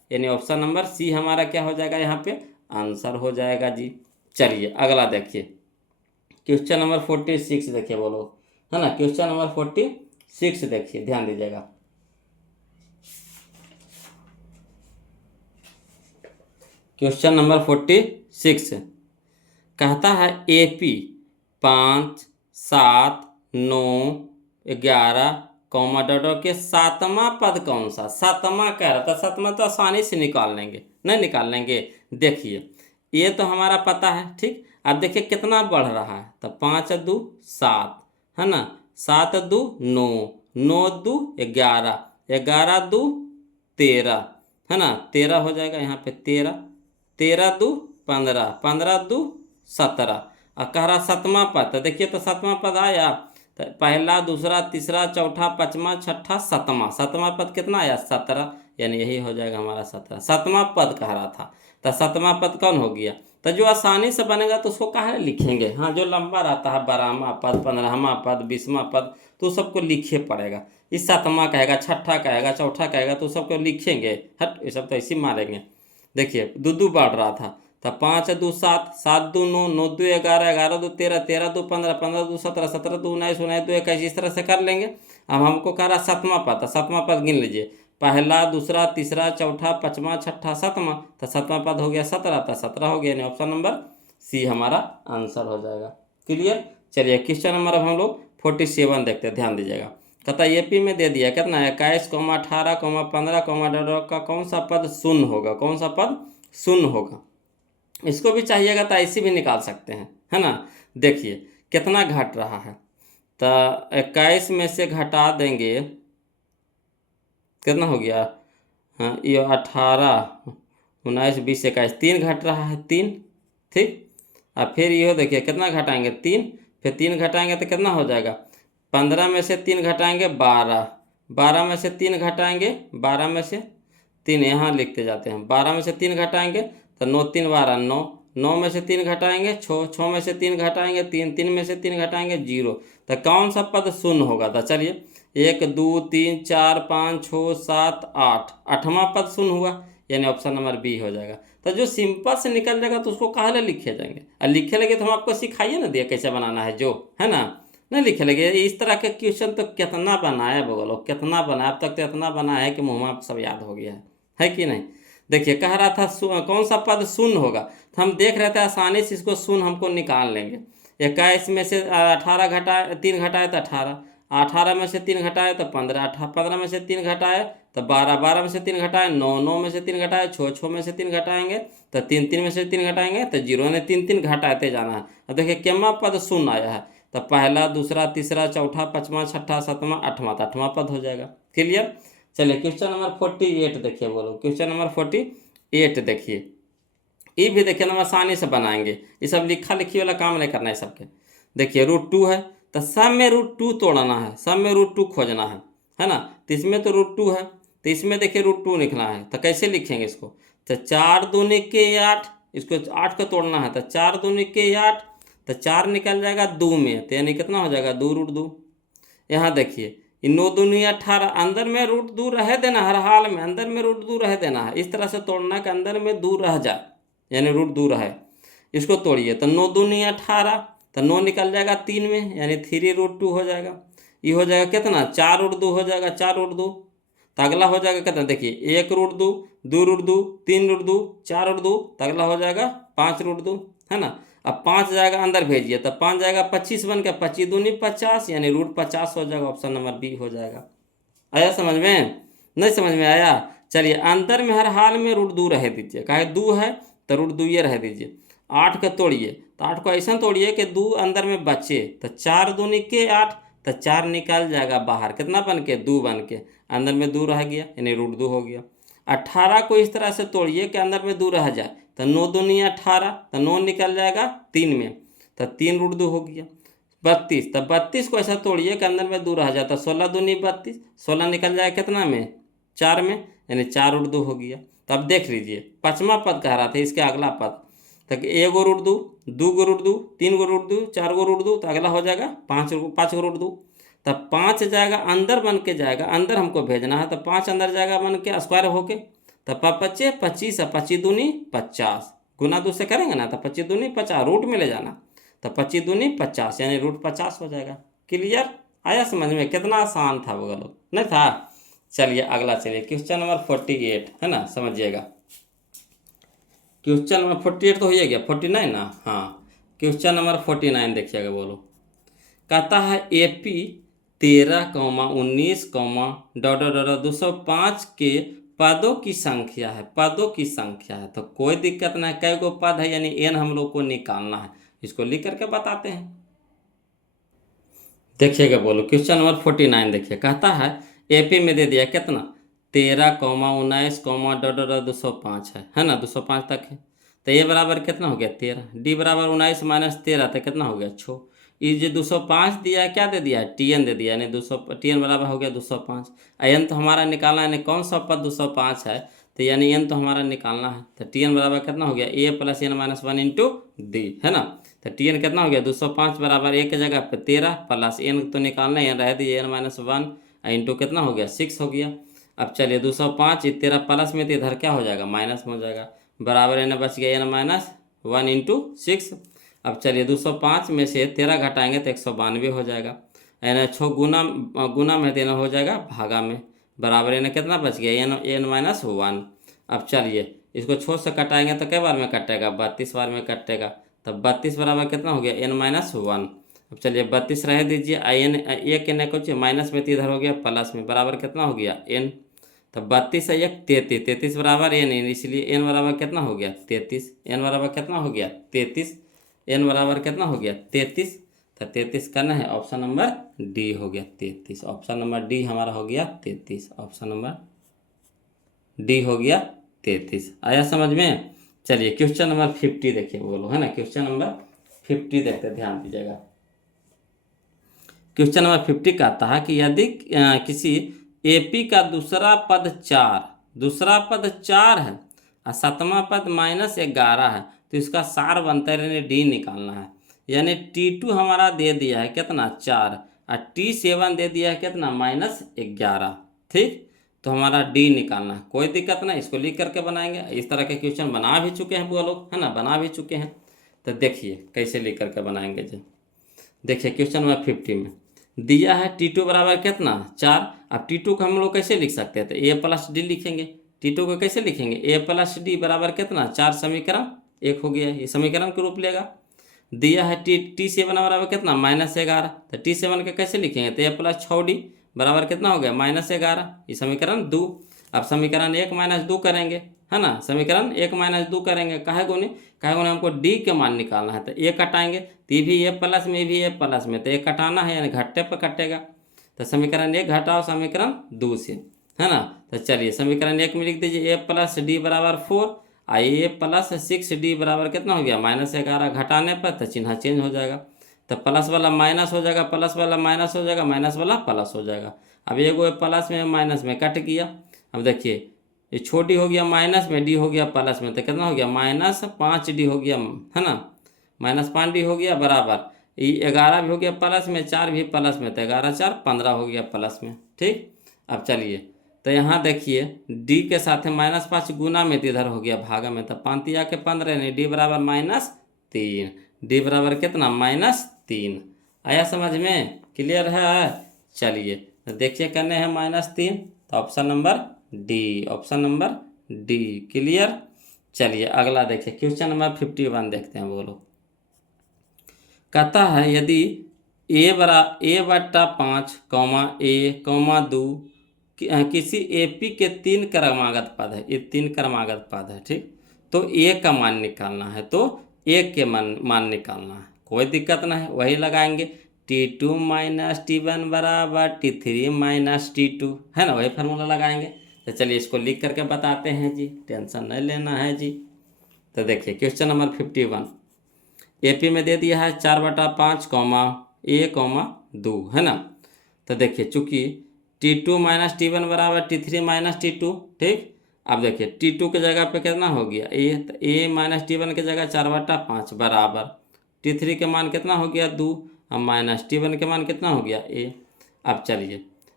यानी ऑप्शन नंबर सी हमारा क्या हो जाएगा यहाँ पे आंसर हो जाएगा जी। चलिए अगला देखिए, क्वेश्चन नंबर 46 देखिए बोलो, है ना। क्वेश्चन नंबर 46 देखिए, ध्यान दीजिएगा। क्वेश्चन नंबर 46 कहता है AP 5, 7, 9, 11 कॉमा डॉट के सातवां पद कौन सा। सातवां कह रहा था, सातवां तो आसानी से निकाल लेंगे, नहीं निकाल लेंगे। देखिए ये तो हमारा पता है, ठीक। अब देखिए कितना बढ़ रहा है, तो 5 2 7, है ना, 7 2 9, 9 2 11, 11 2 13, है ना, 13 हो जाएगा यहाँ पे 13, 13 2 15, 15 2 17, और कह रहा सातवां पद। तो देखिए तो सातवां पद आया, तो पहला, दूसरा, तीसरा, चौथा, पांचवा, छठा, सातवां, सातवां पद कितना आया 17, यानी यही हो जाएगा हमारा 17। सातवां पद कह रहा था, तो सातवां पद कौन हो गया। तो जो आसानी से बनेगा तो उसको कहाँ लिखेंगे, हाँ जो लंबा रहता है 12वां पद, 15वां पद, 20वां पद, तो सबको लिखे पड़ेगा। इस सातवां कहेगा, छठा कहेगा, चौथा कहेगा, तो सबको लिखेंगे। हट, ये सब तो ऐसे ही मारेंगे। देखिए दो बढ़ रहा था, तो 5 2 7, 7 2 9, 9 2 11, 11 2 13, 13 2 15, 15 2 17, 17 2 19, 19 2 21, इस तरह से कर लेंगे। अब हमको कह रहा सातवां पद, तो सातवां पद गिन लीजिए, पहला, दूसरा, तीसरा, चौथा, पांचवा, छठा, सातवां, तो सातवां पद हो गया 17, तो 17 हो गया, यानी ऑप्शन नंबर सी हमारा आंसर हो जाएगा। क्लियर। चलिए क्वेश्चन नंबर अब हम लोग 47 देखते हैं, ध्यान दीजिएगा। कहता AP में दे दिया कितना है 21, 18, 15, का कौन सा पद शून्य होगा, कौन सा पद शून्य होगा। इसको भी चाहिएगा तो ऐसे भी निकाल सकते हैं, है ना। देखिए कितना घट रहा है, तो 21 में से घटा देंगे, कितना हो गया, हाँ ये 18, 19, 20, 21, 3 घट रहा है 3, ठीक। और फिर ये देखिए कितना घटाएंगे 3, फिर 3 घटाएंगे तो कितना हो जाएगा, 15 में से 3 घटाएंगे 12, 12 में से 3 घटाएंगे, 12 में से 3 यहाँ लिखते जाते हैं, 12 में से 3 घटाएंगे तो 9 3 12, 9, 9 में से 3 घटाएंगे 6, 6 में से 3 घटाएंगे 3, 3 में से 3 घटाएंगे 0। तो कौन सा पद शून्य होगा, तो चलिए 1 2 3 4 5 6 7 8, 8वां पद शून्य हुआ, यानी ऑप्शन नंबर बी हो जाएगा। तो जो सिंपल से निकल जाएगा तो उसको कहाँ लिखे जाएंगे, और लिखे लगे तो हम आपको सिखाइए ना दिया कैसे बनाना है, जो है ना, नहीं लिखे लगे। इस तरह के क्वेश्चन तो कितना बनाया बोलो, कितना बनाया, अब तक तो इतना बना है कि मुँह में सब याद हो गया है कि नहीं। देखिए कह रहा था कौन सा पद शून्य होगा, तो हम देख रहे थे आसानी से इसको शून्य हमको निकाल लेंगे। 21 में से 18 घटाए, 3 घटाए तो 18, 18 में से 3 घटाए तो 15, 15 में से 3 घटाए तो 12, 12 में से 3 घटाए 9, 9 में से 3 घटाए 6, 6 में से 3 घटाएंगे तो 3, 3 में से 3 घटाएंगे तो 0, ने 3 3 घटाते जाना है। अब देखिए केमा पद शून्य आया है, तो पहला, दूसरा, तीसरा, चौथा, पांचवा, छठा, सातवां, आठवां, तो 8वां पद हो जाएगा। क्लियर। चलिए क्वेश्चन नंबर 48 देखिए बोलो, क्वेश्चन नंबर 48 देखिए, ये भी देखिए हम आसानी से बनाएंगे, ये सब लिखा लिखी वाला काम नहीं करना है सबके। देखिए √2 है, तो सब में √2 तोड़ना है, सब में √2 खोजना है ना। तो इसमें तो √2 है, तो इसमें देखिए √2 लिखना है, तो कैसे लिखेंगे इसको, तो 4 दूनी के 8, इसको 8 को तोड़ना है, तो 4 दूनी के 8, तो 4 निकल जाएगा 2 में, तो यानी कितना हो जाएगा 2 √2। यहाँ देखिए 9 दूनी 18, अंदर में √2 रह देना, हर हाल में अंदर में √2 रह देना है, इस तरह से तोड़ना कि अंदर में 2 रह जाए, यानी √2 रहे। इसको तोड़िए तो 9 दूनी 18, तो 9 निकल जाएगा 3 में, यानी 3 √2 हो जाएगा। ये हो जाएगा कितना 4 √2 हो जाएगा, 4 √2। तो अगला हो जाएगा कितना, देखिए 1 √2, 2 √2, 3 √2, 4 √2, तो अगला हो जाएगा 5 √2, है ना। अब 5 जाएगा अंदर भेजिए, तो 5 जाएगा 25 बन के, 25 दूनी 50, यानी √50 हो जाएगा, ऑप्शन नंबर बी हो जाएगा। आया समझ में, नहीं समझ में आया। चलिए अंदर में हर हाल में √2 रह दीजिए, काहे 2 है तो √2 ये रह दीजिए। 8 का तोड़िए, तो 8 को ऐसा तोड़िए कि 2 अंदर में बचे, तो 4 दूनी के 8, तो 4 निकल जाएगा बाहर, कितना बन के 2 बन के, अंदर में 2 रह गया, यानी √2 हो गया। 18 को इस तरह से तोड़िए कि अंदर में 2 रह जाए, तो 9 दूनी 18, तो 9 निकल जाएगा 3 में, तो 3 √2 हो गया। 32, तो 32 को ऐसा तोड़िए कि अंदर में 2 रह जाए, तो 16 दूनी 32, 16 निकल जाएगा कितना में 4 में, यानी 4 √2 हो गया। तो अब देख लीजिए 5वां पद कह रहा था, इसके अगला पद, तो 1 √2, 2 √2, 3 √2, 4 √2, तो अगला हो जाएगा 5 √2। तब 5 जाएगा अंदर बन के जाएगा, अंदर हमको भेजना है, तो 5 अंदर जाएगा बन के स्क्वायर होके, तो 25 25 और 25 दूनी 50, गुना 2 से करेंगे ना तो 25 दूनी 50, रूट में ले जाना तो 25 दूनी 50 यानी रूट 50 हो जाएगा। क्लियर? आया समझ में? कितना आसान था वो लोग, नहीं था? चलिए अगला, चलिए क्वेश्चन नंबर 48 है ना, समझिएगा। क्वेश्चन नंबर 48 तो हो गया, 49 ना, हाँ। क्वेश्चन नंबर 49 देखिएगा, बोलो। कहता है AP 13, 19, 205 के पदों की संख्या है, पदों की संख्या है। तो कोई दिक्कत नहीं, कई गो पद है यानी n हम लोग को निकालना है, इसको लिख करके बताते हैं। देखिएगा, बोलो क्वेश्चन नंबर 49 देखिए। कहता है AP में दे दिया कितना, 13, 19, 205 है ना, 205 तक है। तो ये बराबर कितना हो गया 13, डी बराबर 19 माइनस 13 तो कितना हो गया 6। ये जो 205 दिया है क्या दे दिया है, TN दे दिया, यानी 200 TN बराबर हो गया 205। n तो हमारा निकालना है, यानी कौन सा पद 205 है, तो यानी n तो हमारा निकालना है। तो TN बराबर कितना हो गया, A plus n minus 1 into D, है ना। तो TN कितना हो गया 205 बराबर एक के जगह पे 13 प्लस n तो निकालना है, रह दिए n माइनस 1 इंटू कितना हो गया 6 हो गया। अब चलिए 205 13 प्लस में तो इधर क्या हो जाएगा माइनस में हो जाएगा, बराबर n बच गया n माइनस 1 इंटू 6। अब चलिए 205 में से 13 घटाएंगे तो 192 हो जाएगा, यानी 6 गुना में देना हो जाएगा भागा में, बराबर n कितना बच गया n माइनस 1। अब चलिए इसको 6 से कटाएंगे तो कई बार में कटेगा, 32 बार में कटेगा। तब 32 बराबर कितना हो गया n माइनस 1। अब चलिए 32 रह दीजिए, n एक न कुछ माइनस में तो इधर हो गया प्लस में, बराबर कितना हो गया n। तब 32 है 1 33, 33 बराबर n, इसलिए n बराबर कितना हो गया 33, n बराबर कितना हो गया 33, n बराबर कितना हो गया 33। तो 33 करना है, ऑप्शन नंबर डी हो गया 33, ऑप्शन नंबर डी हमारा हो गया 33, ऑप्शन नंबर डी हो गया 33। आया समझ में? चलिए क्वेश्चन नंबर 50 देखिए, बोलो, है ना। क्वेश्चन नंबर 50 देखते, ध्यान दीजिएगा। क्वेश्चन नंबर 50 कहता है कि यदि किसी AP का दूसरा पद 4 है और 7वां पद -11 है, तो इसका सार बनता है, यानी डी निकालना है। यानी T2 हमारा दे दिया है कितना 4 और T7 दे दिया है कितना -11, ठीक। तो हमारा डी निकालना है, कोई दिक्कत नहीं, इसको लिख करके बनाएंगे। इस तरह के क्वेश्चन बना भी चुके हैं वो लोग, है ना, बना भी चुके हैं। तो देखिए कैसे लिख करके बनाएंगे जी। देखिए क्वेश्चन नंबर 50 में दिया है T2 बराबर कितना 4। अब T2 को हम लोग कैसे लिख सकते हैं, तो A प्लस डी लिखेंगे। T2 को कैसे लिखेंगे, A प्लस डी बराबर कितना 4, समीकरण 1 हो गया, ये समीकरण के रूप लेगा। दिया है T7 बराबर कितना -11, तो T7 के कैसे लिखेंगे, तो A प्लस 6D बराबर कितना हो गया -11, ये समीकरण 2। अब समीकरण 1 माइनस 2 करेंगे, है ना, समीकरण 1 माइनस 2 करेंगे, काहे गुने हमको डी के मान निकालना है। तो ए कटाएंगे तो ये भी ए प्लस में, भी ए प्लस में, तो ए कटाना है यानी घट्टे पर कटेगा। तो समीकरण 1 घटाओ समीकरण 2 से, है ना। तो चलिए समीकरण 1 में लिख दीजिए A प्लस डी बराबर 4, और A प्लस 6D बराबर कितना हो गया -11, घटाने पर तो चिन्ह चेंज हो जाएगा, तो प्लस वाला माइनस हो जाएगा, प्लस वाला माइनस हो जाएगा, माइनस वाला प्लस हो जाएगा। अब एगो प्लस में माइनस में कट गया। अब देखिए ये छोटी हो गया माइनस में, डी हो गया प्लस में, तो कितना हो गया -5D हो गया, है ना, -5D हो गया, बराबर ये 11 भी हो गया प्लस में, 4 भी प्लस में, तो 11 4 15 हो गया प्लस में, ठीक। अब चलिए तो यहाँ देखिए डी के साथ -5 गुना में तो इधर हो गया भागा में, तो 5 के 15 यानी डी बराबर -3, डी बराबर कितना -3। आया समझ में? क्लियर है? चलिए तो देखिए करने हैं -3, तो option number D, option number D, clear. चलिए अगला देखिए क्वेश्चन नंबर 51 देखते हैं, बोलो। कहता है यदि A/5, A, 2 किसी AP के 3 क्रमागत पद है, ये 3 क्रमागत पद है, ठीक। तो A का मान निकालना है, तो A के मान निकालना है, कोई दिक्कत नहीं है, वही लगाएंगे T2 माइनस T1 बराबर T3 माइनस T2, है ना, वही फार्मूला लगाएंगे। तो चलिए इसको लिख करके बताते हैं जी, टेंशन नहीं लेना है जी। तो देखिए क्वेश्चन नंबर 51 AP में दे दिया है 4/5, A, 2, है ना। तो देखिए चूंकि T2 माइनस T1 बराबर T3 माइनस T2, ठीक। अब देखिए T2 के जगह पे कितना हो गया A, तो A माइनस T1 के जगह 4/5 बराबर T3 के मान कितना हो गया 2, अब माइनस T1 के मान कितना हो गया A। अब चलिए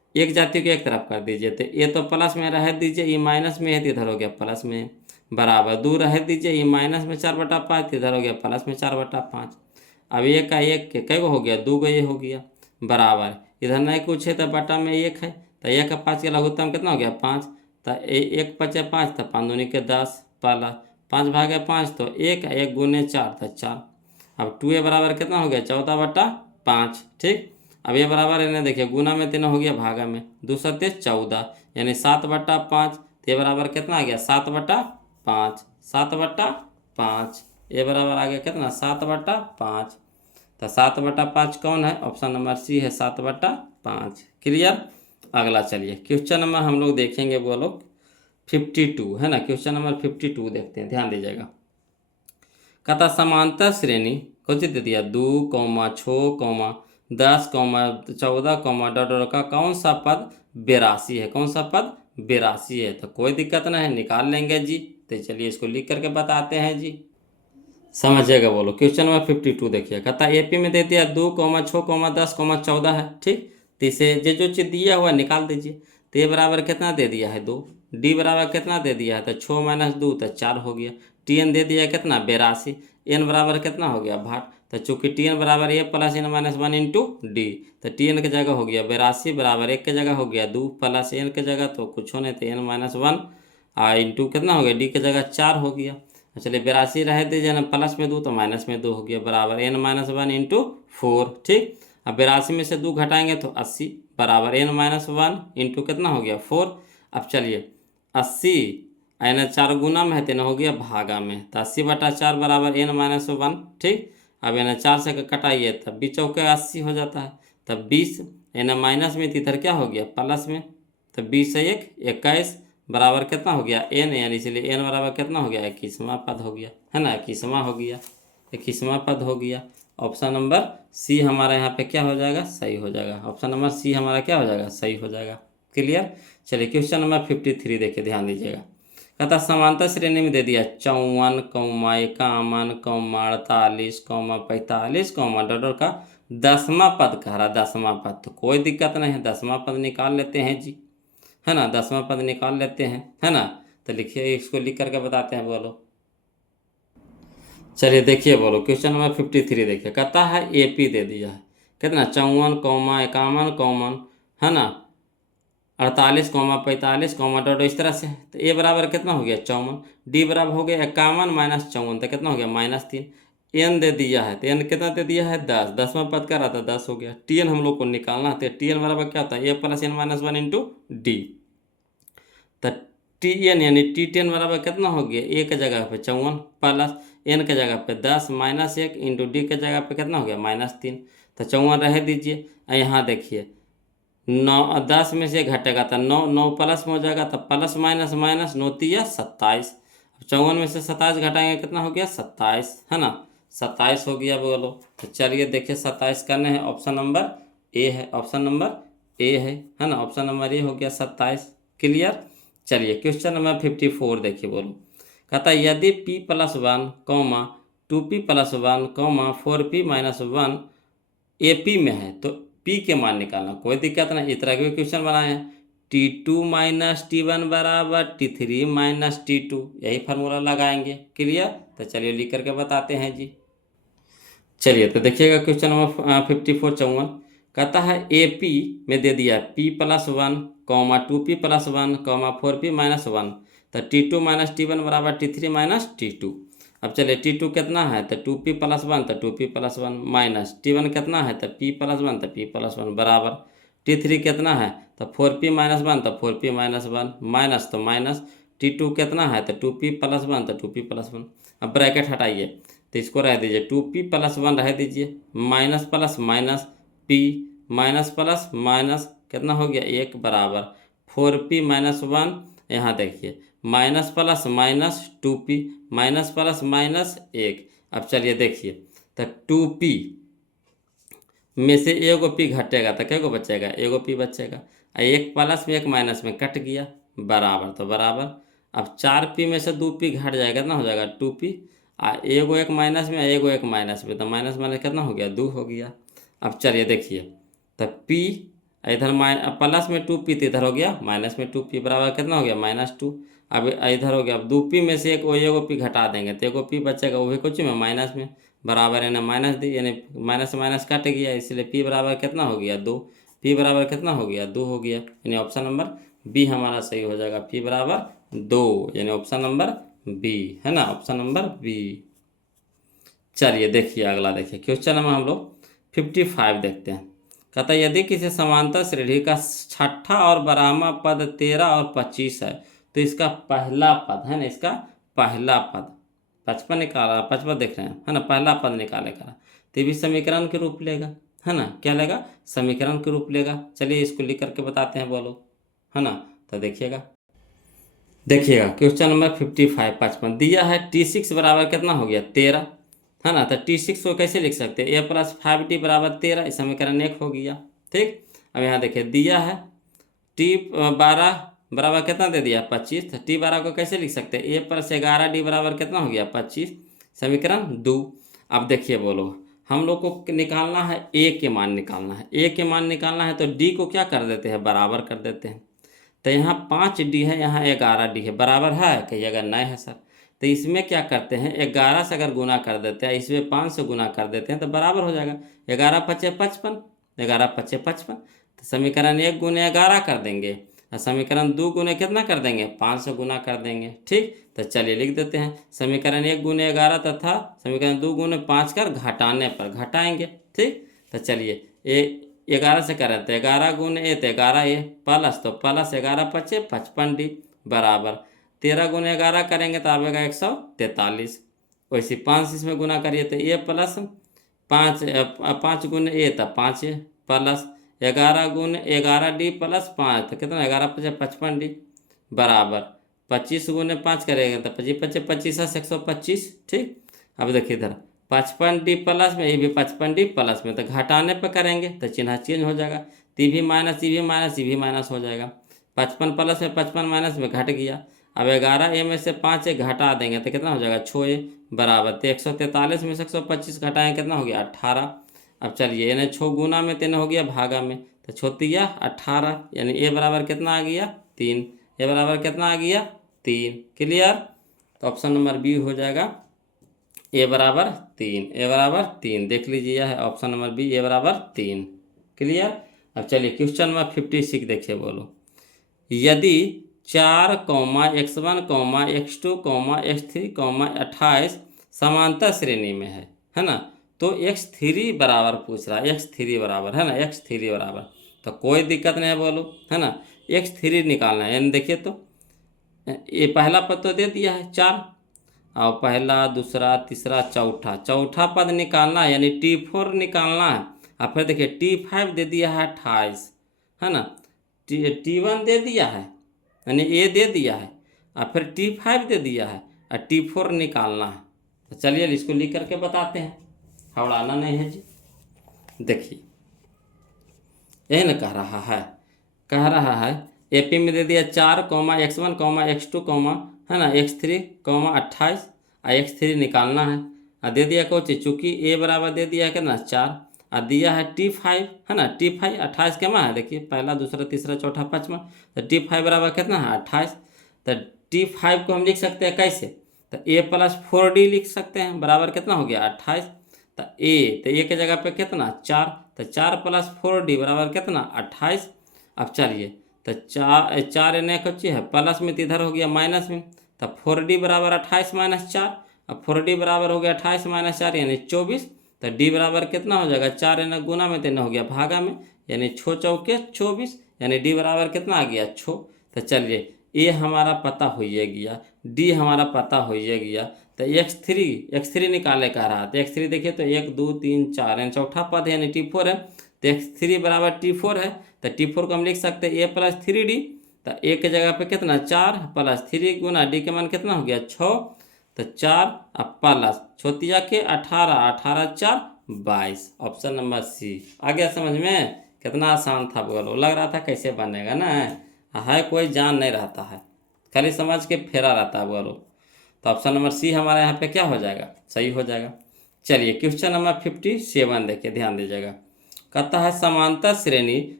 एक जाति को एक तरफ कर दीजिए, तो ये तो प्लस में रह दीजिए, ये माइनस में है तो इधर हो गया प्लस में, बराबर 2 रह दीजिए, ये माइनस में 4/5 इधर हो गया प्लस में 4/5। अब एक का एक के कई गो हो गया, 2 गो ये हो गया, बराबर इधर नहीं कुछ है तो बटा में 1 है, तो 1 का 5 के लघुत्तम कितना हो गया 5, तो 1 पचे 5, तो 5 दूनी के 10, पहला 5/5 तो 1 गुने 4 तो 4। अब 2a बराबर कितना हो गया 14/5, ठीक। अब ये बराबर है ना, देखिए गुना में 3 हो गया, भागा में 2 सत्ते 14, यानी 7/5, तो ये बराबर कितना आ गया 7/5, 7/5, ये बराबर आ गया कितना 7/5। तो 7/5 कौन है, ऑप्शन नंबर सी है 7/5। क्लियर। अगला चलिए क्वेश्चन नंबर हम लोग देखेंगे, वो लोग 52 है ना, क्वेश्चन नंबर 52 देखते हैं, ध्यान दीजिएगा। कहता समांतर श्रेणी कुछ दे दिया 2, 6, 10, 14, डॉट का कौन सा पद 82 है, कौन सा पद 82 है। तो कोई दिक्कत नहीं है, निकाल लेंगे जी। तो चलिए इसको लिख करके बताते हैं जी, समझिएगा। बोलो क्वेश्चन नंबर 52 देखिए, कहता एपी में दे दिया 2, 6, 10, 14 है, ठीक। तो इसे जो चीज दिया हुआ निकाल दीजिए। तो ये बराबर कितना दे दिया है 2, डी बराबर कितना दे दिया है, तो 6 - 2 तो 4 हो गया। टी एन दे दिया कितना 82, एन बराबर कितना हो गया भाट, तो चूंकि टी एन बराबर ए plus N minus 1 into D, तो टी एन की जगह हो गया 82 बराबर 1 की जगह हो गया 2 प्लस एन की जगह तो कुछ होने, तो एन माइनस 1 इंटू कितना हो गया डी की जगह 4 हो गया। चलिए 82 रह दीजिए ना, प्लस में 2 तो माइनस में 2 हो गया, बराबर n - 1 इंटू 4, ठीक। अब 82 में से 2 घटाएंगे तो 80 बराबर n - 1 इंटू कितना हो गया 4। अब चलिए 80 n 4 गुना में है तो न हो गया भागा में, तो 80/4 बराबर n - 1, ठीक। अब n 4 से कटाइए तब 20 चौके 80 हो जाता है, तब 20 n माइनस में इधर क्या हो गया प्लस में, तो 20 से 1 21 बराबर कितना हो गया n, यानी इसलिए n बराबर कितना हो गया 21वां पद हो गया, है ना, 21वां हो गया, 21वां पद हो गया। ऑप्शन नंबर सी हमारा यहाँ पे क्या हो जाएगा, सही हो जाएगा। ऑप्शन नंबर सी हमारा क्या हो जाएगा, सही हो जाएगा। क्लियर। चलिए क्वेश्चन नंबर 53 देखिए, ध्यान दीजिएगा। कहता समांतर श्रेणी में दे दिया 54, 51, 48, 45, डॉट का 10वां पद कह रहा, 10वां पद। तो कोई दिक्कत नहीं है, 10वां पद निकाल लेते हैं जी, है ना, 10वां पद निकाल लेते हैं, है ना। तो लिखिए, इसको लिख करके बताते हैं, बोलो। चलिए देखिए, बोलो क्वेश्चन नंबर 53 देखिए, कहता है एपी दे दिया है कितना 54, 51, है ना, 48, 45, डॉट इस तरह से। तो ए बराबर कितना हो गया 54, डी बराबर हो गया 51 माइनस 54, तो कितना हो गया -3। एन दे दिया है, तो एन कितना दे दिया है 10, 10वां पद का रहा था 10 हो गया। टी एन हम लोग को निकालना है, टी एन बराबर क्या होता है ए plus N minus 1 into D. तो टी एन यानी टी टेन बराबर कितना हो गया, ए के जगह पे 54 प्लस एन के जगह पे 10 -1 इंटू डी के जगह पे कितना हो गया -3। तो 54 रह दीजिए। यहाँ देखिए 9 10 में से घटेगा तो 9 9 प्लस में हो जाएगा, तो प्लस माइनस माइनस 9 तिया 27। अब 54 में से 27 घटाएंगे कितना हो गया 27, है ना, 27 हो गया। बोलो तो चलिए देखिए 27 करने हैं, ऑप्शन नंबर ए है, ऑप्शन नंबर ए है ना, ऑप्शन नंबर ए हो गया 27। क्लियर। चलिए क्वेश्चन नंबर 54 देखिए, बोलो। कहता यदि p+1, 2p+1, 4p-1 AP में है तो p के मान निकालना, कोई दिक्कत नहीं, इस तरह के क्वेश्चन बनाए हैं। T2 - T1 बराबर T3 - T2, यही फार्मूला लगाएंगे। क्लियर। तो चलिए लिख करके बताते हैं जी। चलिए तो देखिएगा क्वेश्चन नंबर 54 54, कहता है AP में दे दिया p+1, 2p+1, 4p-1, तो T2 - T1 बराबर T3 - T2। अब चलिए T2 कितना है, तो 2p+1 तो 2p+1 माइनस T1 कितना है, तो p+1 तो p+1 बराबर T3 कितना है, तो 4p-1 तो 4p-1 माइनस तो माइनस T2 कितना है, तो 2p+1 तो 2p+1। अब ब्रैकेट हटाइए तो इसको रह दीजिए 2p+1 रह दीजिए, minus plus minus p minus plus minus कितना हो गया 1 बराबर 4p-1। यहाँ देखिए minus plus minus 2p minus plus minus 1। अब चलिए देखिए, तो 2p में से एगो p घटेगा तो क्या गो बचेगा, एगो p बचेगा, एक प्लस में एक माइनस में कट गया, बराबर तो बराबर। अब 4p में से 2p घट जाएगा, कितना हो जाएगा 2p, एगो एक माइनस में एगो एक माइनस में, तो माइनस माइनस कितना हो गया 2 हो गया। अब चलिए देखिए, तो p इधर प्लस में 2p तो इधर हो गया माइनस में 2p बराबर कितना हो गया -2। अब इधर हो गया, अब 2p में से एक वो एगो p घटा देंगे तो एगो p बचेगा, वो भी कुछ में माइनस में बराबर है ना माइनस दी, यानी माइनस से माइनस कट गया, इसलिए p बराबर कितना हो गया 2। p बराबर कितना हो गया 2 हो गया, यानी ऑप्शन नंबर बी हमारा सही हो जाएगा, p बराबर 2, यानी ऑप्शन नंबर बी है ना, ऑप्शन नंबर बी। चलिए देखिए अगला, देखिए क्वेश्चन नंबर हम लोग 55 देखते हैं। कहता है यदि किसी समांतर श्रेणी का छठा और बारहवां पद 13 और 25 है तो इसका पहला पद है ना, इसका पहला पद 55 निकाला, 55 देख रहे हैं है ना, पहला पद निकालेगा तो ये भी समीकरण के रूप लेगा है ना, क्या लेगा समीकरण के रूप लेगा। चलिए इसको लिख करके बताते हैं, बोलो है ना। तो देखिएगा क्वेश्चन नंबर 55 55 दिया है T6 बराबर कितना हो गया 13 है ना, तो T6 को कैसे लिख सकते हैं a+5t बराबर 13, इस समीकरण 1 हो गया। ठीक, अब यहाँ देखिए दिया है T12 बराबर कितना दे दिया 25, तो T12 को कैसे लिख सकते हैं a+11d बराबर कितना हो गया 25, समीकरण 2। अब देखिए बोलो हम लोग को निकालना है a के मान निकालना है, a के मान निकालना है तो d को क्या कर देते हैं बराबर कर देते हैं, तो यहाँ 5d है यहाँ 11d है, बराबर है कहिएगा नहीं है सर, तो इसमें क्या करते हैं 11 से अगर गुना कर देते हैं, इसमें 5 से गुना कर देते हैं तो बराबर हो जाएगा 11 पचे 55, 11 पचे 55, तो समीकरण 1 गुने 11 कर देंगे और समीकरण 2 गुने कितना कर देंगे 5 से गुना कर देंगे। ठीक, तो चलिए लिख देते हैं समीकरण 1 गुने 11 तथा समीकरण 2 गुने 5 कर घटाने पर घटाएंगे। ठीक, तो चलिए 11 से करें तो 11 गुने ए तो 11 ए प्लस तो प्लस 11 पचे 55d बराबर 13 गुने 11 करेंगे तो आएगा 143, वैसे 5 इसमें गुना करिए तो ए प्लस 5 गुने ए तो 5 प्लस 11 गुने 11d प्लस 5 तो कितना 11 पचे 55d बराबर 25 गुने 5 करेंगे तो 25 पचे 25 125। ठीक, अब देखिए इधर 55d प्लस में, ये भी 55d प्लस में, तो घटाने पर करेंगे तो चिन्ह चेंज हो जाएगा, ती भी माइनस ये भी माइनस ये भी माइनस हो जाएगा, 55 प्लस में 55 माइनस में घट गया। अब 11a में से 5 घटा देंगे तो कितना हो जाएगा 6a बराबर, तो 143 में से 125 घटाएंगे कितना हो गया 18। अब चलिए यानी 6 गुना में 3 हो गया भागा में, तो 6 18, यानी a बराबर कितना आ गया 3, a बराबर कितना आ गया 3। क्लियर, तो ऑप्शन नंबर बी हो जाएगा a बराबर 3, a बराबर 3 देख लीजिए, यह है ऑप्शन नंबर बी a बराबर 3। क्लियर, अब चलिए क्वेश्चन नंबर 56 देखिए, बोलो यदि 4, x1, x2, x3, 28 समांतर श्रेणी में है ना, तो x3 बराबर पूछ रहा है, x3 बराबर है ना, x3 बराबर, तो कोई दिक्कत नहीं है बोलो है ना, x3 निकालना है, यानी देखिए तो ये पहला पद तो दे दिया है 4 और पहला दूसरा तीसरा चौथा पद निकालना है, यानी T4 निकालना है। और फिर देखिए T5 दे दिया है 28 है ना, T1 दे दिया है यानी ए दे दिया है और फिर T5 दे दिया है और T4 निकालना है। तो चलिए इसको लिख करके बताते हैं, हवड़ाना नहीं है जी। देखिए यही ना कह रहा है एपी में दे दिया 4, x1, x2, है ना x3, 28 और x3 निकालना है, और दे दिया कोच चूँकि ए बराबर दे दिया है कितना 4 और दिया है T5 है ना, T5 28 के में है, देखिए पहला दूसरा तीसरा चौथा पाँचवा, तो T5 बराबर कितना है 28, तो T5 को हम लिख सकते हैं कैसे, तो a+4d लिख सकते हैं बराबर कितना हो गया 28, तो ए के जगह पे कितना 4, तो 4+4d बराबर कितना 28। अब चलिए तो 4 एने कच्ची है प्लस में तो इधर हो गया माइनस में, तो 4d बराबर 28 - 4, अब 4d बराबर हो गया 28 - 4 यानी 24, तो d बराबर कितना हो जाएगा 4 एने गुना में 3 हो गया भागा में, यानी 6 चौके 24, यानी d बराबर कितना आ गया 6। तो चलिए ए हमारा पता हो गया, डी हमारा पता हो गया, तो x3 निकाले कह रहा, तो x3 देखिए तो 1 2 3 4 यानी चौथा पद है यानी T4 है, तो x3 बराबर T4 है, तो T4 को हम लिख सकते हैं a+3d, तो a के जगह पे कितना 4 + 3 गुना d के मान कितना हो गया 6, तो 4 प्लस छोतिया के 18 18 4 22, ऑप्शन नंबर सी आ गया समझ में। कितना आसान था बोलो, लग रहा था कैसे बनेगा ना, है कोई जान नहीं रहता है, खाली समझ के फेरा रहता है बोलो, तो ऑप्शन नंबर सी हमारा यहाँ पे क्या हो जाएगा सही हो जाएगा। चलिए क्वेश्चन नंबर 57 देखिए ध्यान दीजिएगा, कहता है समांतर श्रेणी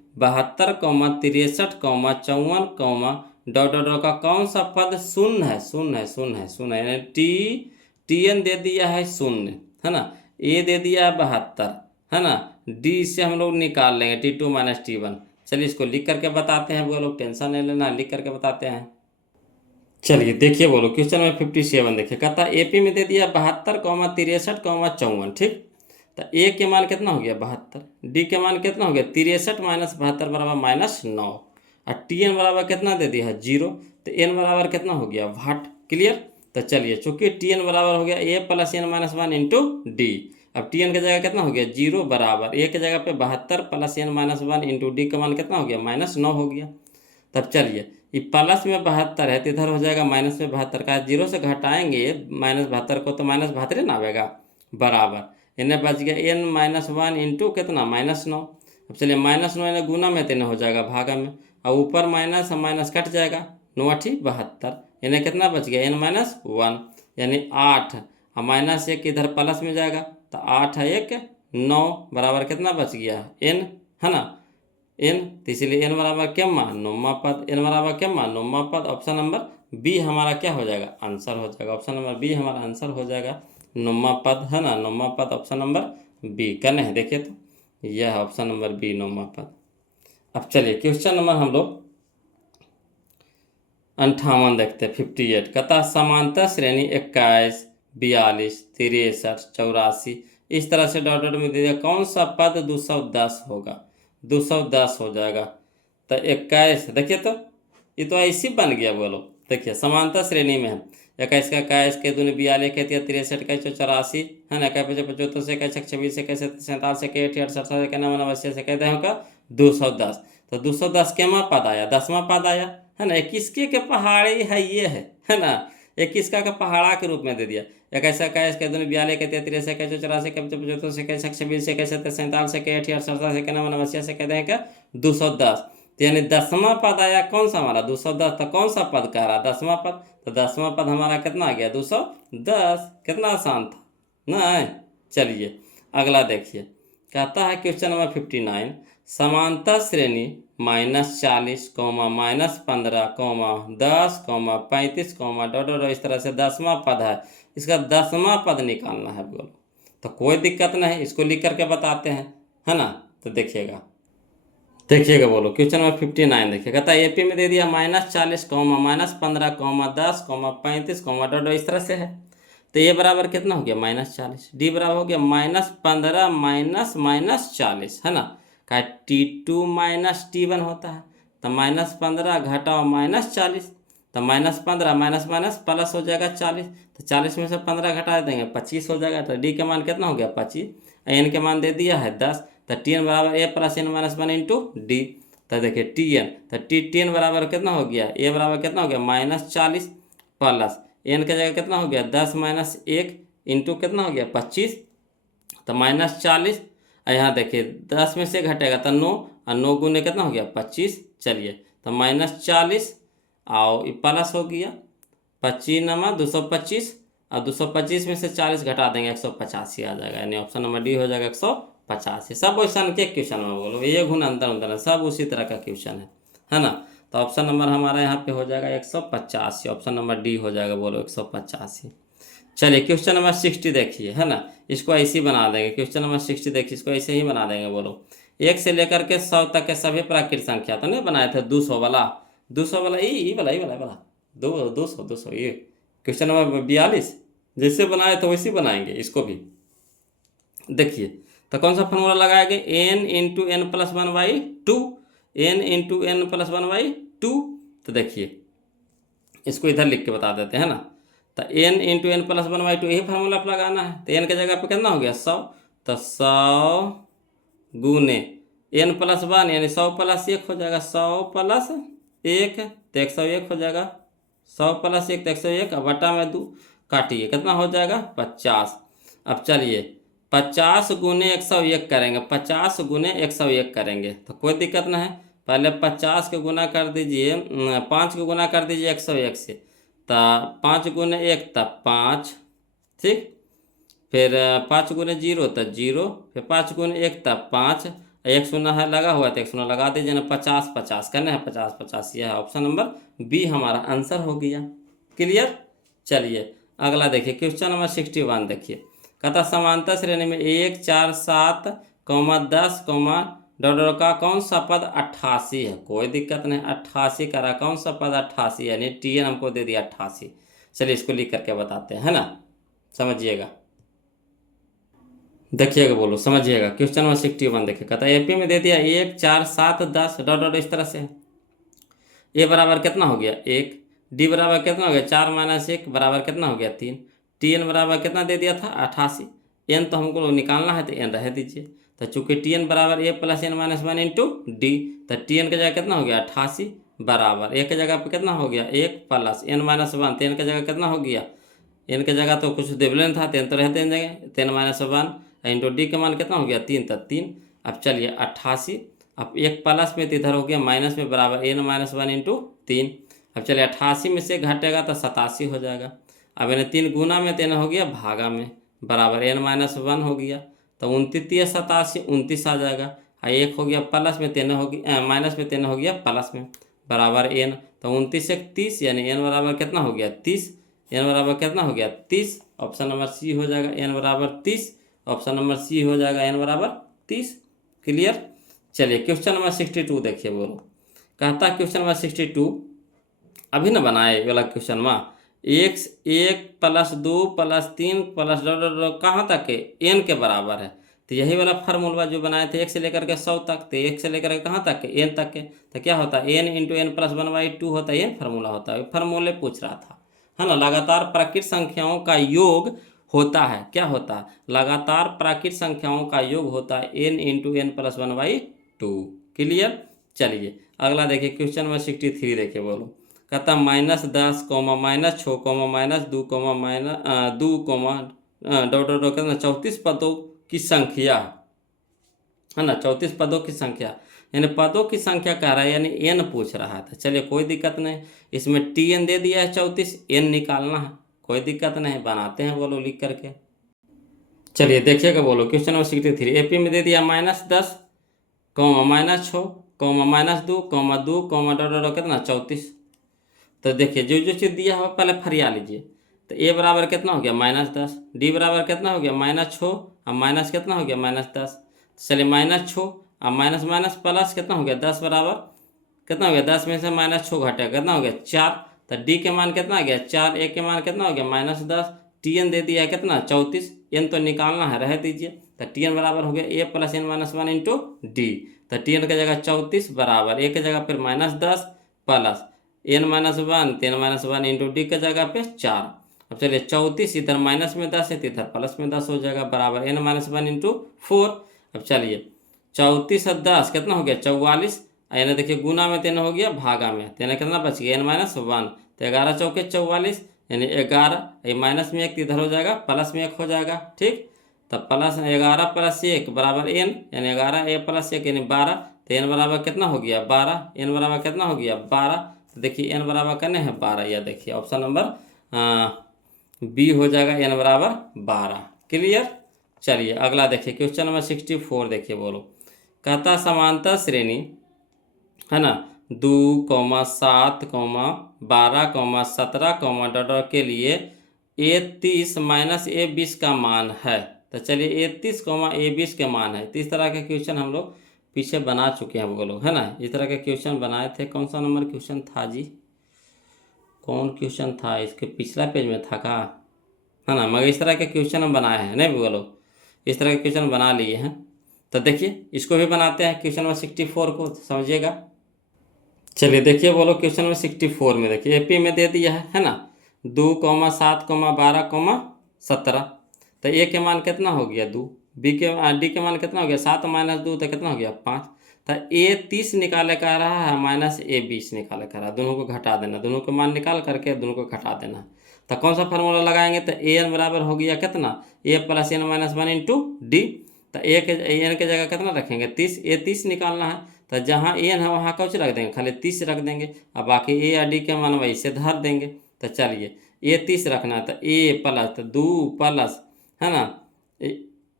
72, 63, 54, डॉट डॉट डॉट का कौन सा पद शून्य है, शून्य है, शून्य है, शून्य है, यानी टी एन दे दिया है शून्य, है ना, ए दे दिया है 72, है ना, डी से हम लोग निकाल लेंगे T2 - T1। चलिए इसको लिख करके बताते हैं, वो लोग टेंशन नहीं लेना, लिख करके बताते हैं। चलिए देखिए बोलो क्वेश्चन में 57 देखिए, कहता है एपी में दे दिया 72, 63, 54, ठीक। तो ए के मान कितना हो गया 72, डी के मान कितना हो गया 63 - 72 बराबर -9, और टी एन बराबर कितना दे दिया है 0, तो एन बराबर कितना हो गया वाट, क्लियर। तो चलिए चूंकि टी एन बराबर हो गया ए plus N minus 1 into D, अब टी एन की जगह कितना हो गया 0 बराबर ए की जगह पे 72 plus N minus 1 into D का मान कितना हो गया -9 हो गया। तब चलिए ये प्लस में 72 है तो इधर हो जाएगा माइनस में 72 का, जीरो से घटाएंगे -72 को तो -72 ना आएगा बराबर, इन्हें बच गया एन -1 इंटू कितना -9। अब चलिए -9 इन्हें गुना में तो हो जाएगा भागा में, और ऊपर माइनस माइनस कट जाएगा, 9 × 72, इन्हें कितना बच गया n-1 यानी 8, और -1 इधर प्लस में जाएगा तो 8 है 1 9 बराबर कितना बच गया n, है ना n, तो इसलिए n बराबर क्या मान 9वां पद, n बराबर क्या मान 9वां पद। ऑप्शन नंबर बी हमारा क्या हो जाएगा आंसर हो जाएगा, ऑप्शन नंबर बी हमारा आंसर हो जाएगा 9वां पद, है ना 9वां पद ऑप्शन नंबर बी करने हैं। देखिए तो यह है ऑप्शन नंबर बी 9वां पद। अब चलिए क्वेश्चन नंबर हम लोग 58 देखते हैं 58, कहता समांतर श्रेणी 21, 42, 63, 84 इस तरह से डॉट डॉट में दे दिया, कौन सा पद 210 होगा, 210 हो जाएगा। तो 21 देखिए तो ये तो ऐसी बन गया, बोलो देखिए समांतर श्रेणी में है 21 का 21 के दूनी 42 के 63 का 84, है ना, 75 से 26 से 47 से 68 के 89 से कहते हैं का 210। तो 210 के माँ पद आया 10वां पद आया, है ना, 21 के पहाड़ी है ये है ना, 21 का पहाड़ा के रूप में दे दिया, 21 के दूनी 42 के 33 से 84 के 75 से 26 से 47 से 68 से 89 से कहते हैं क्या 210। यानी 10वां पद आया कौन सा हमारा 210, तो कौन सा पद कह रहा 10वां पद, तो 10वां पद हमारा कितना आ गया 210, कितना आसान था ना। चलिए अगला देखिए, कहता है क्वेश्चन नंबर 59, समांतर श्रेणी -40, -15, 10, 35, डॉट डॉट इस तरह से 10वां पद है, इसका 10वां पद निकालना है बोलो। तो कोई दिक्कत नहीं, इसको लिख करके बताते हैं, है ना। तो देखिएगा बोलो क्वेश्चन नंबर 59 देखिए, कहता है एपी में दे दिया -40, -15, 10, 35, डॉट डॉट इस तरह से है। तो ए बराबर कितना हो गया -40, डी बराबर हो गया -15 -40, है ना, का T2 - T1 होता है। तो -15 घटाओ -40, तो -15 माइनस प्लस हो जाएगा 40, तो 40 में से 15 घटा देंगे 25 हो जाएगा। तो डी के मान कितना हो गया 25, एन के मान दे दिया है 10, तो टी एन बराबर ए plus N minus 1 into D. तो देखिए टी एन, तो टी एन बराबर कितना हो गया, ए बराबर कितना हो गया -40 प्लस एन के जगह कितना हो गया 10 - 1 इंटू कितना हो गया 25, तो -40, और यहाँ देखिए 10 में से घटेगा तो 9, और 9 गुने कितना हो गया 25। चलिए तो -40 और प्लस हो गया 25 नमा 225, और 225 में से 40 घटा देंगे 185 आ जाएगा, यानी ऑप्शन नंबर डी हो जाएगा 185। सब क्वेश्चन के क्वेश्चन में बोलो ये गुण अंतर अंतर है, सब उसी तरह का क्वेश्चन है ना। तो ऑप्शन नंबर हमारा यहाँ पे हो जाएगा 185, ऑप्शन नंबर डी हो जाएगा बोलो 185। चलिए क्वेश्चन नंबर 60 देखिए, है ना, इसको ऐसे ही बना देंगे। क्वेश्चन नंबर 60 देखिए, इसको ऐसे ही बना देंगे बोलो, 1 से लेकर के 100 तक के सभी प्राकृत संख्या तो नहीं बनाए थे 200 वाला, 200 वाला ये वाला 200 ये क्वेश्चन नंबर 42 जैसे बनाए थे वैसे बनाएंगे इसको भी। देखिए तो कौन सा फॉर्मूला लगाएंगे, n into N plus 1/2, n into N plus 1/2। तो देखिए इसको इधर लिख के बता देते हैं ना, तो n इंटू एन प्लस 1/2 यही फार्मूला पर लगाना है। तो n के जगह पे कितना हो गया 100, तो 100 गुने n प्लस 1 यानी 100 प्लस 1 हो जाएगा, 100 प्लस 1 तो 101 हो जाएगा, 100 प्लस 1 तो 101, अब बटा में 2 काटिए कितना हो जाएगा 50। अब चलिए 50 गुने 101 करेंगे, 50 गुने 101 करेंगे तो कोई दिक्कत नहीं है, पहले 50 के गुना कर दीजिए, 5 के गुना कर दीजिए 101 से, तो 5 गुने 1 तब 5, ठीक, फिर 5 गुने 0 तब 0, फिर 5 गुने 1 तब 5, एक शून्य है लगा हुआ, तो एक शून्य लगा दीजिए ना। 50 50 करना है, 50 50, यह है ऑप्शन नंबर बी हमारा आंसर हो गया। क्लियर। चलिए अगला देखिए क्वेश्चन नंबर 61 देखिए। कहता समांतर श्रेणी में 1 4 7 10 का कौन सा पद 88 है। कोई दिक्कत नहीं, 88 करा, कौन सा पद 88 यानी टीएन हमको दे दिया 88। चलिए इसको लिख करके बताते हैं, है ना, समझिएगा, देखिएगा, बोलो समझिएगा। क्वेश्चन नंबर 61 देखिए, कहता है एपी में दे दिया 1 4 7 10 डॉट डॉट इस तरह से। ए बराबर कितना हो गया 1, डी बराबर कितना हो गया 4 - 1 बराबर कितना हो गया 3, टी एन बराबर कितना दे दिया था 88। एन तो हमको निकालना है तो एन रह दीजिए। तो चूंकि टी एन बराबर ए plus N minus one into D, तो टी एन की जगह कितना हो गया 88 बराबर ए की जगह पे कितना हो गया 1 प्लस एन माइनस वन, तो एन की जगह कितना हो गया, एन की जगह तो कुछ देवलन था, तेन तो रहते एन जगह, तेन माइनस वन इंटू डी का मान कितना हो गया 3, तो 3। अब चलिए 88, अब एक प्लस में तो इधर हो गया माइनस में बराबर एन माइनस वन इंटू 3। अब चलिए 88 में से घटेगा तो 87 हो जाएगा। अब इन्हें 3 गुना में तेना हो गया भागा में बराबर एन माइनस वन हो गया, तो 29 87 29 आ जाएगा। और एक हो गया प्लस में तेना हो गया माइनस में तेना हो गया प्लस में बराबर एन, तो 29 1 30 यानी एन बराबर कितना हो गया 30। एन बराबर कितना हो गया 30, ऑप्शन नंबर सी हो जाएगा एन बराबर 30, ऑप्शन नंबर सी हो जाएगा एन बराबर 30। क्लियर। चलिए क्वेश्चन नंबर 62 देखिए, बोलो कहता क्वेश्चन नंबर 62 अभी ना बनाए वाला क्वेश्चन में, 1 1 प्लस 2 प्लस 3 प्लस कहाँ तक के एन के बराबर है। तो यही वाला फार्मूला जो बनाए थे 1 से लेकर के 100 तक, तो 1 से लेकर के कहाँ तक के एन तक के, तो क्या होता है एन इंटू एन प्लस 1/2 होता है, एन फार्मूला होता है, फार्मूले पूछ रहा था, है ना। लगातार प्राकृत संख्याओं का योग होता है, क्या होता है, लगातार प्राकृत संख्याओं का योग होता है N into N plus 1/2। Clear. चलिए अगला देखिए क्वेश्चन नंबर 63 देखिए, बोलो कहता -10 -6 -2 -2 डॉट डॉट कहता 34 पदों की संख्या, है ना, 34 पदों की संख्या, यानी पदों की संख्या कह रहा है, यानी एन पूछ रहा था। चलिए कोई दिक्कत नहीं, इसमें टी एन दे दिया है 34, एन निकालना है, कोई दिक्कत नहीं, बनाते हैं, बोलो लिख करके। चलिए देखिएगा, बोलो क्वेश्चन नंबर 63 एपी में दे दिया -10 -6 -2 2 डॉट डॉट कितना 34। तो देखिए जो जो चीज़ दिया हो पहले फरिया लीजिए। तो ए बराबर कितना हो गया -10, डी बराबर कितना हो गया -6, और माइनस कितना हो गया -10। चलिए -6 और माइनस माइनस प्लस कितना हो गया 10 बराबर कितना हो गया 10 में से -6 घटेगा कितना हो गया 4। तो डी के मान कितना आ गया 4, ए के मान कितना हो गया -10, टी एन दे दिया है कितना 34, एन तो निकालना है, रह दीजिए। तो टी एन बराबर हो गया ए plus N minus one into D. तो टी एन की जगह 34 बराबर ए की जगह फिर -10 प्लस एन -1 तो एन -1 इंटू डी की जगह पे 4। अब चलिए 34 इधर माइनस में 10 है तो इधर प्लस में 10 हो जाएगा बराबर एन -1 इंटू 4। अब चलिए 34 और 10 कितना हो गया 44, यानी देखिए गुना में तेना हो गया भागा में, तेना कितना बच गया n-1, तो 11 चौके 44 यानी 11, ये माइनस में 1 इधर हो जाएगा प्लस में 1 हो जाएगा, ठीक। तब प्लस 11 प्लस 1 बराबर n, यानी 11 a प्लस 1 यानी 12, तो n बराबर कितना हो गया 12, n बराबर कितना हो गया 12। तो देखिए n बराबर करने हैं 12, या देखिए ऑप्शन नंबर बी हो जाएगा n बराबर 12। क्लियर। चलिए अगला देखिए क्वेश्चन नंबर 64 देखिए, बोलो कहता समांतर श्रेणी, है ना, 2, 7, 12, 17, डॉट के लिए A30 माइनस A20 का मान है। तो चलिए A30, A20 के मान है। तो इस तरह के क्वेश्चन हम लोग पीछे बना चुके हैं वो लोग, है ना। इस तरह के क्वेश्चन बनाए थे। कौन सा नंबर क्वेश्चन था जी, कौन क्वेश्चन था, इसके पिछला पेज में था का, है ना। मगर इस तरह के क्वेश्चन हम बनाए हैं, नहीं वो लोग इस तरह के क्वेश्चन बना लिए हैं। तो देखिए इसको भी बनाते हैं, क्वेश्चन नंबर 64 को समझिएगा। चलिए देखिए बोलो क्वेश्चन नंबर 64 में देखिए एपी में दे दिया है ना, 2, 7, 12, 17। तो ए के मान कितना हो गया 2, बी के डी के मान कितना हो गया 7 - 2 तो कितना हो गया 5। तो A30 निकाले कह रहा है माइनस A20 निकाले कह रहा है, दोनों को घटा देना, दोनों को मान निकाल करके दोनों को घटा देना। तो कौन सा फार्मूला लगाएंगे, तो an बराबर हो गया कितना a plus N minus 1 into D. तो ए के एन के जगह कितना रखेंगे 30, A30 निकालना है। तो जहाँ एन है वहाँ कुछ रख देंगे, खाली 30 रख देंगे, अब बाकी ए या डी के मान वैसे धर देंगे। तो चलिए A30 रखना है, तो ए प्लस तो 2 प्लस, है ना,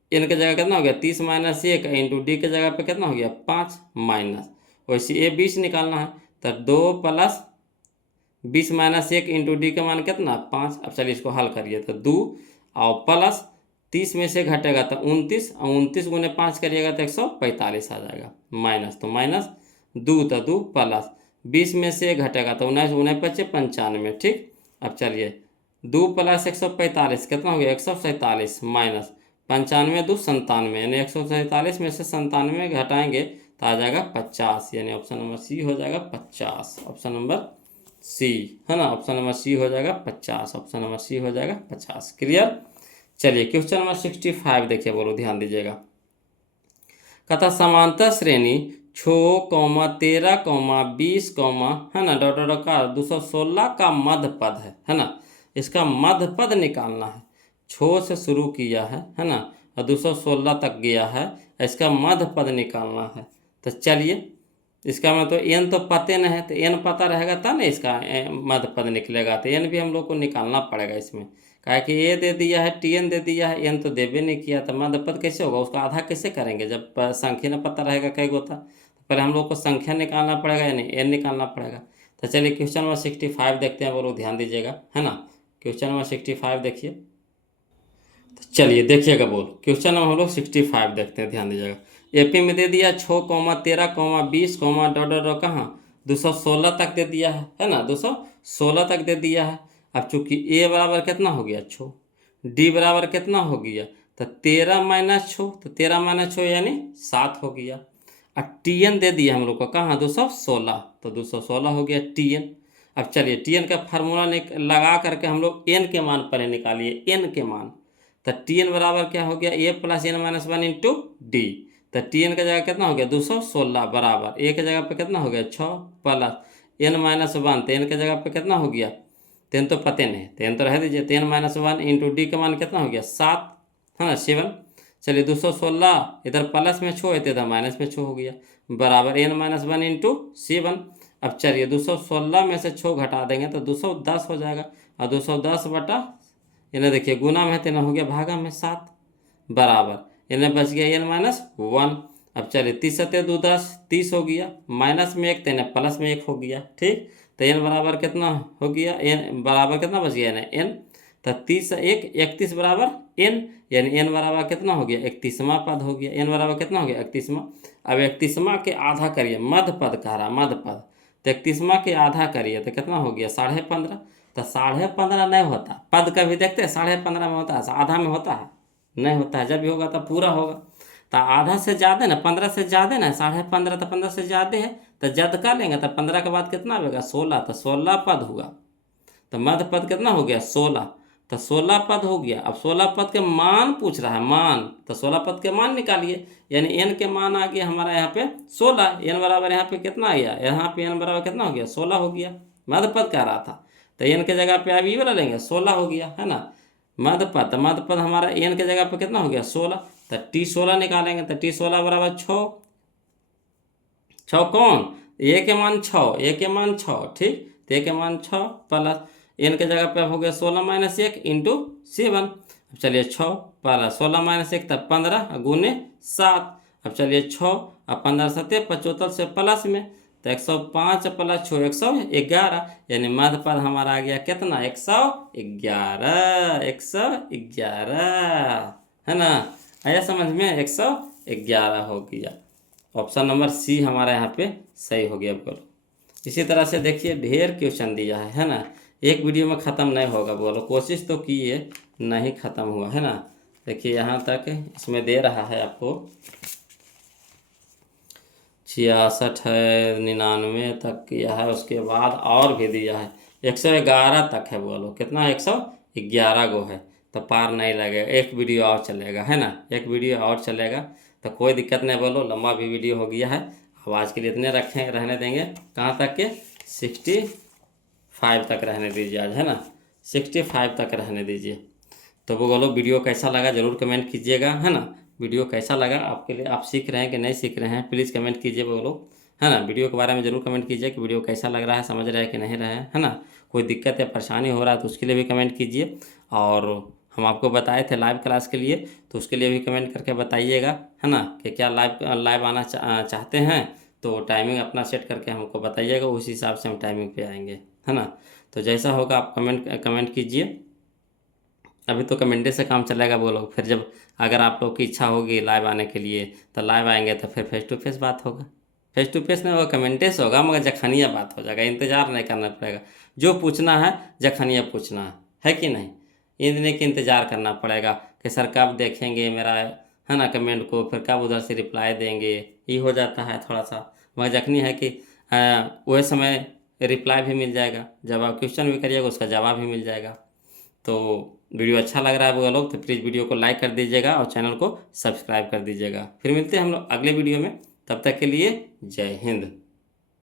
एन के जगह कितना हो गया 30 माइनस 1 इंटू डी के जगह पे कितना हो गया 5 माइनस, वैसे ए 20 निकालना है तो 2 प्लस 20 माइनस 1 इंटू डी का मान कितना 5। अब चलिए इसको हल करिए तो 2 और प्लस 30 में से घटेगा तो 29 और 29 गुने 5 करिएगा तो 145 आ जाएगा, माइनस तो माइनस 2 तो 2 प्लस 20 में से घटेगा तो 19 19 बचे 95। ठीक, अब चलिए 2 प्लस 145 कितना हो गया 147 माइनस 95 2 97, यानी 147 में से 97 घटाएंगे तो आ जाएगा 50, यानी ऑप्शन नंबर सी हो जाएगा 50। ऑप्शन नंबर सी है ना, ऑप्शन नंबर सी हो जाएगा 50, ऑप्शन नंबर सी हो जाएगा 50। क्लियर। चलिए क्वेश्चन नंबर 65 देखिए, बोलो ध्यान दीजिएगा। कथा समांतर श्रेणी 6, 13, 20, है ना डॉट डॉट का 216 का मध्य पद है ना, इसका मध्य पद निकालना है। 6 से शुरू किया है ना, और 216 तक गया है, इसका मध्य पद निकालना है। तो चलिए इसका मतलब एन तो पते नहीं है, तो एन पता रहेगा तब ना इसका मध्य पद निकलेगा, तो एन भी हम लोग को निकालना पड़ेगा इसमें। काहे कि ए दे दिया है, टी एन दे दिया है, एन तो देवे नहीं किया, तो मध्य पद कैसे होगा, उसका आधा कैसे करेंगे जब संख्या न पता रहेगा कई गोता। तो पहले हम लोग को संख्या निकालना पड़ेगा, यानी एन निकालना पड़ेगा। तो चलिए क्वेश्चन नंबर 65 देखते हैं, बोलो ध्यान दीजिएगा है ना। क्वेश्चन नंबर 65 देखिए, तो चलिए देखिएगा बोल, क्वेश्चन नंबर हम लोग 65 देखते हैं, ध्यान दीजिएगा। एपी में दे दिया 6, 13, 20, डॉट डॉट कहाँ 216 तक दे दिया है ना, 216 तक दे दिया है। अब चूंकि ए बराबर कितना हो गया 6, डी बराबर कितना हो गया तो 13 माइनस 6, तो 13 माइनस 6 यानी 7 हो गया। अब टी एन दे दिया हम लोग को कहाँ 216, तो 216 हो गया टी एन। अब चलिए टी एन का फार्मूला लगा करके हम लोग एन के मान पहले निकालिए, एन के मान। तो टी एन बराबर क्या हो गया ए plus N minus 1 into D. तो टी एन का जगह कितना हो गया 216 बराबर ए के जगह पे कितना हो गया 6 प्लस एन माइनस 1, तो एन के जगह पे कितना हो गया, तेन तो पते नहीं, तेन तो रह दीजिए, 10 माइनस 1 इंटू डी का मान कितना हो गया 7 है ना 7। चलिए 216 इधर प्लस में 6 है तो इधर माइनस में 6 हो गया, बराबर एन माइनस 1 इंटू 7। अब चलिए 216 में से 6 घटा देंगे तो 210 हो जाएगा, और 210 बटा इन्हें देखिए गुना में है तो इन्हें हो गया भागा में 7, बराबर इन्हें बच गया एन माइनस 1। अब चलिए 30 सत्ते 2 10 30 हो गया, माइनस में 1 तो इन्हें प्लस में 1 हो गया। ठीक, तो एन बराबर कितना हो गया, एन बराबर कितना बच गया एन, तो 30 1 31 बराबर एन, यानी एन बराबर कितना हो गया 31वां पद हो गया, एन बराबर कितना हो गया 31वां। अब 31वां के आधा करिए, मध्य पद कह रहा मध्य पद, तो 31वां के आधा करिए तो कितना हो गया 15.5। तो 15.5 नहीं होता, पद का भी देखते हैं 15.5 में होता है, आधा में होता है नहीं होता है, जब भी होगा तब पूरा होगा। तो आधा से ज़्यादा ना 15 से ज़्यादा ना 15.5, तो 15 से ज़्यादा है तो जद का लेंगे, तो 15 के बाद कितना आएगा 16, तो 16 पद हुआ। तो मध्य पद कितना हो गया 16, तो 16 पद हो गया। अब 16 पद के मान पूछ रहा है, मान, तो 16 पद के मान निकालिए, यानी एन के मान आ गया हमारा यहाँ पे 16, एन बराबर यहाँ पे कितना आ गया, यहाँ पे एन बराबर कितना हो गया 16 हो गया, मध्य पद कह रहा था। तो एन के जगह पे अब ये वाला लेंगे 16 हो गया है ना, मध्य पद, तो मध्य पद हमारा एन के जगह पे कितना हो गया 16, तो टी 16 निकालेंगे, तो टी 16 बराबर 6, 6 कौन ए के मान 6, ए के मान 6, ठीक, तो ए के मान 6 प्लस एन के जगह पे हो गया 16 माइनस 1 इंटू 7। अब चलिए 6 प्लस 16 माइनस 1 तब 15 गुने 7। अब चलिए 6 और 15 सत्ते 75 से प्लस में, तो 105 प्लस 6 111, यानी मध्य पद हमारा आ गया कितना 111, 111 है ना, आया समझ में 111 हो गया। ऑप्शन नंबर सी हमारा यहाँ पे सही हो गया बोलो। इसी तरह से देखिए ढेर क्वेश्चन दिया है ना, एक वीडियो में ख़त्म नहीं होगा बोलो, कोशिश तो किए नहीं ख़त्म हुआ है ना। देखिए यहाँ तक इसमें दे रहा है आपको 66 है, 99 तक किया है, उसके बाद और भी दिया है 111 तक है बोलो, कितना 111 गो है, तो पार नहीं लगेगा, एक वीडियो और चलेगा है ना, एक वीडियो और चलेगा, तो कोई दिक्कत नहीं बोलो, लंबा भी वीडियो हो गया है। अब आज के लिए इतने रखें रहने देंगे, कहाँ तक के 65 तक रहने दीजिए आज है ना, 65 तक रहने दीजिए। तो वो बोलो वीडियो कैसा लगा ज़रूर कमेंट कीजिएगा है ना, वीडियो कैसा लगा आपके लिए, आप सीख रहे हैं कि नहीं सीख रहे हैं प्लीज़ कमेंट कीजिए बोलो है ना, वीडियो के बारे में ज़रूर कमेंट कीजिए कि वीडियो कैसा लग रहा है, समझ रहे हैं कि नहीं रहे हैं है ना, कोई दिक्कत या परेशानी हो रहा है तो उसके लिए भी कमेंट कीजिए। और हम आपको बताए थे लाइव क्लास के लिए, तो उसके लिए भी कमेंट करके बताइएगा, है ना, कि क्या लाइव आना चाहते हैं, तो टाइमिंग अपना सेट करके हमको बताइएगा, उस हिसाब से हम टाइमिंग पे आएंगे, है ना। तो जैसा होगा आप कमेंट कीजिए। अभी तो कमेंटे से काम चलेगा वो लोग, फिर जब अगर आप लोग की इच्छा होगी लाइव आने के लिए तो लाइव आएंगे, तो फिर फेस टू फेस बात होगा। फेस टू फेस नहीं होगा, कमेंटे से होगा, मगर जखनिया बात हो जाएगा, इंतजार नहीं करना पड़ेगा। जो पूछना है जखनिया पूछना है कि नहीं, इतने के इंतजार करना पड़ेगा कि सर कब देखेंगे मेरा, है ना, कमेंट को, फिर कब उधर से रिप्लाई देंगे, ये हो जाता है थोड़ा सा। मगर जखनी है कि वह समय रिप्लाई भी मिल जाएगा, जब आप क्वेश्चन भी करिएगा उसका जवाब भी मिल जाएगा। तो वीडियो अच्छा लग रहा है वो लोग तो प्लीज़ वीडियो को लाइक कर दीजिएगा और चैनल को सब्सक्राइब कर दीजिएगा। फिर मिलते हैं हम लोग अगले वीडियो में, तब तक के लिए जय हिंद।